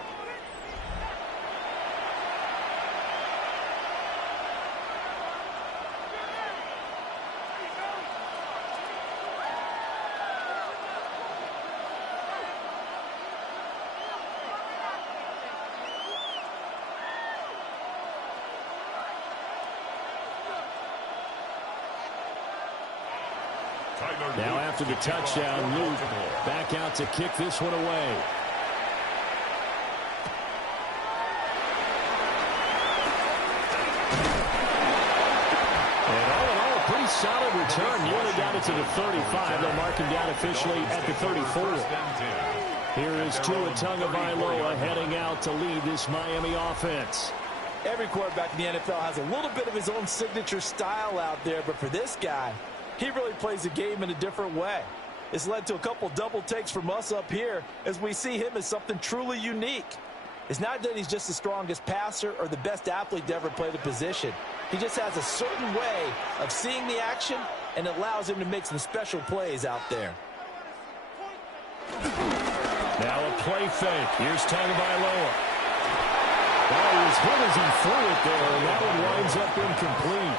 Now after the touchdown, Luke back out to kick this one away. And all in all, a pretty solid return. Nearly got it to the 35. They'll mark him down officially at the 34. Here is Tua Tagovailoa heading out to lead this Miami offense. Every quarterback in the NFL has a little bit of his own signature style out there, but for this guy, he really plays the game in a different way. It's led to a couple double takes from us up here as we see him as something truly unique. It's not that he's just the strongest passer or the best athlete to ever play the position. He just has a certain way of seeing the action, and it allows him to make some special plays out there. Now a play fake. Here's Tagovailoa. Oh, he was hit as he threw it there, and that one winds up incomplete.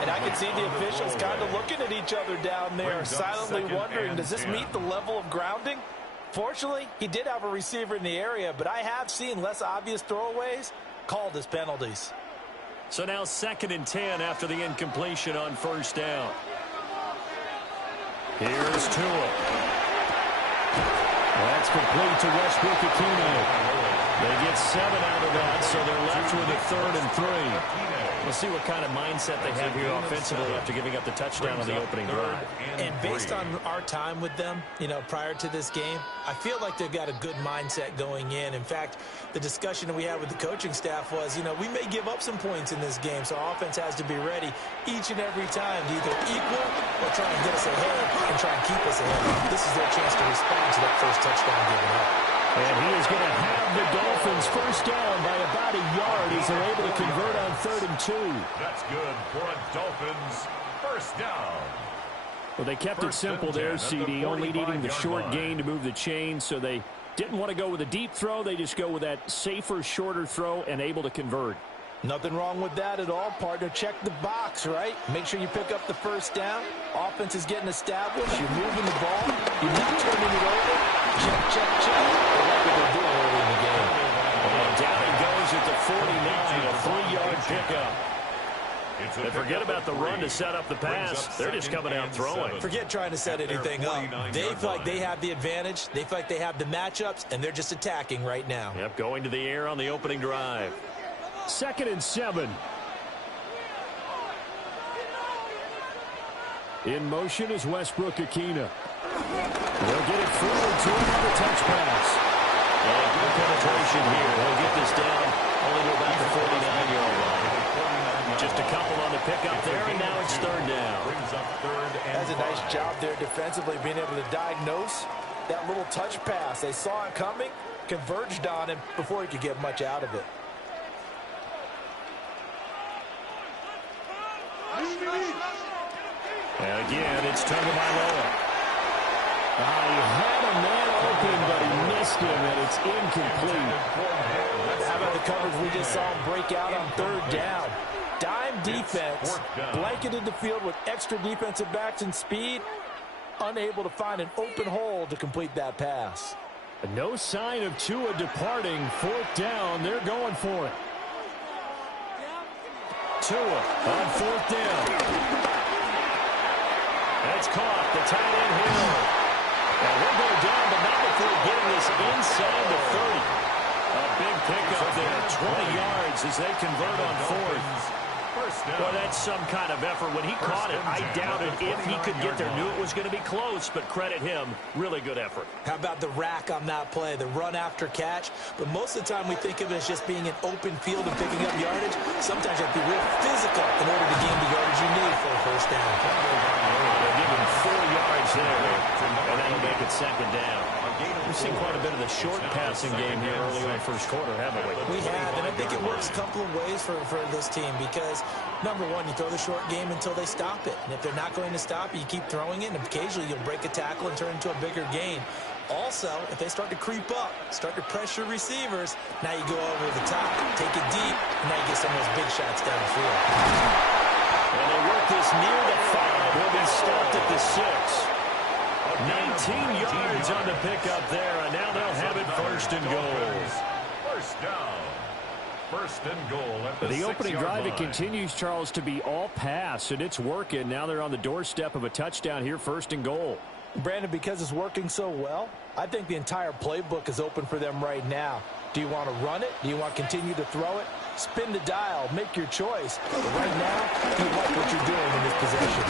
And I can see the officials kind of looking at each other down there, silently wondering, does this meet the level of grounding? Fortunately, he did have a receiver in the area, but I have seen less obvious throwaways called as penalties. So now 2nd and 10 after the incompletion on 1st down. Here's Tua. That's complete to Westbrook-Ikhine. They get 7 out of that, so they're left with a 3rd and 3. We'll see what kind of mindset they have here offensively after giving up the touchdown on the opening drive. And based on our time with them, prior to this game, I feel like they've got a good mindset going in. In fact, the discussion that we had with the coaching staff was, we may give up some points in this game, so our offense has to be ready each and every time to either equal or try and get us ahead and try and keep us ahead. This is their chance to respond to that first touchdown given up. And he is going to have the Dolphins first down by about a yard as they're able to convert on 3rd and 2. That's good for a Dolphins first down. Well, they kept it simple there, CD, only needing the short gain to move the chain, so they didn't want to go with a deep throw. They just go with that safer, shorter throw and able to convert. Nothing wrong with that at all, partner. Check the box, right? Make sure you pick up the first down. Offense is getting established. You're moving the ball. You're not turning it over. Check, check, check. I like what they're doing early in the game. And down he goes at the 49, a 3-yard pickup. And forget about the run to set up the pass. They're just coming out throwing. Forget trying to set anything up. They feel like they have the advantage. They feel like they have the matchups, and they're just attacking right now. Yep, going to the air on the opening drive. 2nd and 7. In motion is Westbrook-Ikhine. They'll get it forward to another touch pass. And good penetration here. They'll get this down only to about the 49-yard line. Just a couple on the pickup there, and now it's 3rd down. That's a nice job there defensively, being able to diagnose That little touch pass, they saw it coming, converged on him before he could get much out of it. And again, it's Tagovailoa. He had a man open, but he missed him, and it's incomplete. How about the coverage we just saw him break out on third down? Dime defense, blanketed the field with extra defensive backs and speed, unable to find an open hole to complete that pass. No sign of Tua departing. Fourth down, they're going for it. Tua on fourth down. That's caught. The tight end Hill. And we'll go down, but not before getting this inside the 30. A big pickup there, 20 yards as they convert on fourth. Well, that's some kind of effort. When he caught it, I doubted if he could get there. Knew it was going to be close, but credit him. Really good effort. How about the rack on that play, the run after catch? But most of the time we think of it as just being an open field and picking up yardage. Sometimes you have to be real physical in order to gain the yardage you need for a first down. They give him 4 yards there, and that'll make it second down. We've seen quite a bit of the short passing game here early in the first quarter, haven't we? We have, and I think it works a couple of ways for this team because, number one, you throw the short game until they stop it. And if they're not going to stop it, you keep throwing it, and occasionally you'll break a tackle and turn into a bigger gain. Also, if they start to creep up, start to pressure receivers, now you go over the top, take it deep, and now you get some of those big shots downfield. And they work this near the 5. Will be stopped at the 6. 19 yards on the pickup there, and now they'll have it first and goal. First down. First and goal at the 6-yard line. The opening drive, it continues, Charles, to be all pass, and it's working. Now they're on the doorstep of a touchdown here, first and goal. Brandon, because it's working so well, I think the entire playbook is open for them right now. Do you want to run it? Do you want to continue to throw it? Spin the dial. Make your choice. But right now, you like what you're doing in this possession.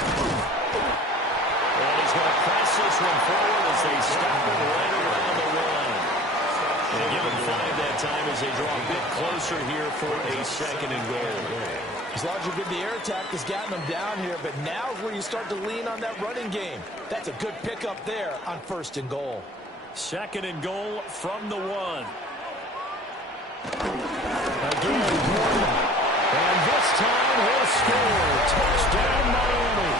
And he's going to press this one forward as they stop him right around the run. And give him 5 that time as they draw a bit closer here for a second and goal. As long as you're good, the air attack has gotten them down here, but now is where you start to lean on that running game. That's a good pickup there on first and goal. Second and goal from the 1. Again, Gordon. And this time he'll score. Touchdown, Miami.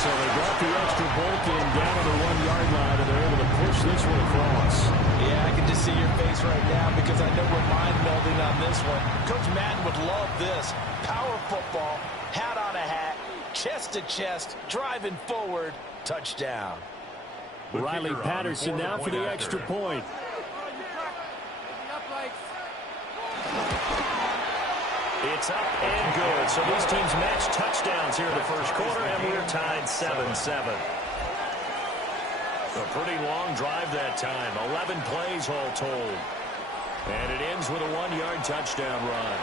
So they brought the extra bulk in down to the 1-yard line, and they're able to push this one across. Yeah, I can just see your face right now because I know we're mind-melding on this one. Coach Madden would love this. Power football, hat on a hat, chest to chest, driving forward, touchdown. Riley Patterson now for the extra point. It's up and good. So these teams match touchdowns here in the first quarter, and we're tied 7-7. A pretty long drive that time. 11 plays all told. And it ends with a 1-yard touchdown run.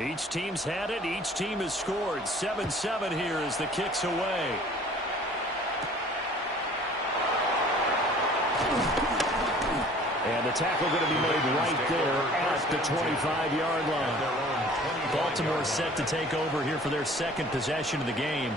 Each team's had it. Each team has scored. 7-7 here as the kick's away. And the tackle going to be made right there at the 25-yard line. Baltimore set to take over here for their second possession of the game.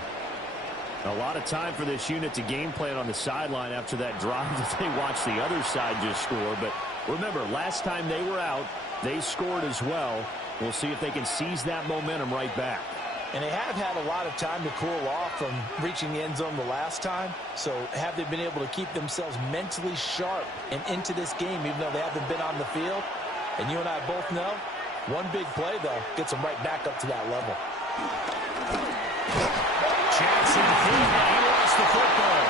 A lot of time for this unit to game plan on the sideline after that drive that they watched the other side just score. But remember, last time they were out, they scored as well. We'll see if they can seize that momentum right back. And they have had a lot of time to cool off from reaching the end zone the last time. So have they been able to keep themselves mentally sharp and into this game, even though they haven't been on the field? And you and I both know, one big play, though, gets them right back up to that level. Chance in the field. He lost the football.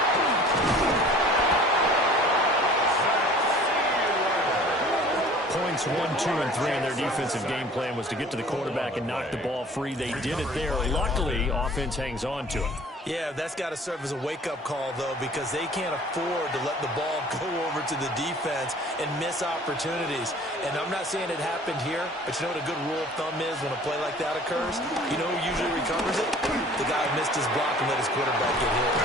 Points 1, 2, and 3 in their defensive game plan was to get to the quarterback and knock the ball free. They did it there. Luckily, offense hangs on to it. Yeah, that's got to serve as a wake-up call, though, because they can't afford to let the ball go over to the defense and miss opportunities. And I'm not saying it happened here, but you know what a good rule of thumb is when a play like that occurs? You know who usually recovers it? The guy who missed his block and let his quarterback get hit.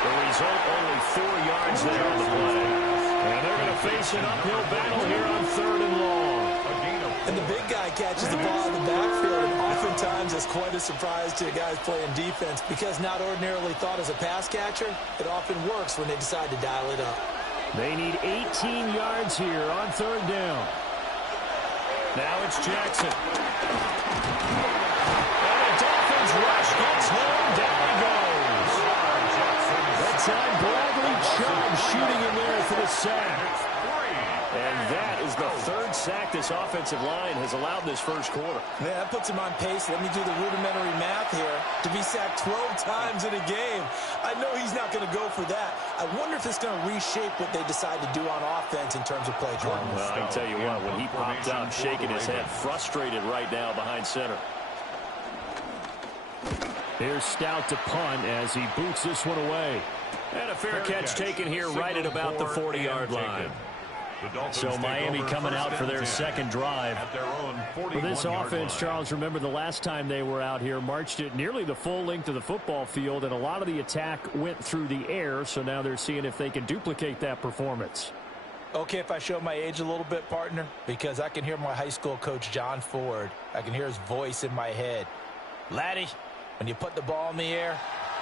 The result, only 4 yards there on the play. And they're going to face an uphill battle here on 3rd and long. And the big guy catches the ball in the backfield, and oftentimes it's quite a surprise to guys playing defense because not ordinarily thought as a pass catcher, it often works when they decide to dial it up. They need 18 yards here on 3rd down. Now it's Jackson. And the Dolphins rush gets home. Down he goes. That time, Bradley Chubb shooting in there for the sack. And that is the 3rd sack this offensive line has allowed this first quarter. Yeah, that puts him on pace. Let me do the rudimentary math here. To be sacked 12 times in a game, I know he's not going to go for that. I wonder if it's going to reshape what they decide to do on offense in terms of play calling. Well, I can tell you what, when he popped up, shaking his head, frustrated right now behind center. Here's Stout to punt as he boots this one away. And a fair catch taken here right at about the 40-yard line. So Miami coming out for their second drive. For this offense, Charles, remember the last time they were out here, marched it nearly the full length of the football field, and a lot of the attack went through the air, so now they're seeing if they can duplicate that performance. Okay, if I show my age a little bit, partner, because I can hear my high school coach, John Ford. I can hear his voice in my head. Laddie, when you put the ball in the air,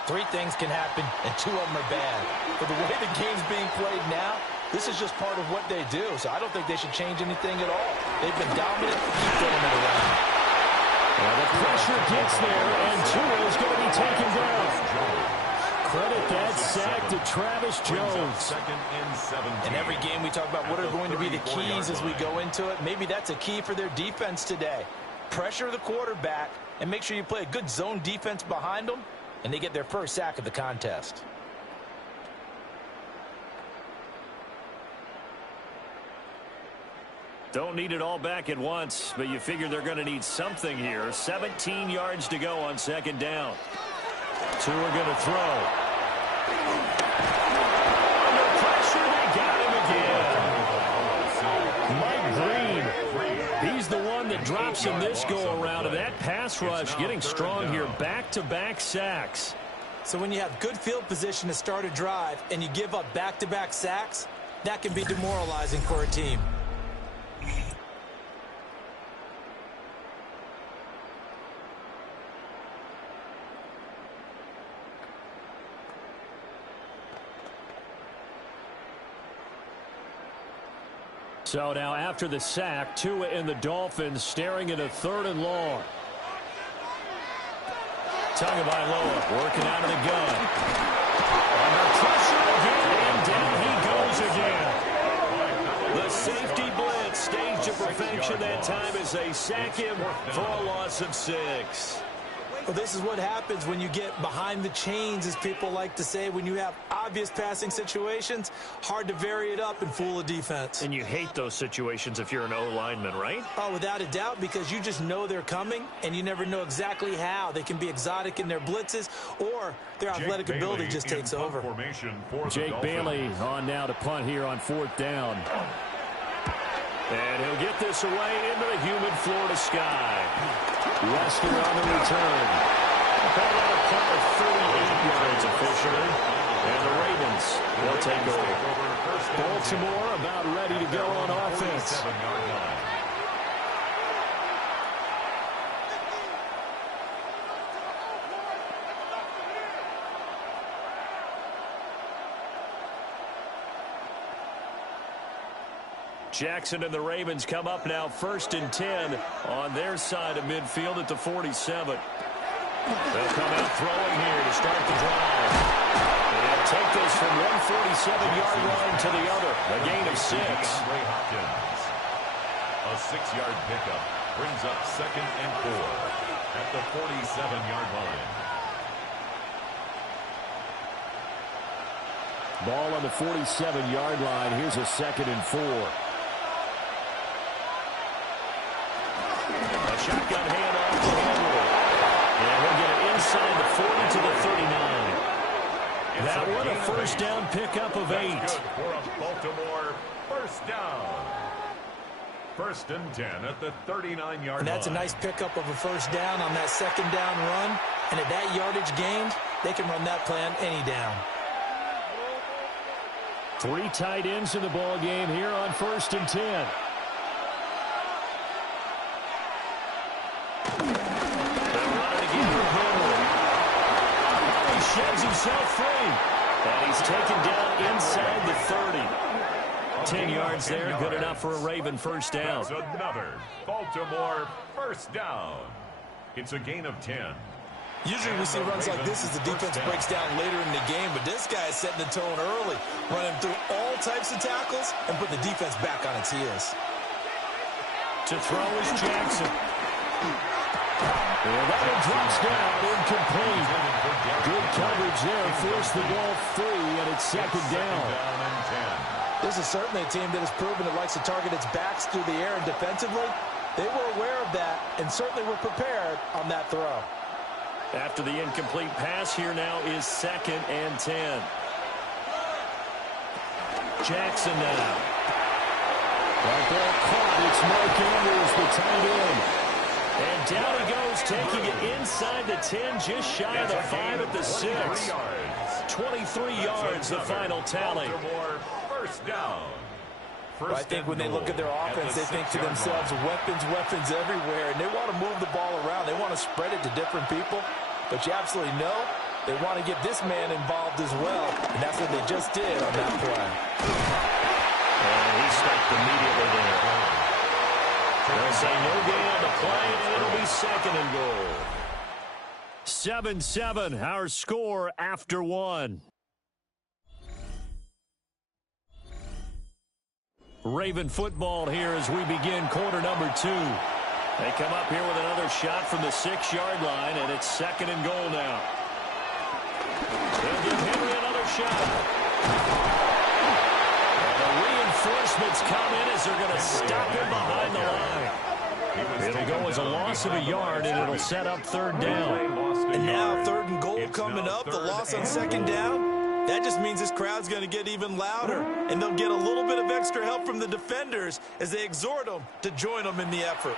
3 things can happen, and 2 of them are bad. But the way the game's being played now, this is just part of what they do, so I don't think they should change anything at all. They've been dominant. Keep throwing it around. Well, the pressure gets there, and Tua is going to be taken down. Credit that sack to Travis Jones. In every game we talk about what are going to be the keys as we go into it. Maybe that's a key for their defense today. Pressure the quarterback and make sure you play a good zone defense behind them, and they get their first sack of the contest. Don't need it all back at once, but you figure they're going to need something here. 17 yards to go on 2nd down. 2 are going to throw. Under pressure, they got him again. Mike Green, he's the one that drops him this go-around, and that pass rush getting strong here. Back-to-back sacks. So when you have good field position to start a drive and you give up back-to-back sacks, that can be demoralizing for a team. So now after the sack, Tua and the Dolphins staring at a 3rd and long. Tagovailoa working out of the gun. Under pressure again, and down he goes again. The safety blitz staged to perfection that time as they sack him for a loss of 6. Well, this is what happens when you get behind the chains, as people like to say. When you have obvious passing situations, hard to vary it up and fool a defense. And you hate those situations if you're an O-lineman, right? Oh, without a doubt, because you just know they're coming, and you never know exactly how. They can be exotic in their blitzes, or their athletic ability just takes over. Jake Bailey on now to punt here on 4th down. And he'll get this away into the humid Florida sky. Lester on the return. Called out a punt of 38 yards officially. And the Ravens will take over. Baltimore about ready to go on offense. Jackson and the Ravens come up now 1st and 10 on their side of midfield at the 47. They'll come out throwing here to start the drive. They'll take this from 147-yard line to the other. A gain of 6. A 6-yard pickup brings up 2nd and 4 at the 47-yard line. Ball on the 47-yard line. Here's a 2nd and 4. A shotgun handoff to Henry. And we'll get it inside the 40 to the 39. That one a first down pickup of 8. For a Baltimore first down. 1st and 10 at the 39-yard line. And that's a nice pickup of a first down on that second down run. And at that yardage gained, they can run that plan any down. 3 tight ends in the ball game here on 1st and 10. They'll run it again with Henry. He sheds himself free. And he's taken down inside the 30. 10 yards there, good enough for a Raven first down. That's another Baltimore first down. It's a gain of 10. Usually we see runs like this as the defense breaks down later in the game, but this guy is setting the tone early, running through all types of tackles and putting the defense back on its heels. To throw is Jackson. And that one drops down, incomplete. Good coverage there, forced the ball free, and it's second down. This is certainly a team that has proven it likes to target its backs through the air and defensively. They were aware of that and certainly were prepared on that throw. After the incomplete pass, here now is 2nd and 10. Jackson now. That ball caught. It's Mark Andrews, the tight end. And down he goes, taking it inside the 10, just shy of the 5 at the 6. 23 yards, the final tally. First down. Well, I think when they look at their offense, they think to themselves, weapons everywhere, and they want to move the ball around. They want to spread it to different people, but you absolutely know they want to get this man involved as well, and that's what they just did on that play. And he stopped immediately there. They'll say no gain on the play, and it'll be 2nd and goal. 7-7, our score after 1. Raven football here as we begin quarter number 2. They come up here with another shot from the 6-yard line, and it's 2nd and goal now. They'll give Henry another shot. And the reinforcements come in as they're going to stop him behind the line. It'll go as a loss of a yard, and it'll set up 3rd down. And now 3rd and goal coming up, the loss on 2nd down. That just means this crowd's going to get even louder, and they'll get a little bit of extra help from the defenders as they exhort them to join them in the effort.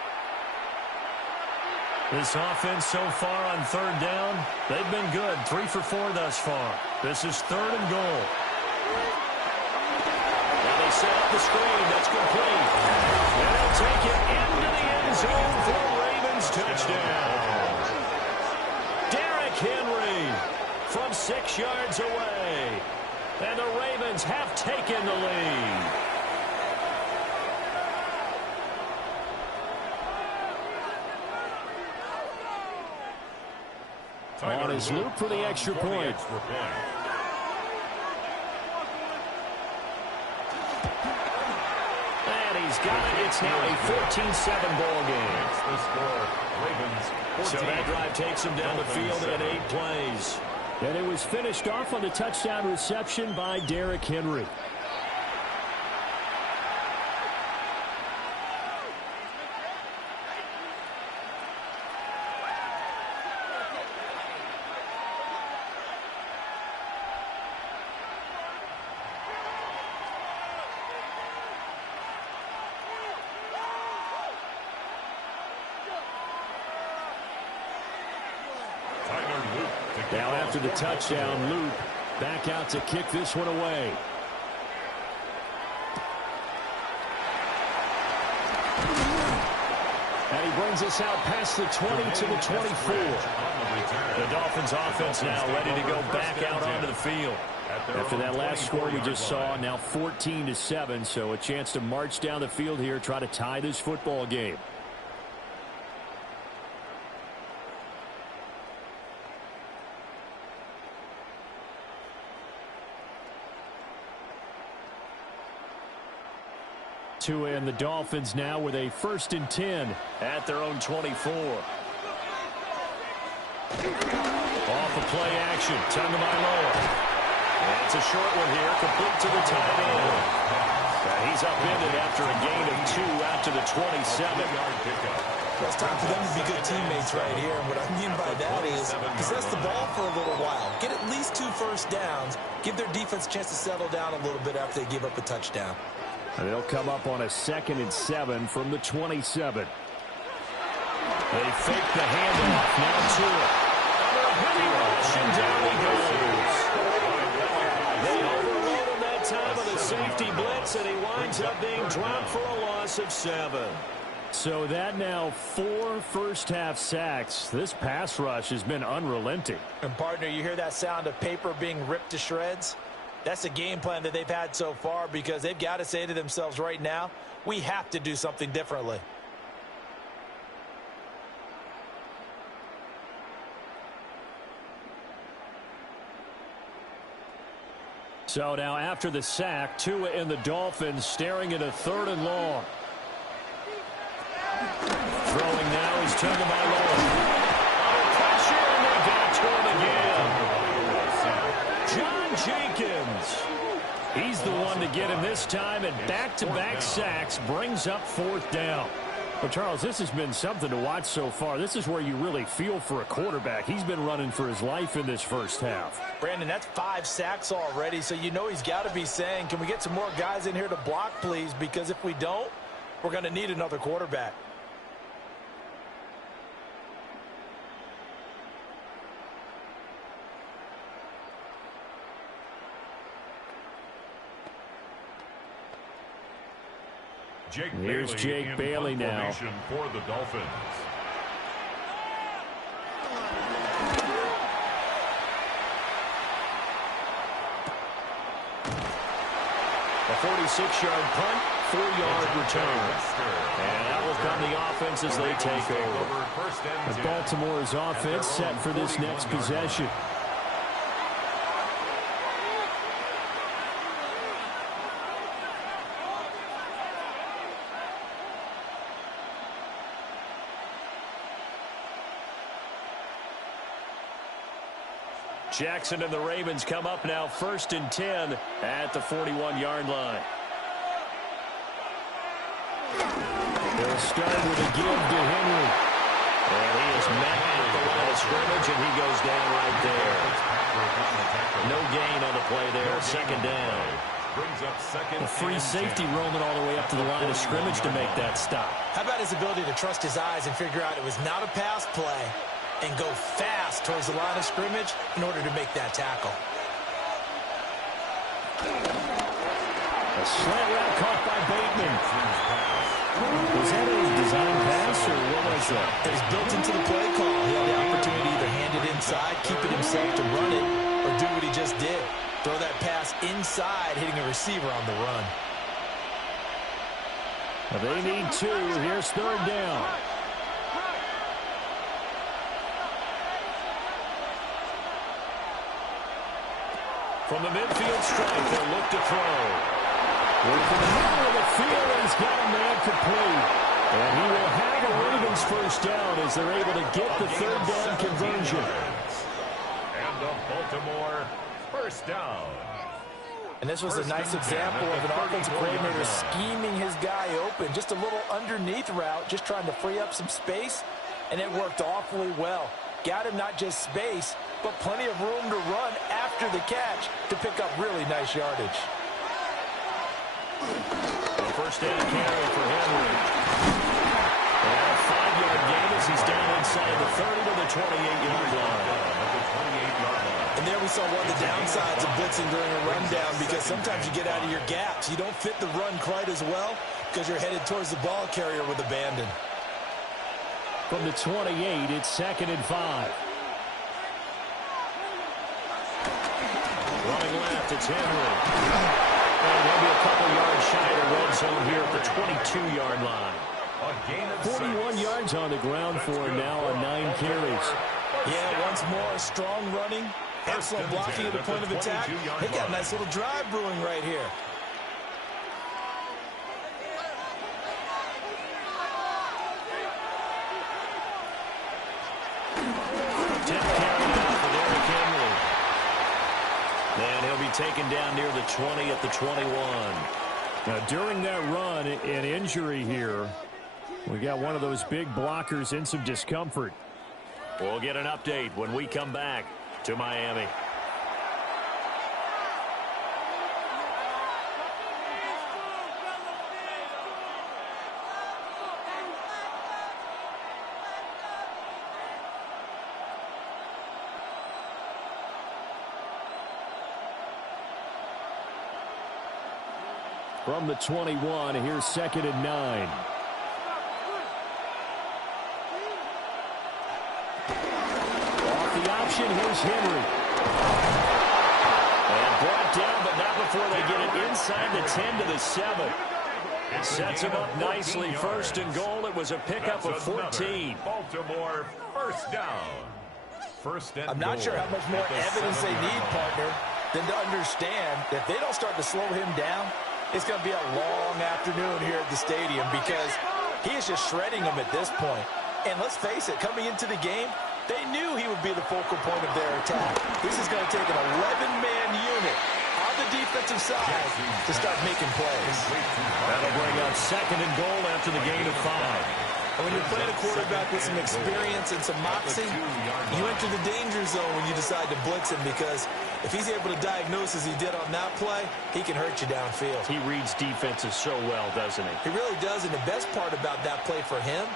This offense so far on 3rd down, they've been good. 3 for 4 thus far. This is 3rd and goal. And they set up the screen. That's complete. And they'll take it into the end zone for a Ravens touchdown. Derrick Henry from 6 yards away. And the Ravens have taken the lead. On his loop for the extra point. And he's got it. It's now a 14-7 ball game. The score, Ravens 14. So that drive takes him down the field in 8 plays. And it was finished off on the touchdown reception by Derrick Henry. Now after the touchdown, Luke back out to kick this one away. And he brings us out past the 20 to the 24. The Dolphins offense now ready to go back out onto the field. After that last score we just saw, now 14-7, so a chance to march down the field here, try to tie this football game. And the Dolphins now with a 1st and 10 at their own 24. Off of play action, Tagovailoa. And it's a short one here, complete to the tight end. He's upended after a gain of 2 out to the 27-yard pickup. Well, it's time for them to be good teammates right here. And what I mean by that is possess the ball for a little while. Get at least 2 first downs. Give their defense a chance to settle down a little bit after they give up a touchdown. And they'll come up on a 2nd and 7 from the 27. They fake the handoff. Now to it. Under a heavy rush, and down he goes. They overload him that time with a safety blitz, and he winds up being dropped for a loss of 7. So that now 4 first-half sacks. This pass rush has been unrelenting. And, partner, you hear that sound of paper being ripped to shreds? That's the game plan that they've had so far because they've got to say to themselves right now, we have to do something differently. So now after the sack, Tua and the Dolphins staring at a 3rd and long. Throwing now is Tagovailoa. Under pressure, and they got to him again. John Jenkins. He's the one to get him this time, and back-to-back sacks brings up 4th down. Well, Charles, this has been something to watch so far. This is where you really feel for a quarterback. He's been running for his life in this first half. Brandon, that's 5 sacks already, so you know he's got to be saying, can we get some more guys in here to block, please? Because if we don't, we're going to need another quarterback. Here's Jake Bailey now. For the Dolphins. A 46-yard punt, 4-yard return. And that will come the offense as they take over. The Baltimore's offense set for this next possession. Jackson and the Ravens come up now 1st and 10 at the 41-yard line. They'll start with a give to Henry. And he is met at the line of scrimmage, and he goes down right there. No gain on the play there, 2nd down. A free safety roaming all the way up to the line of scrimmage to make that stop. How about his ability to trust his eyes and figure out it was not a pass play and go fast towards the line of scrimmage in order to make that tackle. A slant route caught by Bateman. Was that a design pass, or what was that? It was built into the play call. He had the opportunity to either hand it inside, keep it himself to run it, or do what he just did. Throw that pass inside, hitting a receiver on the run. They need 2. Here's 3rd down. From the midfield stripe, they'll look to throw. Working the middle of the field, he's got a man complete. And he will have a Ravens first down as they're able to get the 3rd down conversion. And the Baltimore first down. And this was a nice example of an offensive coordinator scheming his guy open. Just a little underneath route, just trying to free up some space, and it worked awfully well. Got him not just space, but plenty of room to run after the catch to pick up really nice yardage. First down carry for Henry. And a 5-yard gain as he's down inside the 30 to the 28-yard line. And there we saw one of the downsides of blitzing during a rundown, because sometimes you get out of your gaps. You don't fit the run quite as well because you're headed towards the ball carrier with abandon. From the 28, it's 2nd and 5. Running left, it's Henry. And he'll be a couple yards shy of the red zone here at the 22-yard line. 41 yards on the ground for him now on 9 carries. Yeah, once more, strong running, excellent blocking at the point of attack. They got a nice little drive brewing right here. And he'll be taken down near the 20 at the 21. Now, during that run, an injury here. We got one of those big blockers in some discomfort. We'll get an update when we come back to Miami. From the 21, here's 2nd and 9. Off the option, here's Henry. And brought down, but not before they get it inside the 10 to the 7. It sets him up nicely. 1st and goal. It was a pickup of 14. Baltimore first down. I'm not sure how much more evidence they need, partner, than to understand that if they don't start to slow him down, it's going to be a long afternoon here at the stadium because he is just shredding them at this point. And let's face it, coming into the game, they knew he would be the focal point of their attack. This is going to take an 11-man unit on the defensive side to start making plays. That'll bring up 2nd and goal after the gain of 5. And when you're playing a quarterback with some experience and some moxie, you enter the danger zone when you decide to blitz him because if he's able to diagnose as he did on that play, he can hurt you downfield. He reads defenses so well, doesn't he? He really does, and the best part about that play for him,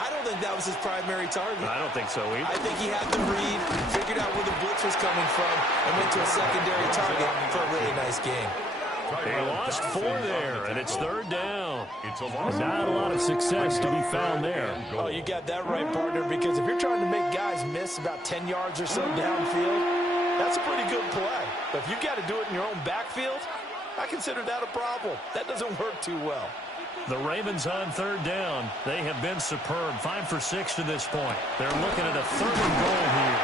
I don't think that was his primary target. I don't think so either. I think he had the read, figured out where the blitz was coming from, and went to a secondary target for a really nice game. They lost 4 there, and it's 3rd down. Not a lot of success to be found there. Oh, you got that right, partner, because if you're trying to make guys miss about 10 yards or so downfield, that's a pretty good play. But if you've got to do it in your own backfield, I consider that a problem. That doesn't work too well. The Ravens on 3rd down. They have been superb. 5 for 6 to this point. They're looking at a 3rd and goal here.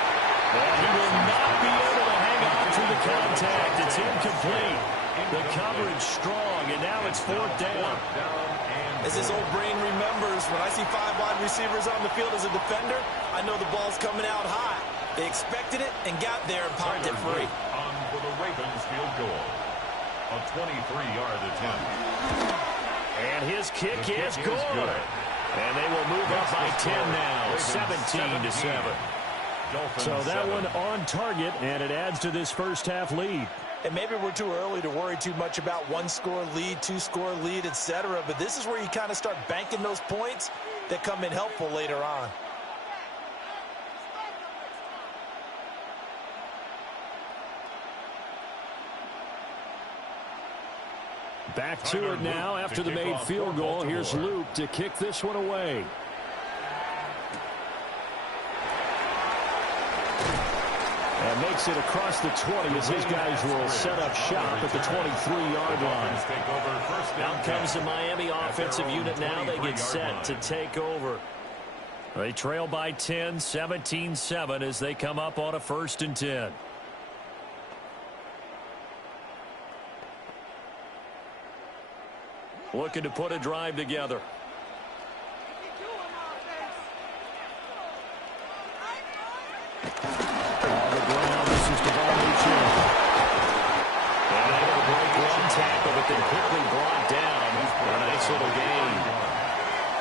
And he will not be able to hang on through the contact. It's incomplete. The coverage strong, and now it's 4th down. As this old brain remembers, when I see 5 wide receivers on the field as a defender, I know the ball's coming out high. They expected it and got there and popped it free. On for the Ravens field goal. A 23-yard attempt. And his kick is good. And they will move up by 10 now, 17 to 7. So that one on target, and it adds to this first half lead. And maybe we're too early to worry too much about 1-score lead, 2-score lead, etc. But this is where you kind of start banking those points that come in helpful later on. Back to it now after the made field goal. Here's Luke to kick this one away. And makes it across the 20 as his guys will set up shop at the 23-yard line. Out comes the Miami offensive unit now. They get set to take over. They trail by 10, 17-7 as they come up on a 1st and 10. Looking to put a drive together. Tackle, but then quickly brought down. A nice little gain.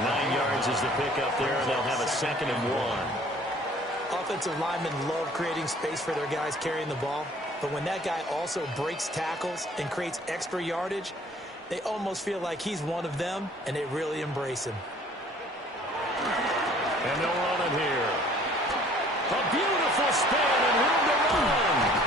9 yards is the pickup there, and they'll have a 2nd and 1. Offensive linemen love creating space for their guys carrying the ball, but when that guy also breaks tackles and creates extra yardage, they almost feel like he's one of them, and they really embrace him. And they'll run it here. A beautiful spin and room to run.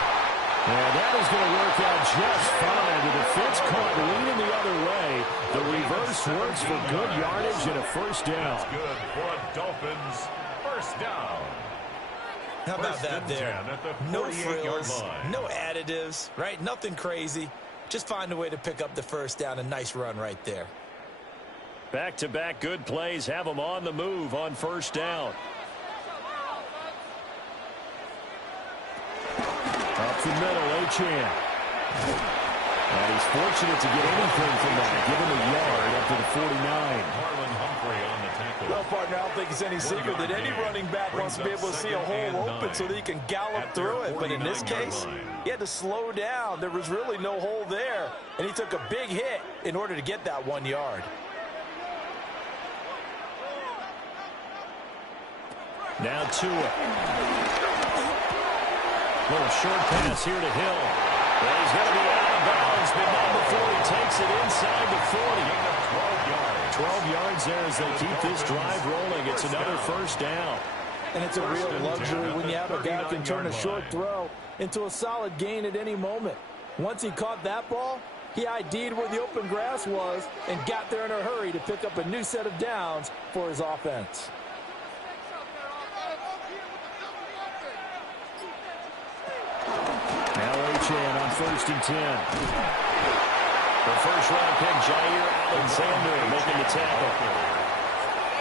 And that is going to work out just fine. The defense caught leaning the other way. The reverse works for good yardage and a 1st down. That's good for a Dolphins 1st down. How about that there? No frills, no additives, right? Nothing crazy. Just find a way to pick up the 1st down. A nice run right there. Back-to-back good plays have them on the move on 1st down. Up the middle, Achane. And he's fortunate to get anything from that. Give him a yard up to the 49. Marlon Humphrey on the tackle. Well, partner, I don't think it's any secret that any running back wants to be able to see a hole open so that he can gallop through it. But in this case, he had to slow down. There was really no hole there, and he took a big hit in order to get that 1 yard. Now Tua. Little short pass here to Hill. Well, he's going to be out of bounds, but not before he takes it inside the 40. 12 yards there as they keep this drive rolling. It's another first down. And it's a real luxury when you have a guy who can turn a short throw into a solid gain at any moment. Once he caught that ball, he ID'd where the open grass was and got there in a hurry to pick up a new set of downs for his offense. On 1st and 10. The first-round pick, Jair Alexander, making the tackle.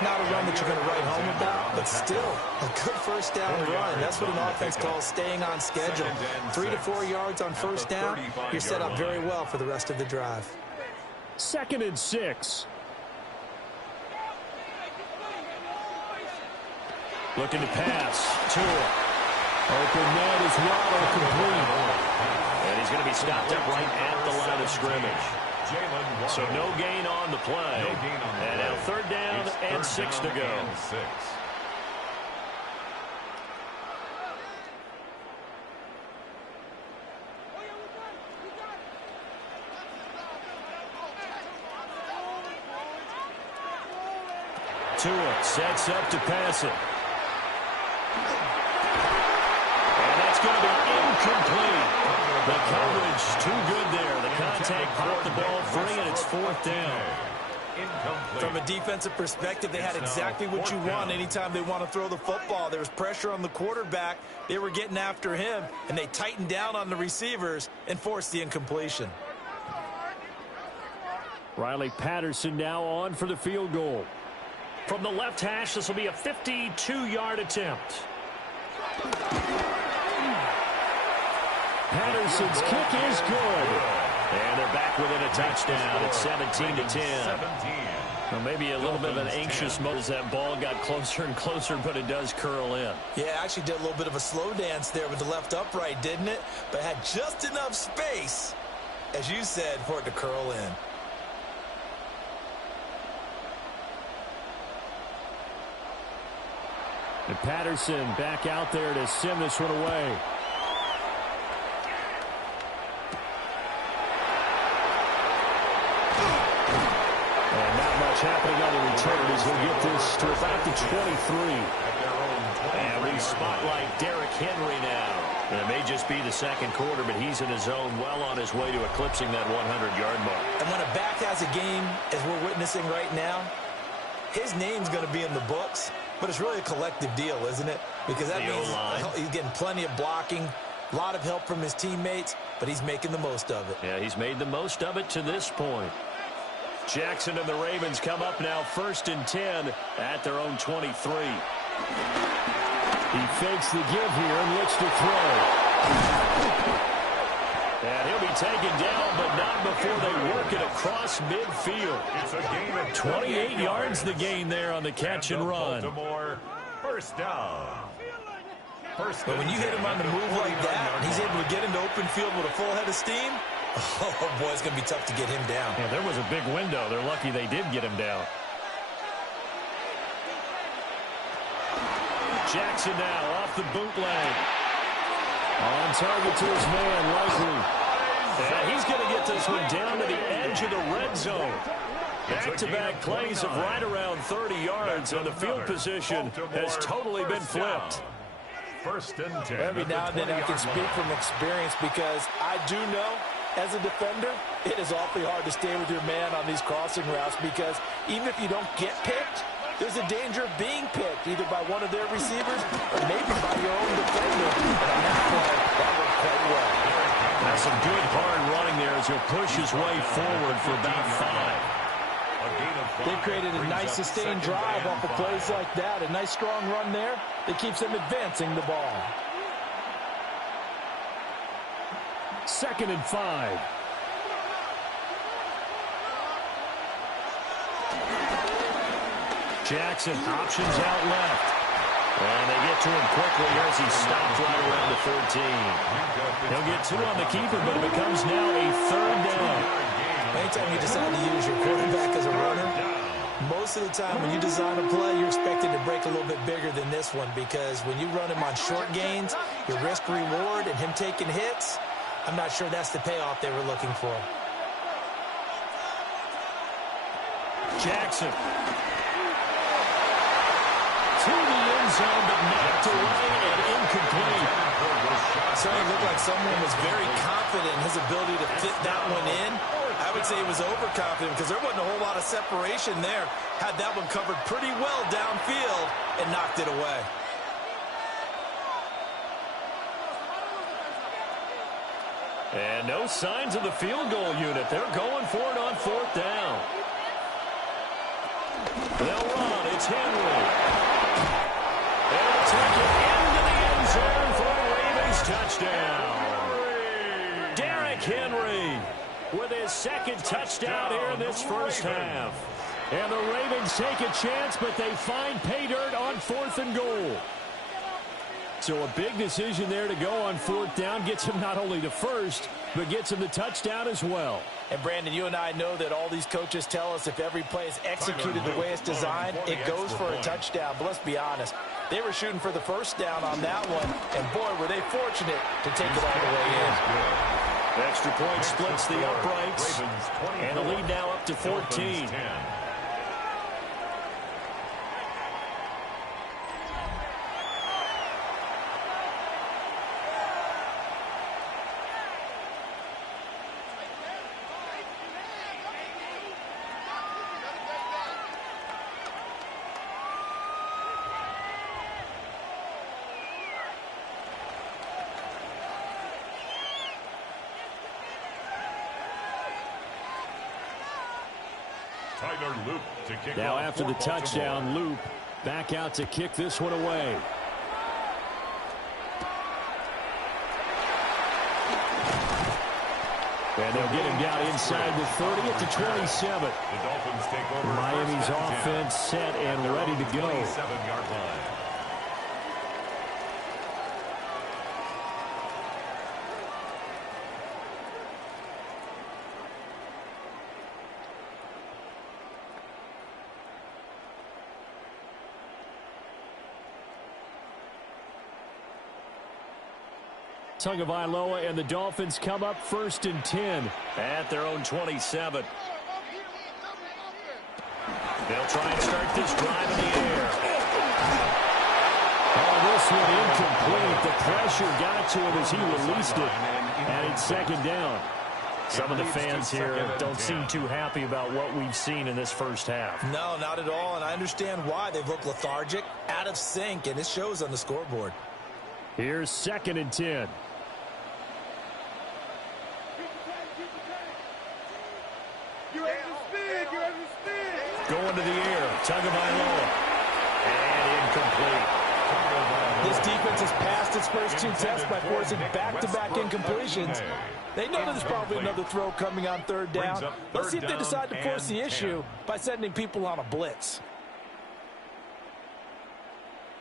Not a run that you're going to write home about, but still a good first down run. That's what an offense calls staying on schedule. 3 to 4 yards on first down, you're set up very well for the rest of the drive. 2nd and 6. Looking to pass. Tua. Open net is Waddle complete. And he's going to be stopped up right at the line of scrimmage. So no gain on the play. And now 3rd down and 6 to go. Tua sets up to pass it. And that's going to be incomplete. The coverage too good there. The contact popped the ball free, and it's 4th down. From a defensive perspective, they had exactly what you want anytime they want to throw the football. There was pressure on the quarterback. They were getting after him, and they tightened down on the receivers and forced the incompletion. Riley Patterson now on for the field goal. From the left hash, this will be a 52-yard attempt. Patterson's kick is good. And they're back within a touchdown. It's 17-10. Well, maybe a little bit of an anxious mode as that ball got closer and closer, but it does curl in. Yeah, actually did a little bit of a slow dance there with the left upright, didn't it? But had just enough space, as you said, for it to curl in. And Patterson back out there to send this one away. And not much happening on the return as we get this to about the 23. And we spotlight Derrick Henry now. And it may just be the second quarter, but he's in his zone, well on his way to eclipsing that 100-yard mark. And when a back has a game, as we're witnessing right now, his name's going to be in the books. But it's really a collective deal, isn't it? Because that means he's getting plenty of blocking, a lot of help from his teammates, but he's making the most of it. Yeah, he's made the most of it to this point. Jackson and the Ravens come up now 1st and 10 at their own 23. He fakes the give here and looks to throw. And he'll be taken down, but not before they work it across midfield. It's a gain of 28 yards the gain there on the catch and run. Baltimore, first down. But when you hit him on the move like that, and he's able to get into open field with a full head of steam, oh boy, it's going to be tough to get him down. Yeah, there was a big window. They're lucky they did get him down. Jackson now off the bootleg. On target to his man, likely. And he's going to get this one down to the edge of the red zone. Back-to-back plays of right around 30 yards, and the field position has totally been flipped. 1st and 10. Every now and then I can speak from experience because I do know, as a defender, it is awfully hard to stay with your man on these crossing routes because even if you don't get picked, there's a danger of being picked, either by one of their receivers or maybe by your own defender. And on that play, that worked quite well. Now some good hard running there as he'll push his way forward for about 5. They created a nice sustained drive off of plays like that. A nice strong run there that keeps them advancing the ball. 2nd and 5. Jackson, options out left. And they get to him quickly here as he stopped right around the 13. He'll get 2 on the keeper, but it becomes now a 3rd down. Anytime you decide to use your quarterback as a runner, most of the time when you design a play, you're expected to break a little bit bigger than this one, because when you run him on short gains, your risk-reward and him taking hits, I'm not sure that's the payoff they were looking for. Jackson. To the end zone, but knocked away and incomplete. Certainly looked like someone was very confident in his ability to fit that one in. I would say he was overconfident because there wasn't a whole lot of separation there. Had that one covered pretty well downfield and knocked it away. And no signs of the field goal unit. They're going for it on 4th down. They'll run. It's Henry. They'll take it into the end zone for a Ravens touchdown. Derrick Henry with his 2nd touchdown here in this first half. And the Ravens take a chance, but they find pay dirt on 4th and goal. So a big decision there to go on 4th down. Gets him not only the first, but gets him the touchdown as well. And, Brandon, you and I know that all these coaches tell us if every play is executed the way it's designed, it goes for a touchdown. But let's be honest, they were shooting for the first down on that one, and, boy, were they fortunate to take it all the way in. Extra point splits the uprights, and the lead now up to 14. Now after the touchdown, Loop back out to kick this one away. And they'll get him down inside the 30 at the 27. The Dolphins take over. Miami's offense set and ready to go. 27-yard line. Tagovailoa and the Dolphins come up 1st and 10 at their own 27. They'll try and start this drive in the air. Oh, this one incomplete. The pressure got to him as he released it. And it's 2nd down. Some of the fans here don't seem too happy about what we've seen in this first half. No, not at all, and I understand why. They've looked lethargic, out of sync, and it shows on the scoreboard. Here's 2nd and 10. Going to the air, Tagovailoa, and incomplete. This defense has passed its first 2 tests by forcing back-to-back incompletions. They know there's probably another throw coming on 3rd down. Let's see if they decide to force the issue by sending people on a blitz.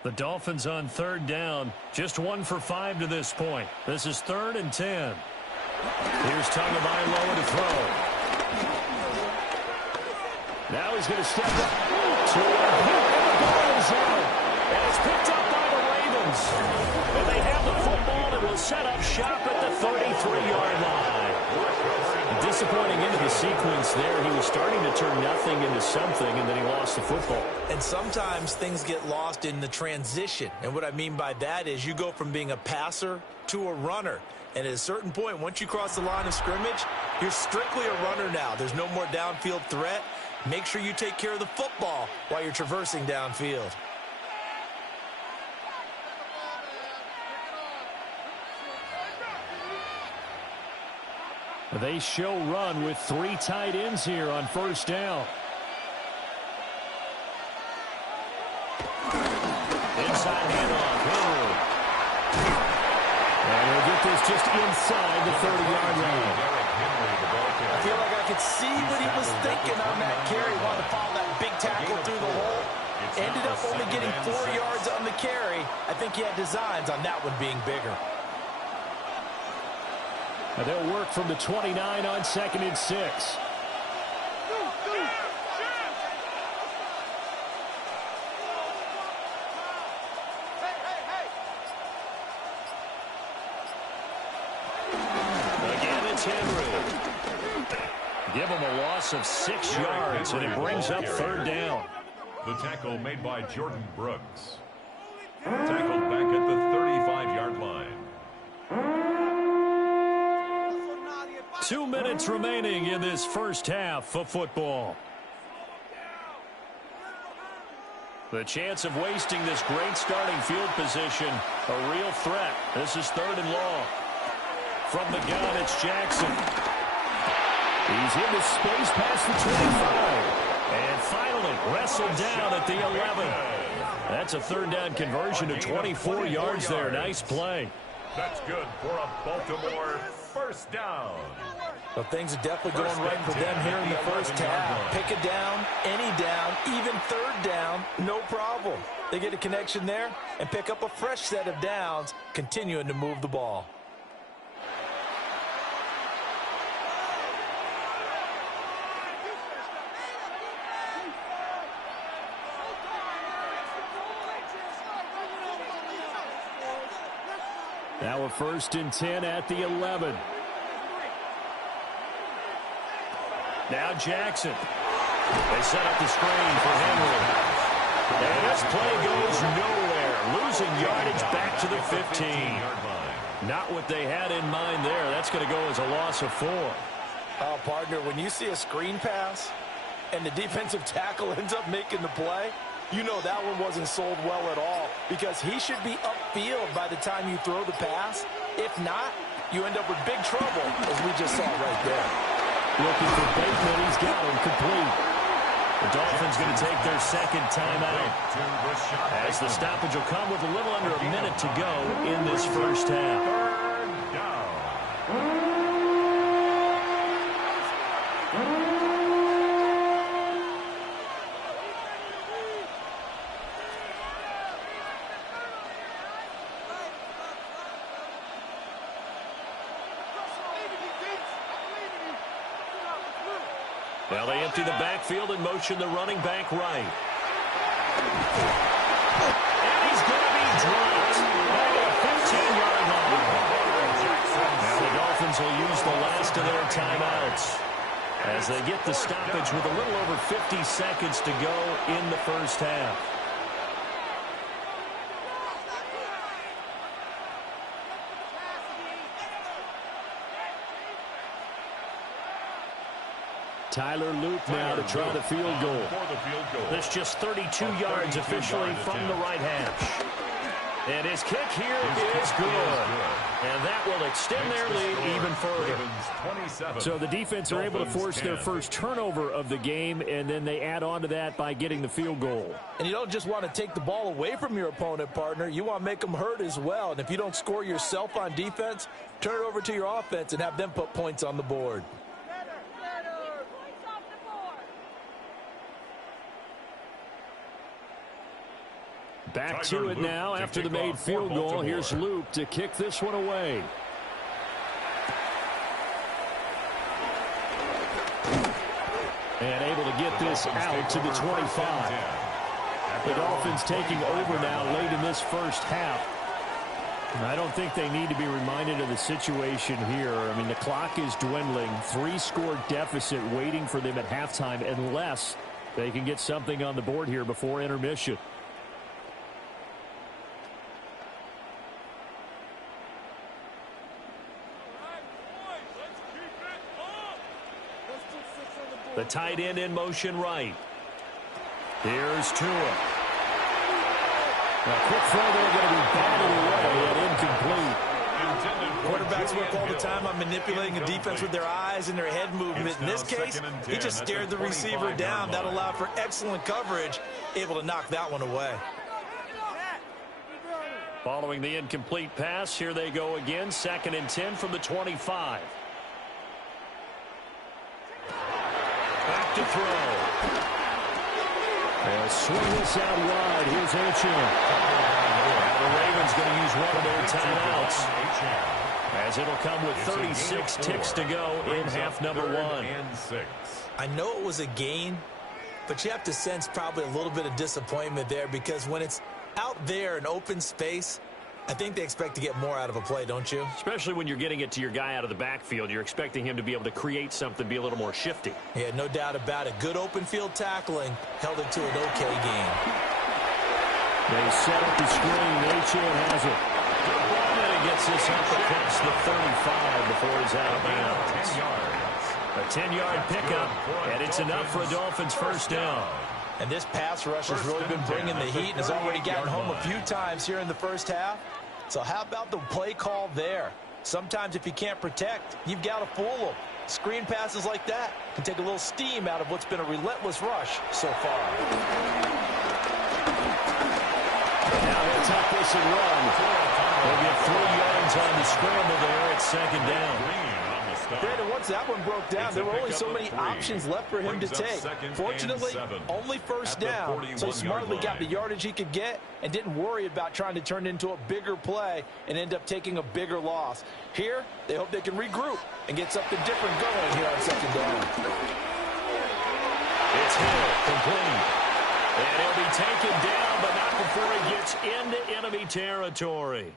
The Dolphins on 3rd down, just 1 for 5 to this point. This is 3rd and 10. Here's Tagovailoa to throw. Now he's going to step up to the zone. And it's picked up by the Ravens. And they have the football and will set up shop at the 33-yard line. Disappointing into the sequence there. He was starting to turn nothing into something, and then he lost the football. And sometimes things get lost in the transition. And what I mean by that is you go from being a passer to a runner. And at a certain point, once you cross the line of scrimmage, you're strictly a runner now. There's no more downfield threat. Make sure you take care of the football while you're traversing downfield. They show run with 3 tight ends here on 1st down. Inside handoff. Henry. And he'll get this just inside the 30-yard line. I feel like I could see what he was thinking on that carry. Wanted to follow that big tackle through the hole. Ended up only getting 4 yards on the carry. I think he had designs on that one being bigger. And they'll work from the 29 on 2nd and 6. Again, it's Henry. Give him a loss of 6 yards, and it brings up 3rd down. The tackle made by Jordan Brooks. Tackled back at the 35-yard line. 2 minutes remaining in this first half of football. The chance of wasting this great starting field position, a real threat. This is 3rd and long. From the gun, it's Jackson. He's into space past the 25. And finally wrestled down at the 11. That's a 3rd down conversion to 24 yards there. Nice play. That's good for a Baltimore first down. Well, things are definitely going right for them here in the first half. Pick a down, any down, even 3rd down, no problem. They get a connection there and pick up a fresh set of downs, continuing to move the ball. Now a 1st and 10 at the 11. Now Jackson. They set up the screen for Henry. And this play goes nowhere. Losing yardage back to the 15. Not what they had in mind there. That's going to go as a loss of 4. Oh, partner, when you see a screen pass and the defensive tackle ends up making the play, you know that one wasn't sold well at all, because he should be upfield by the time you throw the pass. If not, you end up with big trouble, as we just saw right there. Looking for Bateman. He's got him complete. The Dolphins going to take their 2nd timeout, as the stoppage will come with a little under a minute to go in this first half. 3rd down. Well, they empty the backfield and motion the running back right. And he's going to be dropped by the 15-yard line. Now the Dolphins will use the last of their timeouts as they get the stoppage with a little over 50 seconds to go in the first half. Tyler Loop now to try the field goal. That's just 32 yards officially from the right hash. And his kick here is good. And that will extend their lead even further. So the defense are able to force their first turnover of the game, and then they add on to that by getting the field goal. And you don't just want to take the ball away from your opponent, partner. You want to make them hurt as well. And if you don't score yourself on defense, turn it over to your offense and have them put points on the board. Back to it now after the made field goal. Here's Loop to kick this one away. And able to get this out to the 25. The Dolphins taking over now late in this first half. I don't think they need to be reminded of the situation here. I mean, the clock is dwindling. 3-score deficit waiting for them at halftime unless they can get something on the board here before intermission. The tight end in motion right. Here's Tua. A quick throw there, going to be batted away and incomplete. Quarterbacks work all the time on manipulating a defense with their eyes and their head movement. In this case, he just stared the receiver down. That allowed for excellent coverage, able to knock that one away. Following the incomplete pass, here they go again. 2nd and 10 from the 25. Back to throw. They'll swing this out wide. Here's Achane. The Ravens going to use one of their timeouts, as it'll come with 36 ticks to go in half number 1. I know it was a gain, but you have to sense probably a little bit of disappointment there, because when it's out there in open space, I think they expect to get more out of a play, don't you? Especially when you're getting it to your guy out of the backfield. You're expecting him to be able to create something, be a little more shifty. Yeah, no doubt about it. Good open field tackling held it to an okay game. They set up the screen. Achane has it. And it gets this up across the 35 before he's out of bounds. 10 yards. A 10-yard pickup, and it's enough for a Dolphins first down. And this pass rush has really been bringing the heat and has already gotten home a few times here in the first half. So how about the play call there? Sometimes if you can't protect, you've got to fool them. Screen passes like that can take a little steam out of what's been a relentless rush so far. Now he'll tuck this and run. They'll get 3 yards on the scramble there at second down. Brandon, once that one broke down, there were only so many options left for him to take. Fortunately, only first down, so he smartly got the yardage he could get and didn't worry about trying to turn it into a bigger play and end up taking a bigger loss. Here, they hope they can regroup and get something different going here on second down. It's Hill, complete. And he'll be taken down, but not before he gets into enemy territory.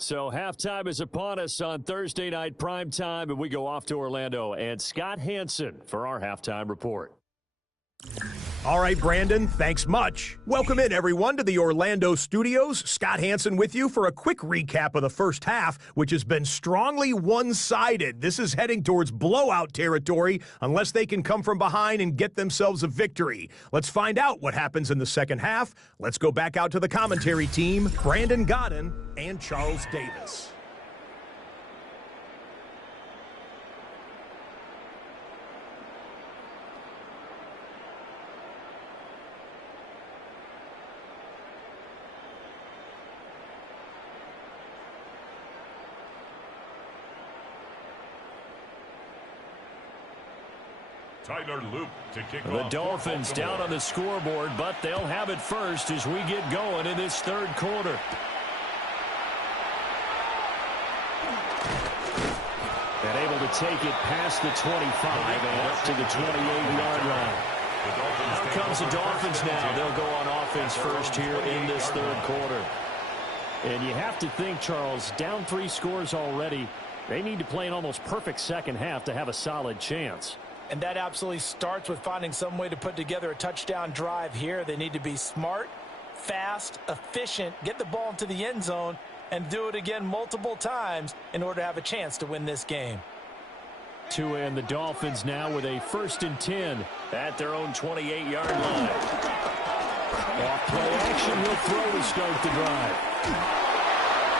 So halftime is upon us on Thursday night primetime, and we go off to Orlando. And Scott Hanson for our halftime report. All right, Brandon, thanks much. Welcome in, everyone, to the Orlando studios. Scott Hanson with you for a quick recap of the first half, which has been strongly one-sided. This is heading towards blowout territory unless they can come from behind and get themselves a victory. Let's find out what happens in the second half. Let's go back out to the commentary team, Brandon Godden and Charles Davis. Tyler Loop to kick The off. Dolphins down on the scoreboard, but they'll have it first as we get going in this third quarter. And able to take it past the 25 and up to the 28-yard line. Out comes the Dolphins now. They'll go on offense first here in this third quarter. And you have to think, Charles, down 3 scores already. They need to play an almost perfect second half to have a solid chance. And that absolutely starts with finding some way to put together a touchdown drive here. They need to be smart, fast, efficient, get the ball into the end zone, and do it again multiple times in order to have a chance to win this game. Tua and the Dolphins now with a 1st and 10 at their own 28-yard line. Off play action, will throw to start the drive.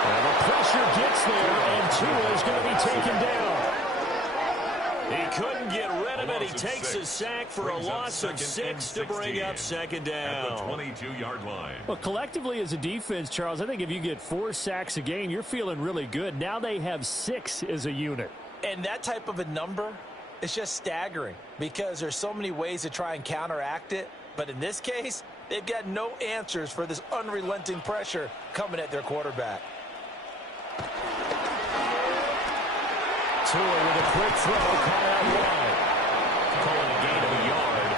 And the pressure gets there, and Tua is going to be taken down. He couldn't get rid of it. He takes a sack for a loss of 6 to bring up second down. At the 22-yard line. Well, collectively as a defense, Charles, I think if you get 4 sacks a game, you're feeling really good. Now they have 6 as a unit. And that type of a number is just staggering because there's so many ways to try and counteract it. But in this case, they've got no answers for this unrelenting pressure coming at their quarterback. Tua with a quick throw, caught out wide. Calling a gain of a yard.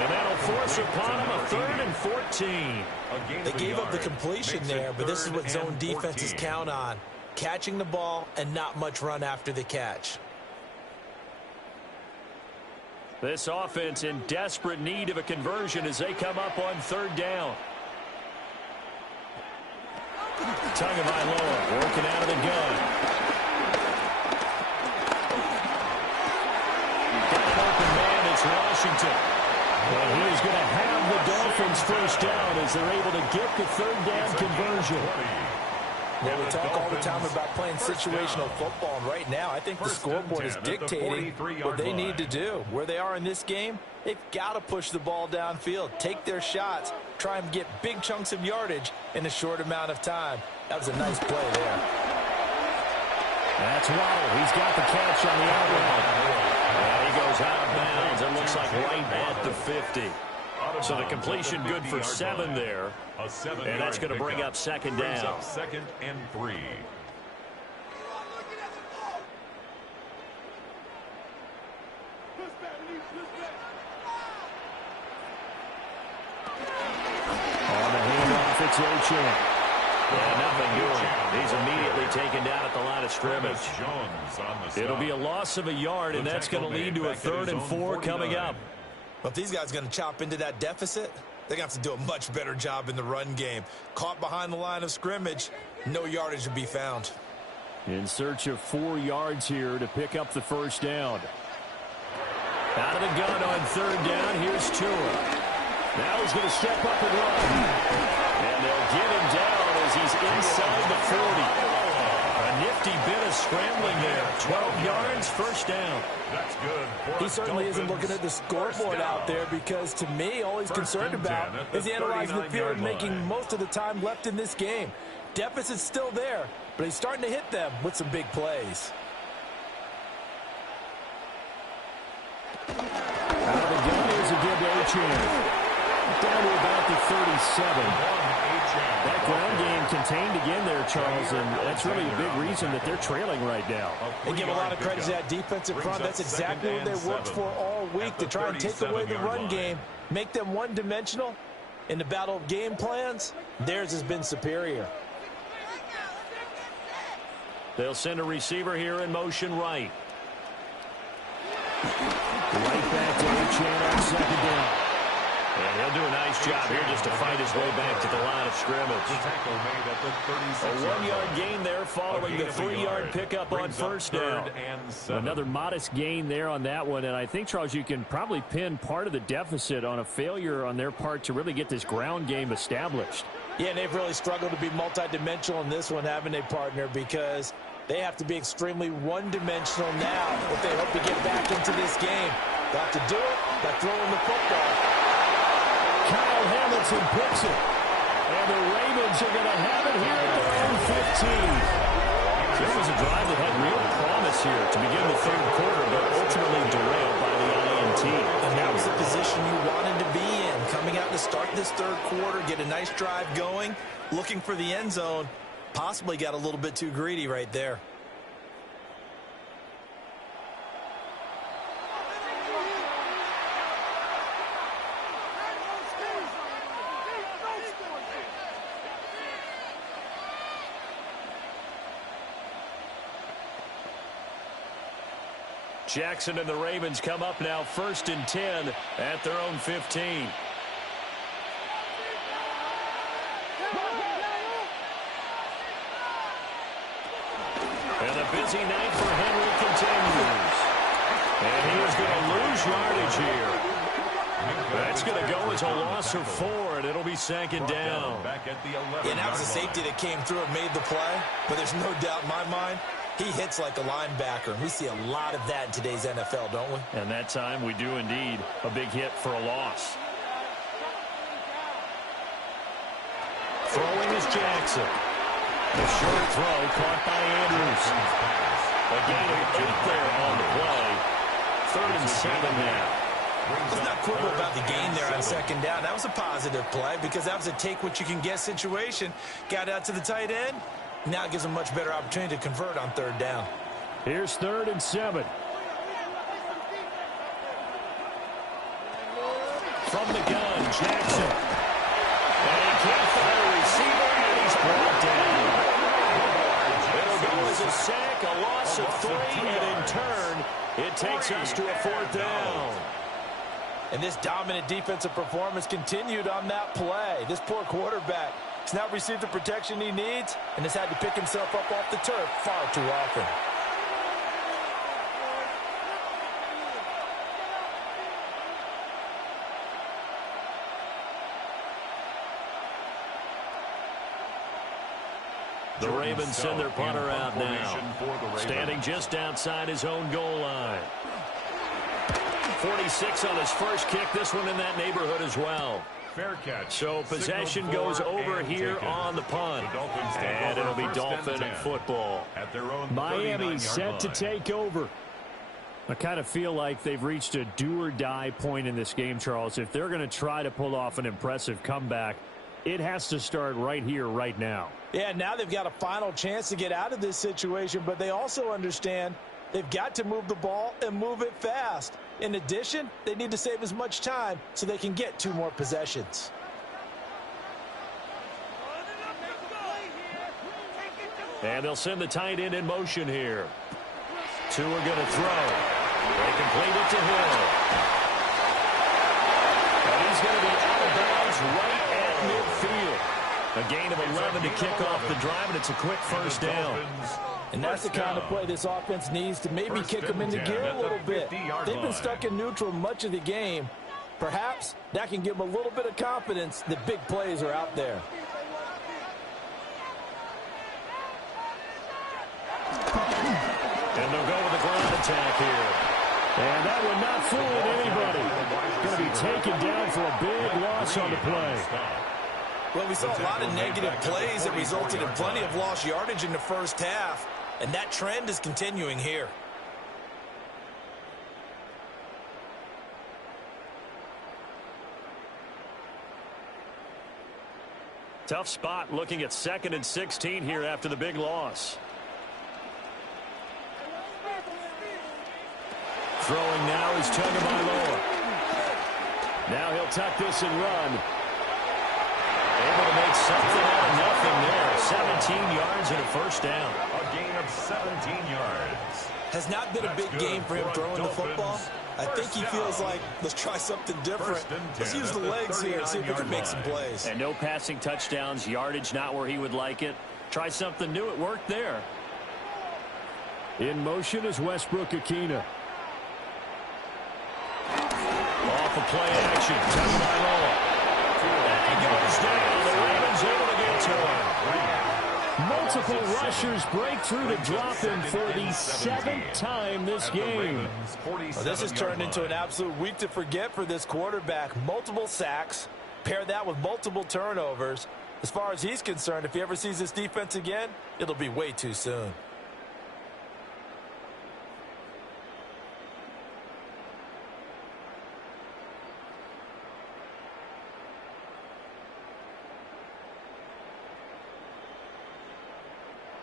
And that'll force upon him a 3rd and 14. They gave up the completion there, but this is what zone defenses count on. Catching the ball and not much run after the catch. This offense in desperate need of a conversion as they come up on 3rd down. Tagovailoa working out of the gun. Washington. And he is going to have the Dolphins first down as they're able to get the 3rd down conversion. Yeah, we talk all the time about playing situational football, and right now I think the scoreboard is dictating what they need to do. Where they are in this game, they've got to push the ball downfield, take their shots, try and get big chunks of yardage in a short amount of time. That was a nice play there. That's Waddle. He's got the catch on the outrun. And he goes out of bounds. It looks like right at the 50. So the completion good for 7 there. And that's going to bring up second down. Second and 3. On the handoff, it's O'Chan. Yeah, nothing doing. He's immediately taken down at the line of scrimmage. It'll be a loss of a yard, and that's going to lead to a 3rd and 4 coming up. Well, if these guys are going to chop into that deficit, they're going to have to do a much better job in the run game. Caught behind the line of scrimmage, no yardage to be found. In search of 4 yards here to pick up the first down. Out of the gun on 3rd down, here's Tua. Now he's going to step up and run. And they'll get him down as he's inside the 40. A nifty bit of scrambling there. 12 yards, first down. That's good. He certainly isn't looking at the scoreboard out there because, to me, all he's concerned about is analyzing the field and making most of the time left in this game. Deficit's still there, but he's starting to hit them with some big plays. Out of the gun, here's a give to O'Chan. Down to about the 37. That ground game contained again there, Charles, and that's really a big reason that they're trailing right now. They give a lot of credit to that defensive front. That's exactly what they worked for all week, to try and take away the run game, make them one-dimensional. In the battle of game plans, theirs has been superior. They'll send a receiver here in motion right. Right back to O'Chan on 2nd down. And he'll do a nice job here just to fight his way back to the line of scrimmage. A 1-yard gain there following the 3-yard pickup on 1st down. Another modest gain there on that one. And I think, Charles, you can probably pin part of the deficit on a failure on their part to really get this ground game established. Yeah, and they've really struggled to be multidimensional in this one, haven't they, partner? Because they have to be extremely one-dimensional now if they hope to get back into this game. They'll have to do it by throwing the football. Kyle Hamilton picks it. And the Ravens are going to have it here at their own 15. This was a drive that had real promise here to begin the 3rd quarter, but ultimately derailed by the INT. And that was the position you wanted to be in. Coming out to start this 3rd quarter, get a nice drive going, looking for the end zone. Possibly got a little bit too greedy right there. Jackson and the Ravens come up now 1st and 10 at their own 15. And a busy night for Henry continues. And he is going to lose yardage here. That's going to go as a loss of 4, and it'll be 2nd down. Yeah, that was a safety that came through and made the play, but there's no doubt in my mind he hits like a linebacker, and we see a lot of that in today's NFL, don't we? And that time we do indeed. A big hit for a loss. Throwing is Jackson. The short throw caught by Andrews. A gain of 8 there on the play. 3rd and 7 now. Let's not quibble about the gain there on 2nd down. That was a positive play because that was a take-what-you-can-get situation. Got out to the tight end. Now it gives them a much better opportunity to convert on 3rd down. Here's 3rd and 7. From the gun, Jackson. And he can't find a receiver, and he's brought down. It'll go as a sack, a loss of 3, and in turn, it takes us to a 4th down. And this dominant defensive performance continued on that play. This poor quarterback has not received the protection he needs and has had to pick himself up off the turf far too often. The Ravens send their punter out now, standing just outside his own goal line. 46 on his first kick, this one in that neighborhood as well. Fair catch. So possession goes over here on the punt. And it'll be Dolphin football. Miami set to take over. I kind of feel like they've reached a do-or-die point in this game, Charles. If they're going to try to pull off an impressive comeback, it has to start right here, right now. Yeah, now they've got a final chance to get out of this situation, but they also understand they've got to move the ball and move it fast. In addition, they need to save as much time so they can get 2 more possessions. And they'll send the tight end in motion here. 2 are going to throw. They complete it to Hill. And he's going to be out of bounds right at midfield. A gain of 11 to kick off the drive, and it's a quick first down. And that's the kind of play this offense needs to maybe kick them into gear a little bit. They've been stuck in neutral much of the game. Perhaps that can give them a little bit of confidence that big plays are out there. And they'll go with the ground attack here. And that one not fooling anybody. Going to be taken down for a big loss on the play. Well, we saw a lot of negative plays that resulted in plenty of lost yardage in the first half, and that trend is continuing here. Tough spot looking at 2nd and 16 here after the big loss. Throwing now is Tagovailoa. Now he'll tuck this and run. Able to make something out of nothing there. 17 yards and a first down. A gain of 17 yards. Has not been a big game for him throwing the football. I think he feels like, let's try something different. Let's use the legs here and see if we can make some plays. And no passing touchdowns, yardage not where he would like it. Try something new. It worked there. In motion is Westbrook-Akina. Off of play action. Tagovailoa. He goes down. The Ravens able to get to him. Multiple rushers break through to drop him for the 7th time this game. Well, this has turned into an absolute week to forget for this quarterback. Multiple sacks. Pair that with multiple turnovers. As far as he's concerned, if he ever sees this defense again, it'll be way too soon.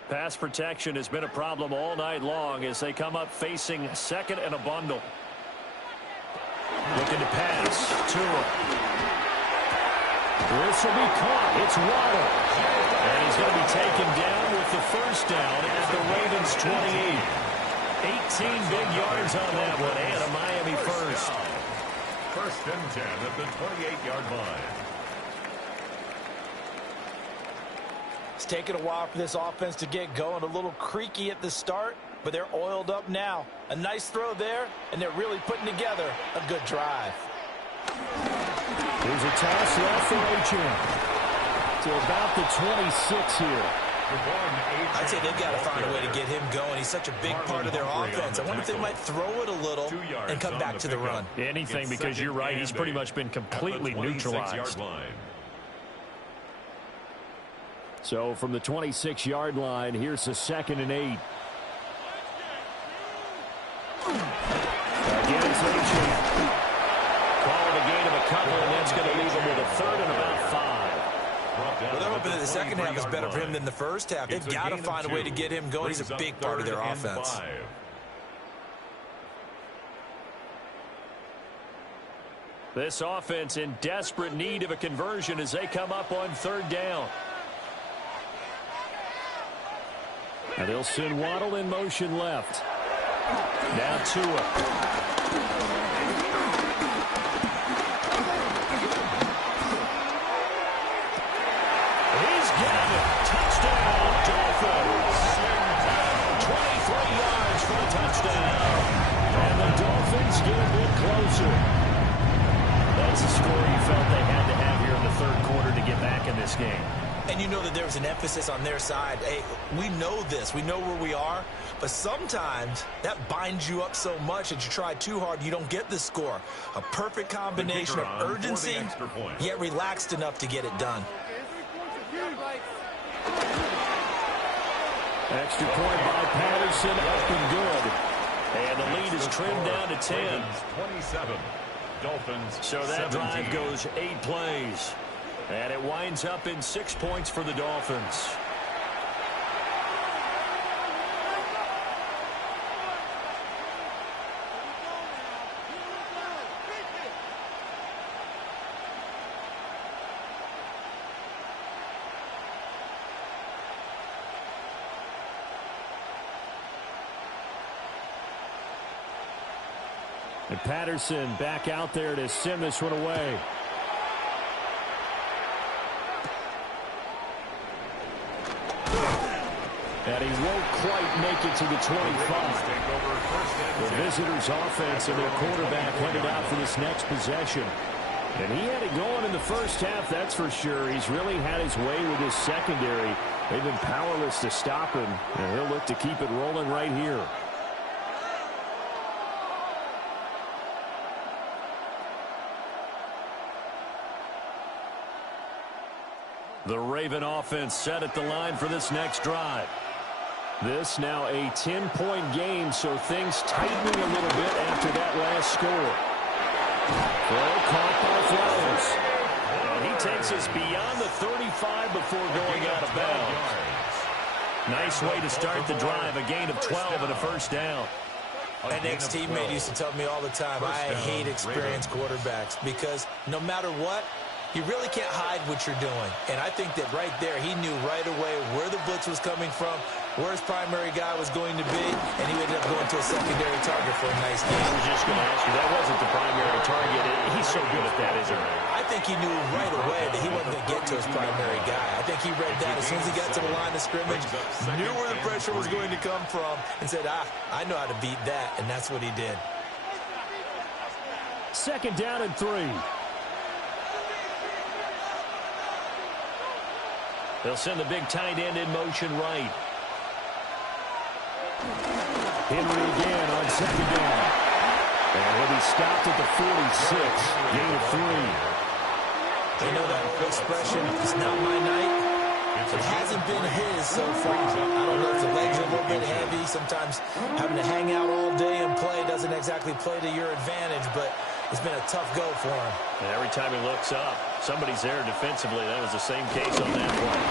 Pass protection has been a problem all night long as they come up facing 2nd and a bundle. Looking to pass. Tua. This will be caught. It's Waddle. And he's going to be taken down with the first down at the Ravens 28. 18 big yards on that one and a Miami first. 1st and 10 at the 28-yard line. It's taken a while for this offense to get going. A little creaky at the start, but they're oiled up now. A nice throw there, and they're really putting together a good drive. Here's a toss left for Achane. To about the 26 here. I'd say they've got to find a way to get him going. He's such a big part of their offense. I wonder if they might throw it a little and come back to the run. Anything, because you're right. He's pretty much been completely neutralized. So from the 26-yard line, here's the 2nd and 8. Again, it's Achane. Calling a gain of a couple, and that's going to leave him with a 3rd and about 5. Well, they're hoping that the second half is better for him than the first half. They've got to find a way to get him going. He's a big part of their offense. This offense in desperate need of a conversion as they come up on 3rd down. And they'll send Waddle in motion left. Now Tua. He's got it. Touchdown, Dolphins. 23 yards for the touchdown. And the Dolphins get a bit closer. That's the score you felt they had to have here in the 3rd quarter to get back in this game. And you know that there's an emphasis on their side. Hey, we know this. We know where we are. But sometimes that binds you up so much that you try too hard, you don't get the score. A perfect combination of urgency, yet relaxed enough to get it done. Extra point by Patterson, up and good. And the lead is trimmed down to 10. Ravens 27. Dolphins So that 17. drive goes 8 plays. And it winds up in 6 points for the Dolphins. And Patterson back out there to send this one away. And he won't quite make it to the 25. The visitors' offense and their quarterback headed out for this next possession. And he had it going in the first half, that's for sure. He's really had his way with his secondary. They've been powerless to stop him, and he'll look to keep it rolling right here. The Raven offense set at the line for this next drive. This now a 10-point game, so things tightening a little bit after that last score. Throw caught by Flowers. And he takes us beyond the 35 before going out of bounds. Nice way to start the drive, a gain of 12 and a first down. An ex-teammate used to tell me all the time, I hate experienced quarterbacks because no matter what, you really can't hide what you're doing. And I think that right there, he knew right away where the blitz was coming from, where his primary guy was going to be, and he ended up going to a secondary target for a nice game. I was just going to ask you, that wasn't the primary target. He's so good at that, isn't he? I think he knew right away that he wasn't going to get to his primary guy. I think he read that as soon as he got to the line of scrimmage, knew where the pressure was going to come from, and said, I know how to beat that, and that's what he did. Second down and 3. They'll send the big tight end in motion right. Henry again on second down. And he'll be stopped at the 46. Gain of 3. You know that old expression, it's not my night? It hasn't been his so far. I don't know if the legs are a little bit heavy. Sometimes having to hang out all day and play doesn't exactly play to your advantage, but it's been a tough go for him. And every time he looks up, somebody's there defensively. That was the same case on that play.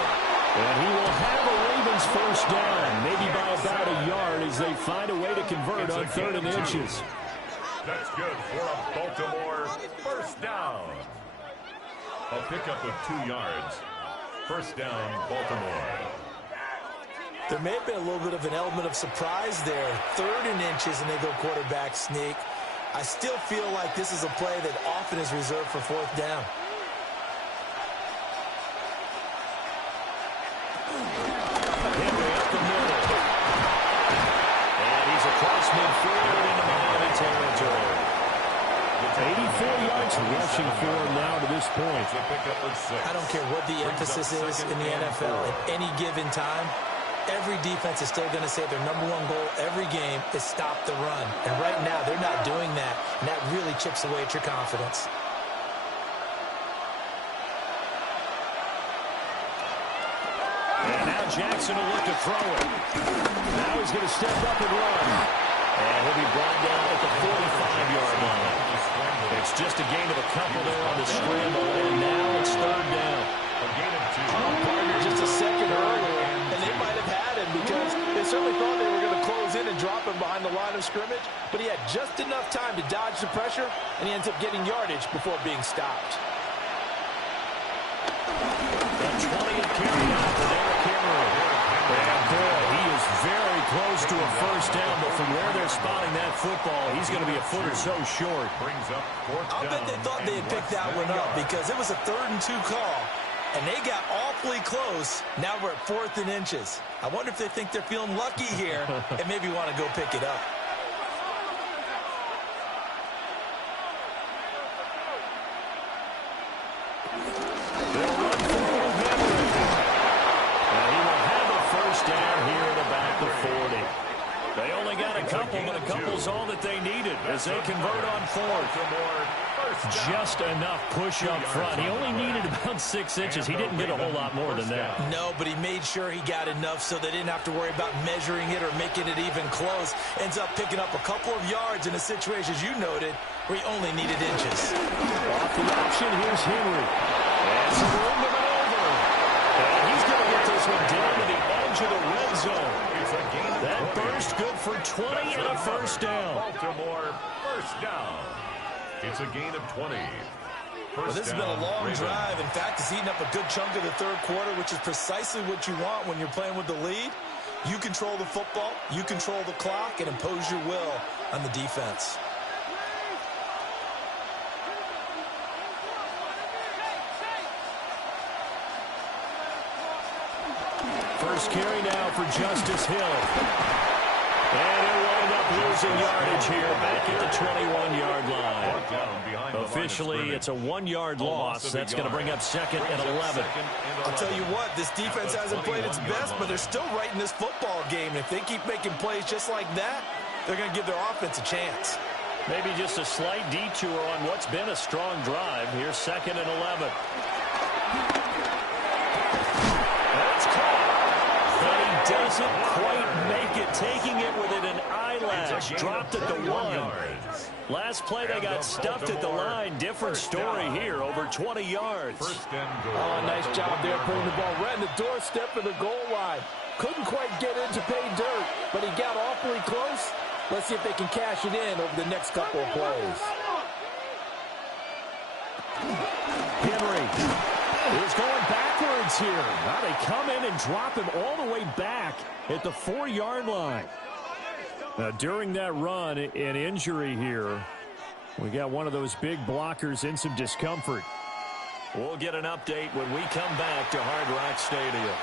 And he will have a Ravens first down, maybe by about a yard as they find a way to convert on 3rd and inches. That's good for a Baltimore first down. A pickup of 2 yards. First down, Baltimore. There may have been a little bit of an element of surprise there. 3rd and inches, and they go quarterback sneak. I still feel like this is a play that often is reserved for 4th down. Henry up the middle. And he's across midfield into Miami territory. 84 yards rushing for him now to this point. I don't care what the emphasis is in the NFL at any given time. Every defense is still going to say their #1 goal every game is stop the run. And right now, they're not doing that, and that really chips away at your confidence. And now Jackson will look to throw it. Now he's going to step up and run. And he'll be brought down at the 45-yard line. It's just a gain of a couple there on the scramble, and now it's 3rd down. A gain of 2. Partner just a second earlier, and they might have had him because they certainly thought they were going to close in and drop him behind the line of scrimmage, but he had just enough time to dodge the pressure, and he ends up getting yardage before being stopped. The 20th carry out for Derrick Henry. And boy, he is very close to a first down, but from where they're spotting that football, he's going to be a foot or so short. Brings up 4th down. I bet they thought they had picked that one up because it was a 3rd and 2 call, and they got awfully close. Now we're at 4th and inches. I wonder if they think they're feeling lucky here and maybe want to go pick it up. They'll run through Henry. And he will have a first down here at about the 40. They only got a couple, but a couple's all that they needed as they convert on 4th. Just enough push up front. He only needed about 6 inches. He didn't get a whole lot more than that. No, but he made sure he got enough so they didn't have to worry about measuring it or making it even close. Ends up picking up a couple of yards in a situation, as you noted, where he only needed inches. Off the option, here's Henry. And some room to maneuver. And he's going to get this one down to the edge of the red zone. That burst good for 20 and a first down. Baltimore, first down. It's a gain of 20. Well, this has been a long drive. In fact, it's eaten up a good chunk of the third quarter, which is precisely what you want when you're playing with the lead. You control the football, you control the clock, and impose your will on the defense. First carry now for Justice Hill. And he'll wind up losing yardage here back at the 21-yard line. Officially, it's a 1-yard loss. That's going to bring up second and 11. I'll tell you what, this defense hasn't played its best, but they're still right in this football game. And if they keep making plays just like that, they're going to give their offense a chance. Maybe just a slight detour on what's been a strong drive. Here's second and 11. That's caught. But he doesn't quite make it, taking it within an eyelash. Dropped at the 1. Last play, they got stuffed at the line. Different story here, over 20 yards. Oh, nice job there putting the ball right in the doorstep of the goal line. Couldn't quite get in to pay dirt, but he got awfully close. Let's see if they can cash it in over the next couple of plays. Henry is going backwards here. Now they come in and drop him all the way back at the 4-yard line. Now, during that run, an injury here. We got one of those big blockers in some discomfort. We'll get an update when we come back to Hard Rock Stadium.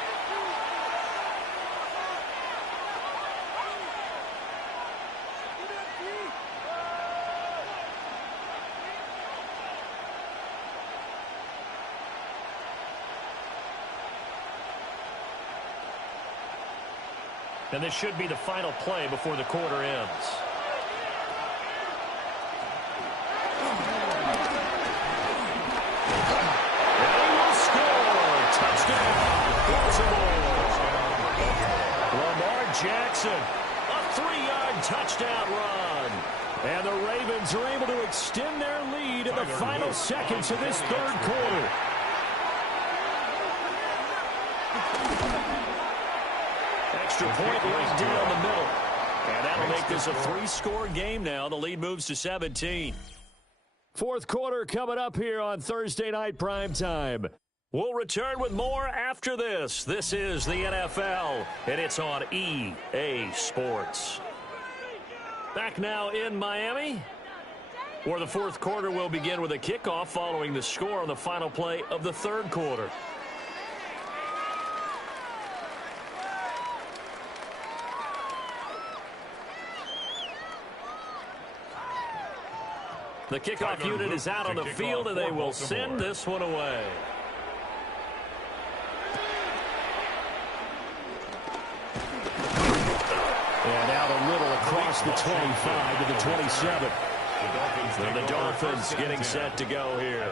And this should be the final play before the quarter ends. And he will score. Touchdown, Baltimore. Lamar Jackson, a 3-yard touchdown run. And the Ravens are able to extend their lead in the final seconds of this third quarter. Extra point right down the middle. And that'll make this a 3-score game now. The lead moves to 17. Fourth quarter coming up here on Thursday Night Primetime. We'll return with more after this. This is the NFL, and it's on EA Sports. Back now in Miami, where the fourth quarter will begin with a kickoff following the score on the final play of the third quarter. The kickoff unit is out on the field, and they will send this one away. And out a little across the 25 to the 27. And the Dolphins getting set to go here.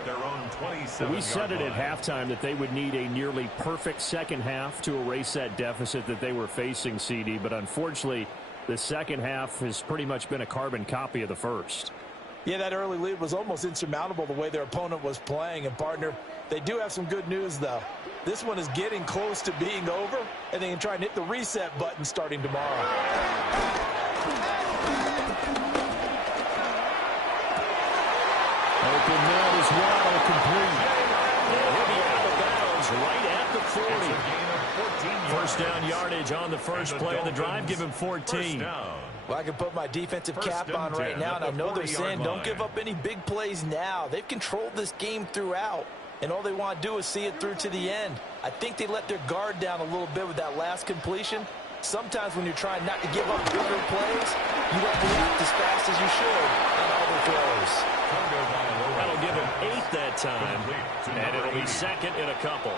We said it at halftime that they would need a nearly perfect second half to erase that deficit that they were facing, CD. But unfortunately, the second half has pretty much been a carbon copy of the first. Yeah, that early lead was almost insurmountable the way their opponent was playing. And, partner, they do have some good news, though. This one is getting close to being over, and they can try and hit the reset button starting tomorrow. Open man is Waddle complete. And he'll be out of bounds right at the 40. First down yardage on the first play of the drive. Give him 14. Well, I can put my defensive cap on right now, and I know they're saying don't give up any big plays now. They've controlled this game throughout, and all they want to do is see it through to the end. I think they let their guard down a little bit with that last completion. Sometimes when you're trying not to give up bigger plays, you don't react as fast as you should on other throws. That'll give him 8 that time, and it'll be second in a couple.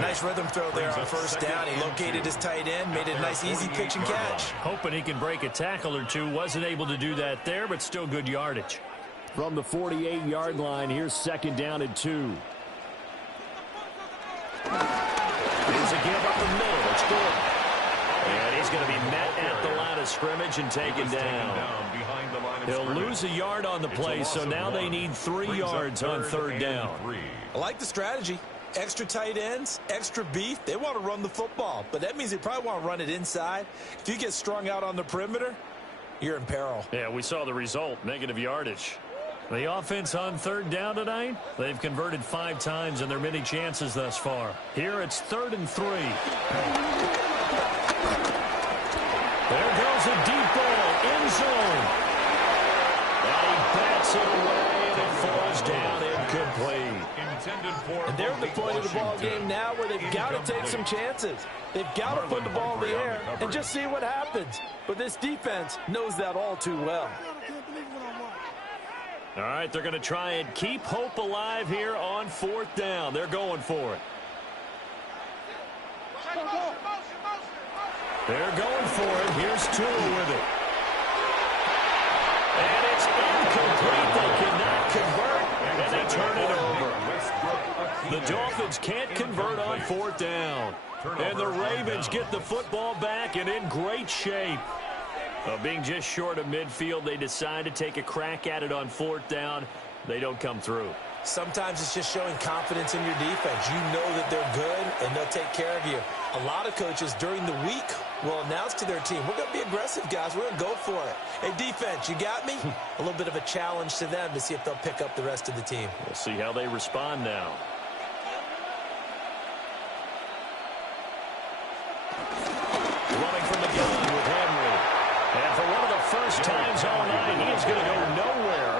Nice rhythm throw there on first down. He located his tight end, made it a nice easy pitch and catch. Hoping he can break a tackle or two. Wasn't able to do that there, but still good yardage. From the 48-yard line, here's 2nd down and 2. Here's a give up the middle. It's good. And he's going to be met at the line of scrimmage and taken down. He'll lose a yard on the play, so now they need 3 yards on 3rd down. I like the strategy. Extra tight ends, extra beef. They want to run the football, but that means they probably want to run it inside. If you get strung out on the perimeter, you're in peril. Yeah, we saw the result, negative yardage. The offense on 3rd down tonight, they've converted 5 times in their many chances thus far. Here it's 3rd and 3. There goes a deep ball, end zone. And he bats it away, and it falls down incomplete. And they're at the point of the ball game now where they've got to take some chances. They've got to put the ball in the air and just see what happens. But this defense knows that all too well. All right, they're going to try and keep hope alive here on 4th down. They're going for it. They're going for it. Here's Tua with it. And it's incomplete. They cannot convert, and they turn it over. The Dolphins can't convert on 4th down. And the Ravens get the football back and in great shape. Being just short of midfield, they decide to take a crack at it on 4th down. They don't come through. Sometimes it's just showing confidence in your defense. You know that they're good, and they'll take care of you. A lot of coaches during the week will announce to their team, we're going to be aggressive, guys. We're going to go for it. Hey, defense, you got me? A little bit of a challenge to them to see if they'll pick up the rest of the team. We'll see how they respond now. Running from the gun with Henry. And for one of the first times all night, he is going to go nowhere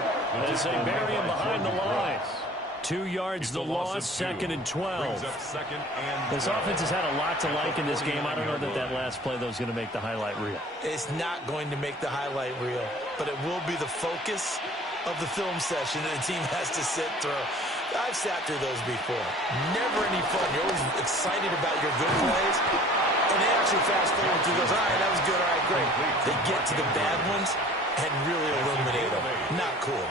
as they bury him behind the line. 2 yards the loss, 2nd and 12. This offense has had a lot to like in this game. I don't know that last play, though, is going to make the highlight reel. It's not going to make the highlight reel, but it will be the focus of the film session that the team has to sit through. I've sat through those before. Never any fun. You're always excited about your good plays, and they actually fast forward through those. All right, that was good. All right, great. They get to the bad ones and really eliminate them. Not cool.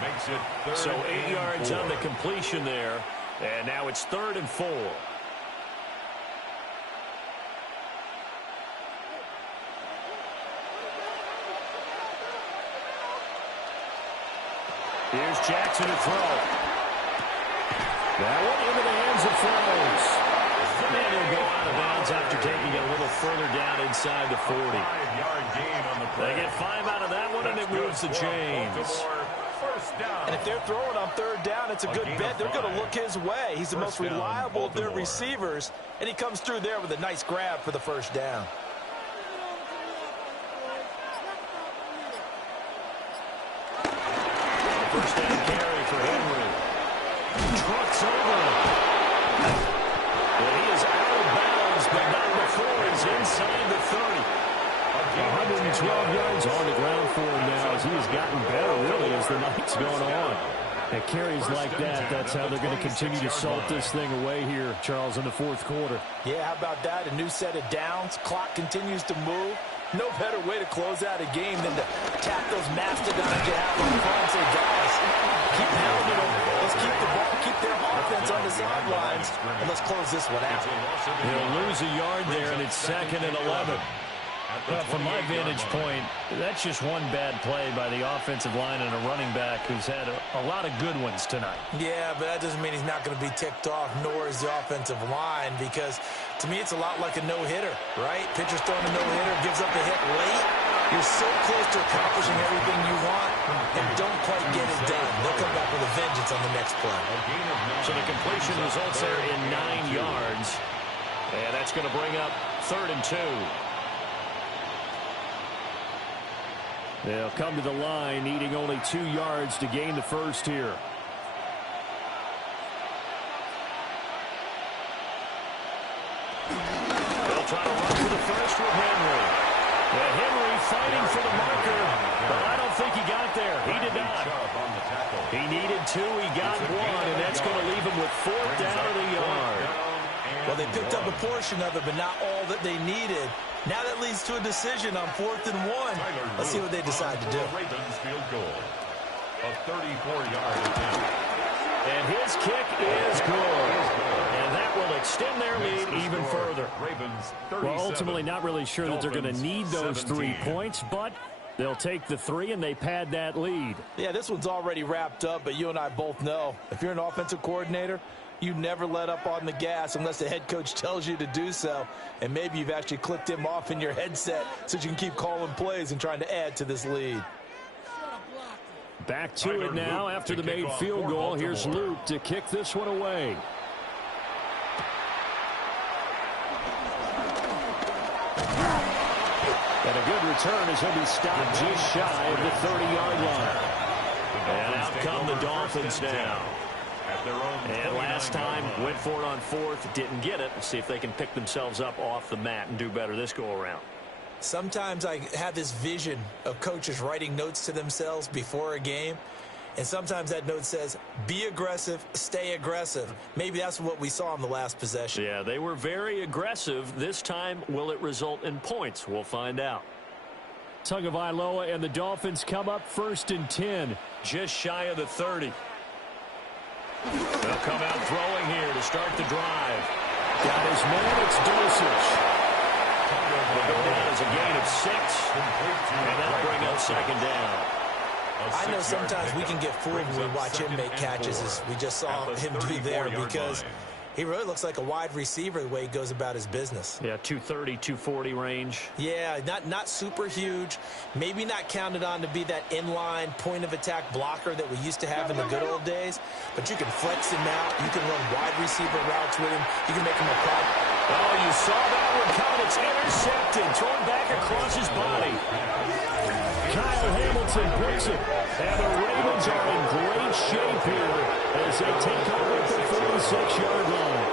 So 8 yards on the completion there, and now it's 3rd and 4. Here's Jackson to throw. That one into the hands of Flowers. And he'll go out of bounds after taking it a little further down inside the 40. They get 5 out of that one, and it moves the chains. And if they're throwing on 3rd down, it's a good bet. They're going to look his way. He's the most reliable of their receivers, and he comes through there with a nice grab for the 1st down. First down carry for Henry. Trucks over him. Well, he is out of bounds, but not before he's inside the 30. 112 yards on the ground for him now as he has gotten better, really, as the night's gone on. At carries like that, that's how they're going to continue to salt this thing away here, Charles, in the 4th quarter. Yeah, how about that? A new set of downs. Clock continues to move. No better way to close out a game than to tap those mastodons you have on the front and say, guys, keep pounding them. Let's keep the ball, keep their offense on the sidelines, and let's close this one out. He'll lose a yard there, and it's 2nd and 11. Well, from my vantage point, that's just one bad play by the offensive line and a running back who's had a lot of good ones tonight. Yeah, but that doesn't mean he's not going to be ticked off, nor is the offensive line, because to me it's a lot like a no-hitter, right? Pitcher's throwing a no-hitter, gives up a hit late. You're so close to accomplishing everything you want and don't quite get it done. They'll come back with a vengeance on the next play. So the completion results there in 9 yards, and that's going to bring up 3rd and 2. They'll come to the line, needing only 2 yards to gain the first here. They'll try to run for the first with Henry. And Henry fighting for the marker, but I don't think he got there. He did not. He needed 2, he got 1, and that's going to leave him with 4th down of the yard. Well, they picked up a portion of it, but not all that they needed. Now that leads to a decision on 4th and 1. Let's see what they decide to do. A 34-yard attempt. And his kick is good. And that will extend their lead even further. Ravens Well, ultimately not really sure that they're going to need those 3 17. points, but they'll take the 3 and they pad that lead. Yeah, this one's already wrapped up, but you and I both know if you're an offensive coordinator, you never let up on the gas unless the head coach tells you to do so. And maybe you've actually clicked him off in your headset so you can keep calling plays and trying to add to this lead. Back to it now after the made field goal. Here's Luke to kick this one away. And a good return as he'll be stopped just shy of the 30-yard line. And out come the Dolphins now. And last time, went for it on 4th, didn't get it. Let's see if they can pick themselves up off the mat and do better this go-around. Sometimes I have this vision of coaches writing notes to themselves before a game, and sometimes that note says, be aggressive, stay aggressive. Maybe that's what we saw in the last possession. Yeah, they were very aggressive. This time, will it result in points? We'll find out. Tagovailoa and the Dolphins come up 1st and 10. Just shy of the 30. They'll come out throwing here to start the drive. Got his man, it's Dulcich. Will go down as a gain of 6, and that'll bring up 2nd down. I know sometimes we can get fooled when we watch him make catches, as we just saw him do there, because he really looks like a wide receiver the way he goes about his business. Yeah, 230, 240 range. Yeah, not super huge. Maybe not counted on to be that inline point-of-attack blocker that we used to have in the good old days. But you can flex him out. You can run wide receiver routes with him. You can make him a problem. Oh, you saw that one coming. It's intercepted. Thrown back across his body. Kyle Hamilton picks it. And the Ravens are in great shape here as they take over at the 46-yard line.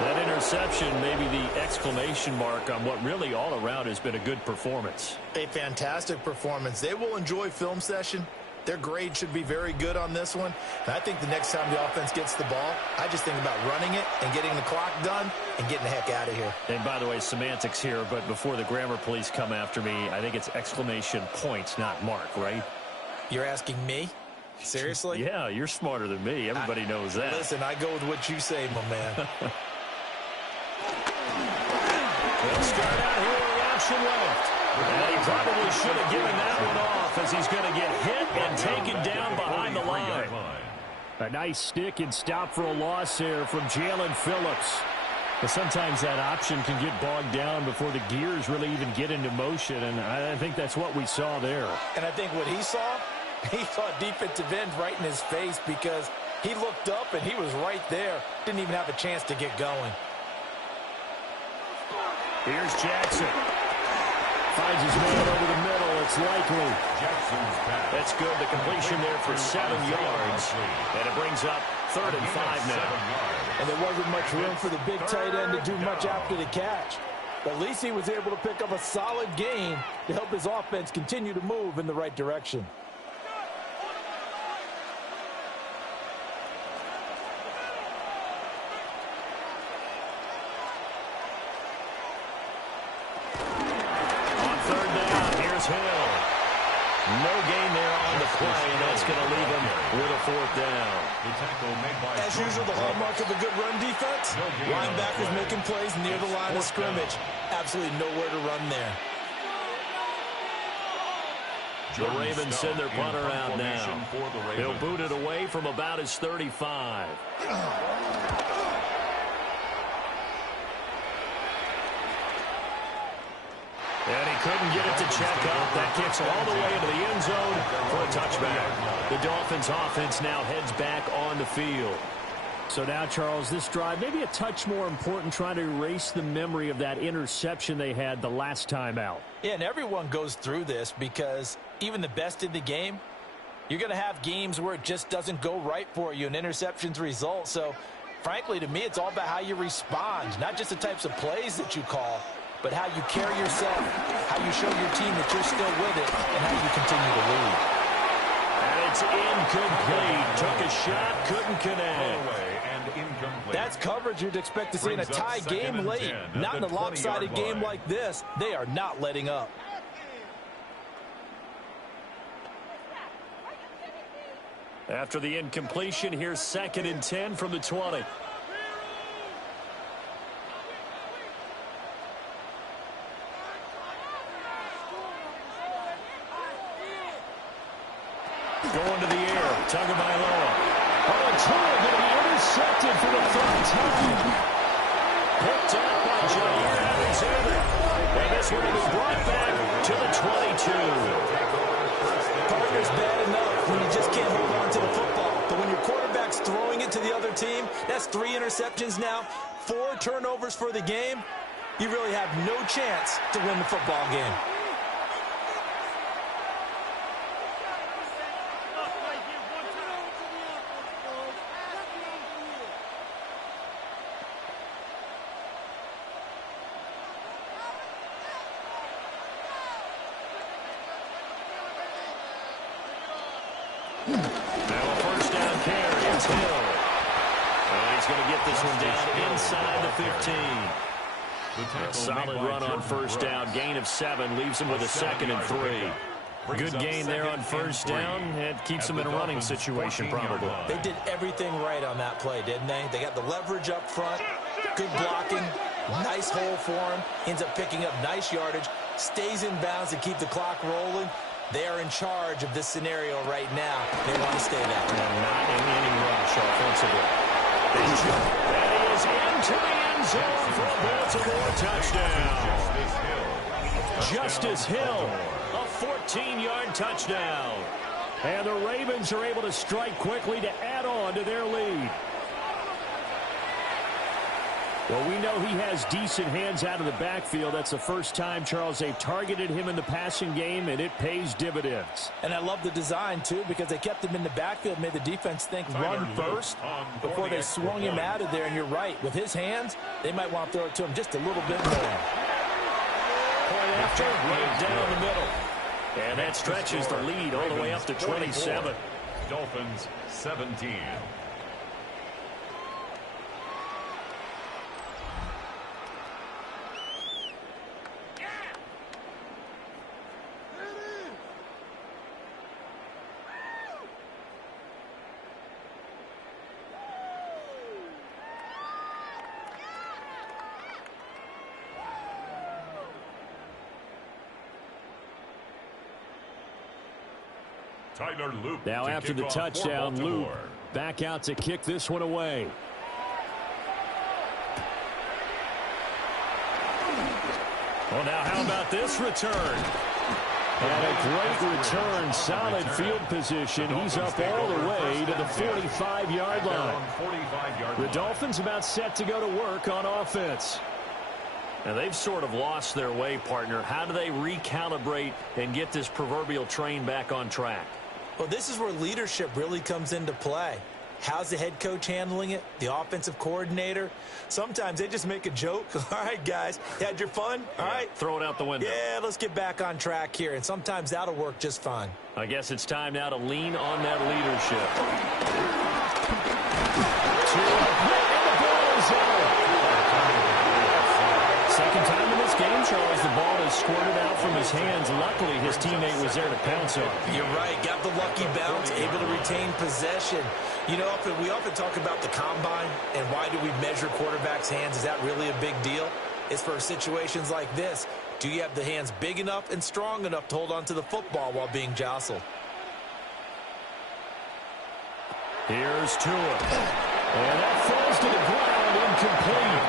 That interception may be the exclamation mark on what really all around has been a good performance. A fantastic performance. They will enjoy film session. Their grade should be very good on this one. And I think the next time the offense gets the ball, I just think about running it and getting the clock done and getting the heck out of here. And by the way, semantics here, but before the grammar police come after me, I think it's exclamation points, not mark, right? You're asking me? Seriously? Yeah, you're smarter than me. Everybody knows that. Listen, I go with what you say, my man. He'll start out here with the option left. And he probably should have given that one off as he's going to get hit and taken down behind the line. A nice stick and stop for a loss there from Jalen Phillips. But sometimes that option can get bogged down before the gears really even get into motion, and I think that's what we saw there. And I think what he saw defensive end right in his face, because he looked up and he was right there. Didn't even have a chance to get going. Here's Jackson. Finds his man over the middle. It's likely. That's good. The completion there for 7 yards. And it brings up 3rd and 5 now. And there wasn't much room for the big tight end to do much after the catch. But at least he was able to pick up a solid gain to help his offense continue to move in the right direction. No gain there on the play, and that's going to leave him with a 4th down. As usual, the hallmark of a good run defense, linebackers making plays near the line of scrimmage. Absolutely nowhere to run there. The Ravens send their punter out now. He'll boot it away from about his 35. And he couldn't get it to check up. That kicks all the way into the end zone for a touchback. The Dolphins offense now heads back on the field. So now, Charles, this drive maybe a touch more important, trying to erase the memory of that interception they had the last time out. Yeah, and everyone goes through this, because even the best in the game, you're going to have games where it just doesn't go right for you and interceptions result. So, frankly, to me, it's all about how you respond, not just the types of plays that you call, but how you carry yourself, how you show your team that you're still with it, and how you continue to lead. And it's incomplete. Took a shot, couldn't connect. That's coverage you'd expect to see in a tie game late. Not in a lopsided game like this. They are not letting up. After the incompletion, here's 2nd and 10 from the 20. Going to the air, Tagovailoa. Oh, and Tua going to be intercepted for the 3rd time. Picked up by Jair Alexander. And this one will be brought back to the 22. Partner's bad enough when you just can't hold on to the football. But when your quarterback's throwing it to the other team, that's 3 interceptions now, 4 turnovers for the game. You really have no chance to win the football game. Now a 1st down carry. It's Hill. And he's going to get this one down inside the 15. A solid run on 1st down. Gain of 7 leaves him with a 2nd and 3. Good gain there on 1st down. It keeps him in a running situation probably. They did everything right on that play, didn't they? They got the leverage up front, good blocking, nice hole for him, ends up picking up nice yardage, stays in bounds to keep the clock rolling. They are in charge of this scenario right now. They want to stay that way. And not in any rush offensively. That is into the end zone for a Baltimore touchdown. Justice Hill, a 14-yard touchdown. And the Ravens are able to strike quickly to add on to their lead. Well, we know he has decent hands out of the backfield. That's the first time, Charles, they've targeted him in the passing game, and it pays dividends. And I love the design, too, because they kept him in the backfield, made the defense think run first before they swung him out of there. And you're right. With his hands, they might want to throw it to him just a little bit more. Point after, right down the middle. And that stretches the lead all the way up to 27. Dolphins 17. Now after the touchdown, Luke back out to kick this one away. Well, now how about this return? And a great return, solid field position. He's up all the way to the 45-yard line. The Dolphins about set to go to work on offense. Now, they've sort of lost their way, partner. How do they recalibrate and get this proverbial train back on track? Well, this is where leadership really comes into play. How's the head coach handling it? The offensive coordinator? Sometimes they just make a joke. All right, guys, you had your fun? All right. Throw it out the window. Yeah, let's get back on track here. And sometimes that'll work just fine. I guess it's time now to lean on that leadership. Second time in this game, Charles, the ball is squirted out from his hands. Luckily, his teammate was there to pounce on. You're right. Got the lucky bounce, able to retain possession. You know, we often talk about the combine and why do we measure quarterbacks' hands. Is that really a big deal? It's for situations like this. Do you have the hands big enough and strong enough to hold on to the football while being jostled? Here's Tua. And that falls to the ground, incomplete.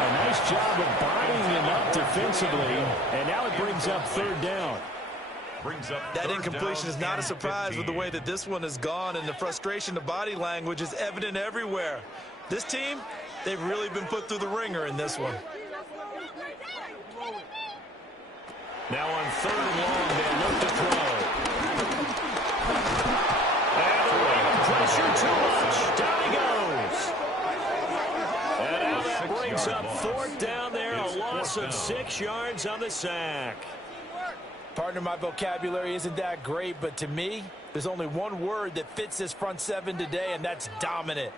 A nice job of bodying him up defensively, and now it brings up 3rd down. That incompletion is not a surprise with the way that this one has gone, and the frustration of body language is evident everywhere. This team, they've really been put through the ringer in this one. Now on 3rd and long, they look to throw. And the Raven pressure too much. Down he goes. And now that brings up 4th down there, a loss of 6 yards on the sack. Partner, my vocabulary isn't that great, but to me, there's only one word that fits this front seven today, and that's dominant.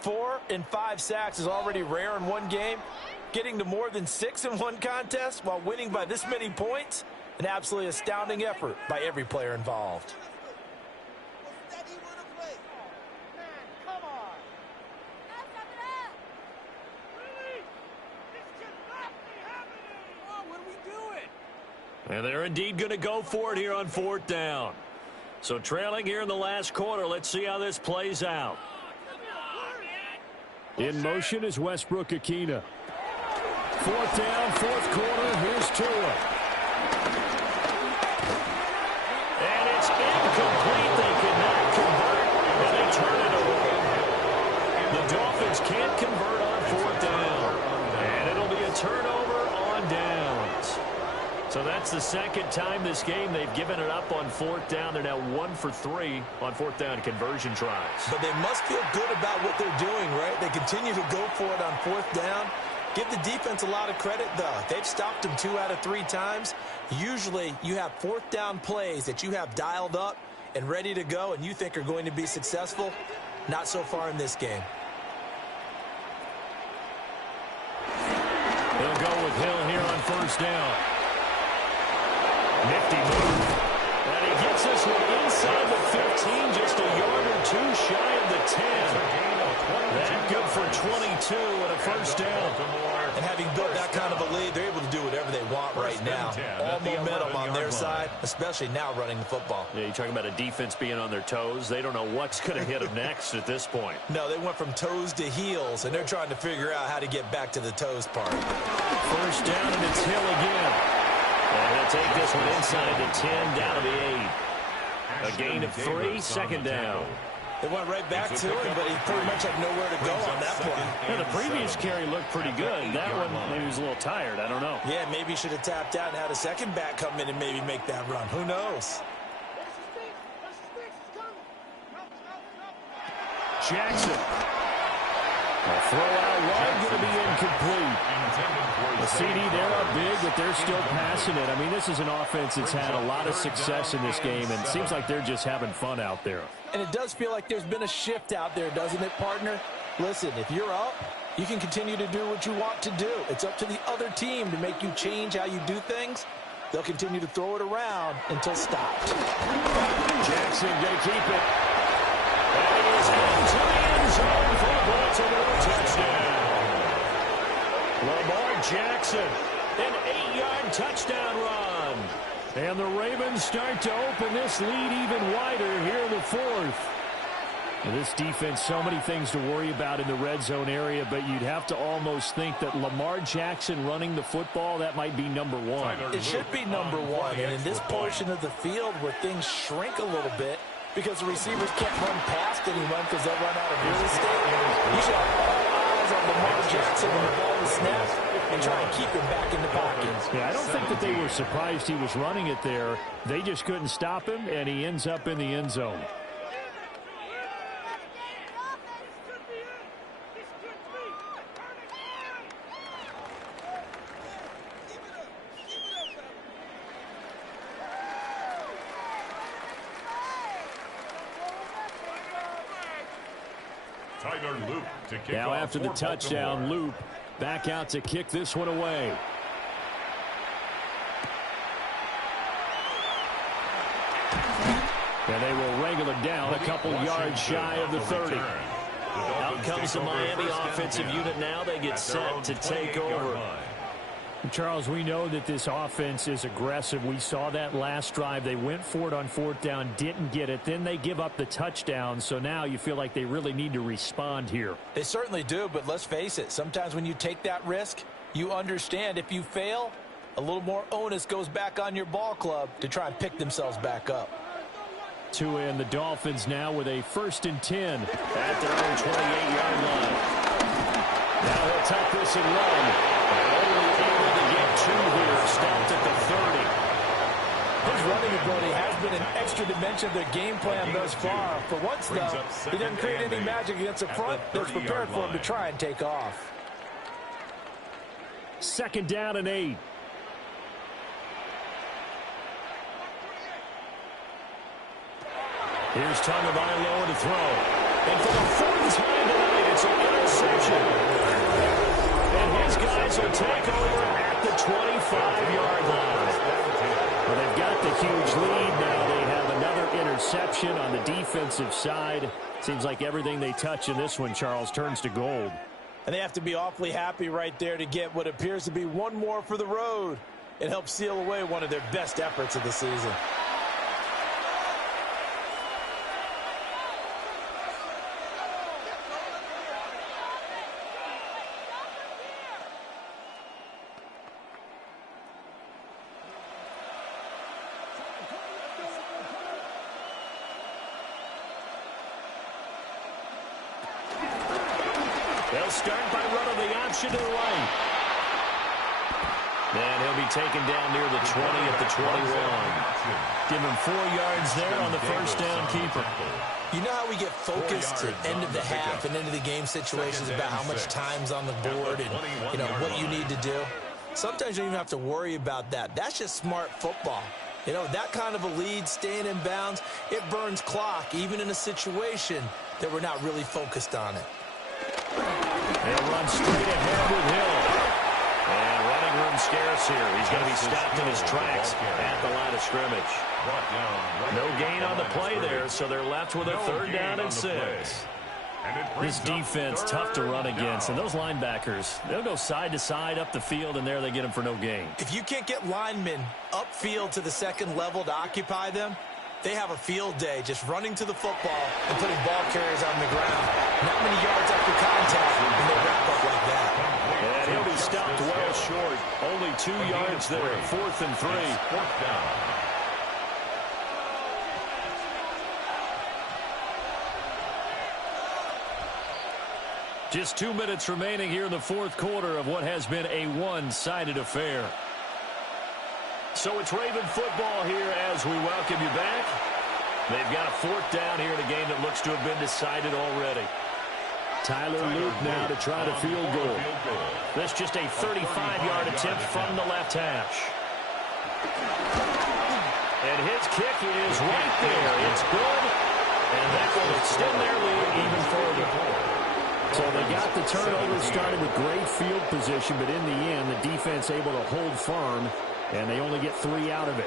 4 and 5 sacks is already rare in one game. Getting to more than 6 in one contest while winning by this many points, an absolutely astounding effort by every player involved. wanna play. Man, come on. Now stop it up. Really? This should not be happening. Oh, what are we doing? And they're indeed going to go for it here on 4th down. So trailing here in the last quarter. Let's see how this plays out. In motion is Westbrook Akina. 4th down, 4th quarter. Here's Tua. And it's incomplete. They cannot convert, and they turn it over. The Dolphins can't convert on 4th down. And it'll be a turnover on downs. So that's the second time this game they've given it up on 4th down. They're now 1 for 3 on 4th down conversion tries. But they must feel good about what they're doing, right? They continue to go for it on 4th down. Give the defense a lot of credit, though. They've stopped them 2 out of 3 times. Usually, you have 4th down plays that you have dialed up and ready to go and you think are going to be successful. Not so far in this game. They'll go with Hill here on 1st down. Nifty move. And he gets this one inside the 15, just a yard or 2 shy of the 10. That good for 22 and a 1st down. And having built that kind of a lead, they're able to do whatever they want right now. All momentum on their side, especially now running the football. Yeah, you're talking about a defense being on their toes. They don't know what's going to hit them next at this point. No, they went from toes to heels, and they're trying to figure out how to get back to the toes part. 1st down, and it's Hill again. And they'll take this one inside the 10, down to the 8. A gain of 3, 2nd down. They went right back to him, but he pretty much had nowhere to go on that play. Yeah, the previous carry looked pretty good. That one, maybe he was a little tired. I don't know. Yeah, maybe he should have tapped out and had a second back come in and maybe make that run. Who knows? Jackson. A throw out wide, going to be incomplete. The CD, they're up big, but they're still passing it. I mean, this is an offense that's had a lot of success in this game, and it seems like they're just having fun out there. And it does feel like there's been a shift out there, doesn't it, partner? Listen, if you're up, you can continue to do what you want to do. It's up to the other team to make you change how you do things. They'll continue to throw it around until stopped. Jackson going to keep it. And he is into the end zone for a Baltimore touchdown. Lamar Jackson, an 8-yard touchdown run. And the Ravens start to open this lead even wider here in the 4th. And this defense, so many things to worry about in the red zone area, but you'd have to almost think that Lamar Jackson running the football, that might be number 1. It should be number 1. And in this portion of the field where things shrink a little bit because the receivers can't run past anyone because they'll run out of real estate, you should have all eyes on Lamar Jackson when the ball is snapped and try and keep him back in the pocket. Yeah, I don't think that they were surprised he was running it there. They just couldn't stop him, and he ends up in the end zone. Now after the touchdown, Loop back out to kick this one away. And they will wrangle it down a couple yards shy of the 30. Out comes the Miami offensive unit now. They get set to take over. Charles, we know that this offense is aggressive. We saw that last drive. They went for it on 4th down, didn't get it. Then they give up the touchdown. So now you feel like they really need to respond here. They certainly do, but let's face it. Sometimes when you take that risk, you understand if you fail, a little more onus goes back on your ball club to try and pick themselves back up. Tua and the Dolphins now with a 1st and 10 at their own 28-yard line. Now he'll tuck this and run. Only able to get 2 here, stopped at the 30. His running ability has been an extra dimension of their game plan thus far. For once, though, he didn't create any magic against the front that's prepared for him to try and take off. 2nd down and 8. Here's Tagovailoa to throw. And for the 4th time tonight, it's an interception. And his guys will take over at the 25-yard line. Well, they've got the huge lead now. They have an another interception on the defensive side. Seems like everything they touch in this one, Charles, turns to gold. And they have to be awfully happy right there to get what appears to be one more for the road. It helps seal away one of their best efforts of the season. They'll start by running the option to the right. And he'll be taken down near the 20 at the 21. Give him 4 yards there on the first down keeper. You know how we get focused at end of the half and into the game situations about how much time's on the board and, you know, what you need to do? Sometimes you don't even have to worry about that. That's just smart football. You know, that kind of a lead, staying in bounds, it burns clock, even in a situation that we're not really focused on it. They'll run straight ahead with Hill. And running room scarce here. He's going to be stopped in his tracks at the line of scrimmage. No gain on the play there, so they're left with a 3rd down and 6. This defense, tough to run against. And those linebackers, they'll go side to side up the field, and there they get them for no gain. If you can't get linemen upfield to the second level to occupy them, they have a field day just running to the football and putting ball carriers on the ground. Not many yards after contact when they wrap up like that. And he'll be stopped well short. Only 2 yards there. 4th and 3. Just 2 minutes remaining here in the 4th quarter of what has been a one-sided affair. So it's Raven football here as we welcome you back. They've got a 4th down here in a game that looks to have been decided already. Tyler Luke now to try the field goal. That's just a 35-yard attempt from the left hash. And his kick is right there. It's good. And that will extend their lead even further. So they got the turnover started with great field position, but in the end, the defense able to hold firm, and they only get 3 out of it.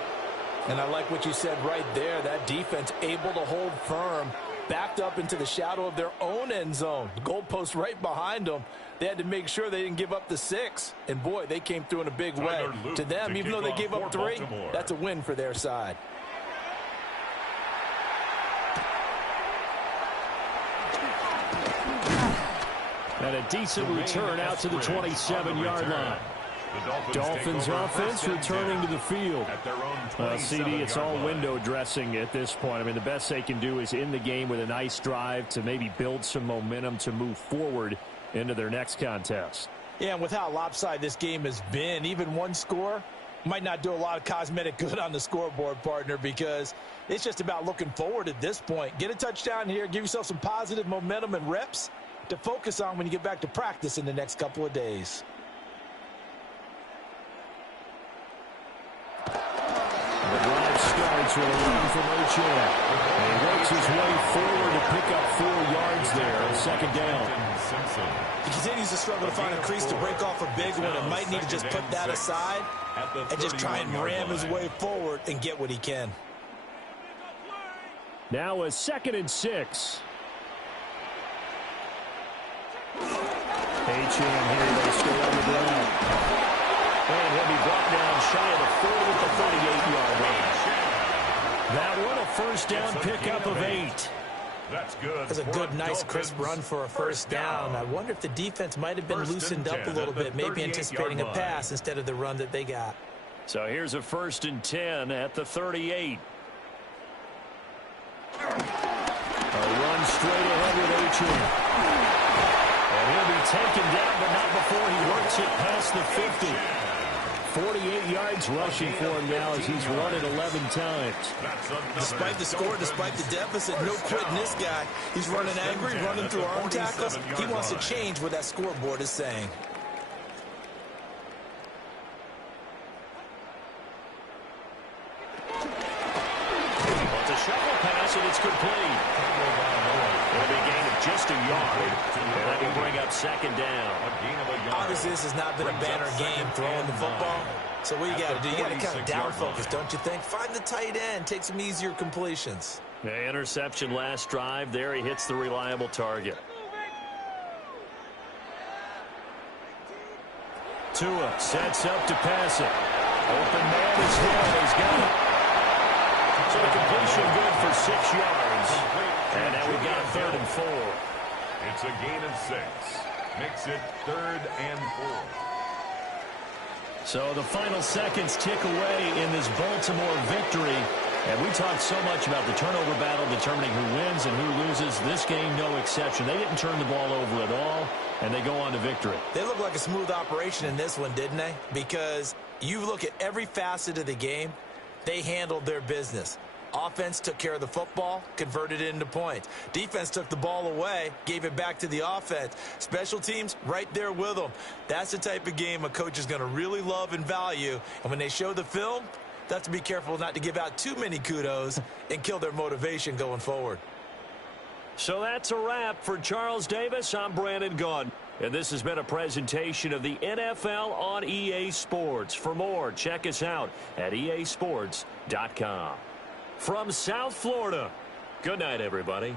And I like what you said right there. That defense able to hold firm, backed up into the shadow of their own end zone. The goalpost right behind them. They had to make sure they didn't give up the 6. And, boy, they came through in a big way. To them, even though they gave up 3, that's a win for their side. And a decent return out to the 27-yard line. Dolphins offense returning to the field. CD, it's all window dressing at this point. I mean, the best they can do is in the game with a nice drive to maybe build some momentum to move forward into their next contest. Yeah, and with how lopsided this game has been, even one score might not do a lot of cosmetic good on the scoreboard, partner, because it's just about looking forward at this point. Get a touchdown here, give yourself some positive momentum and reps to focus on when you get back to practice in the next couple of days. The drive starts with a run from O'Chan. And he works his way forward to pick up 4 yards there on 2nd down. He continues to struggle to find a crease to break off a big one and might need to just put that aside and just try and ram his way forward and get what he can. Now a 2nd and 6. O'Chan here, they stay on the ground. And he'll be brought down shy of the 40 at the 38-yard line. That one, a 1st down pickup of 8. That's good. That's a good, nice, crisp run for a 1st down. I wonder if the defense might have been loosened up a little bit, maybe anticipating a pass instead of the run that they got. So here's a 1st and 10 at the 38. A run straight ahead with O'Chan. And he'll be taken down, but not before he works it past the 50. 48 yards rushing for him now as he's run it 11 times. Despite the score, despite the deficit, no quitting this guy. He's running angry, running through arm tackles. He wants to change what that scoreboard is saying. It's a shuffle pass, and it's complete. It'll be a gain of just a yard, and that will bring up 2nd down. Obviously, this has not been a banner game throwing the football, So what you got to do? You got to kind of down 46-yard focus, line. don't you think? Find the tight end. Take some easier completions. The interception last drive. There he hits the reliable target. Tua sets up to pass it. Open man is hit. He's got it. So the completion good for 6 yards. And now we've got 3rd and 4. It's a gain of 6. Makes it 3rd and 4. So the final seconds tick away in this Baltimore victory. And we talked so much about the turnover battle determining who wins and who loses. This game, no exception. They didn't turn the ball over at all, and they go on to victory. They look like a smooth operation in this one, didn't they? Because you look at every facet of the game, they handled their business. Offense took care of the football, converted it into points. Defense took the ball away, gave it back to the offense. Special teams, right there with them. That's the type of game a coach is going to really love and value. And when they show the film, they have to be careful not to give out too many kudos and kill their motivation going forward. So that's a wrap for Charles Davis. I'm Brandon Gaudin. And this has been a presentation of the NFL on EA Sports. For more, check us out at easports.com. From South Florida, good night, everybody.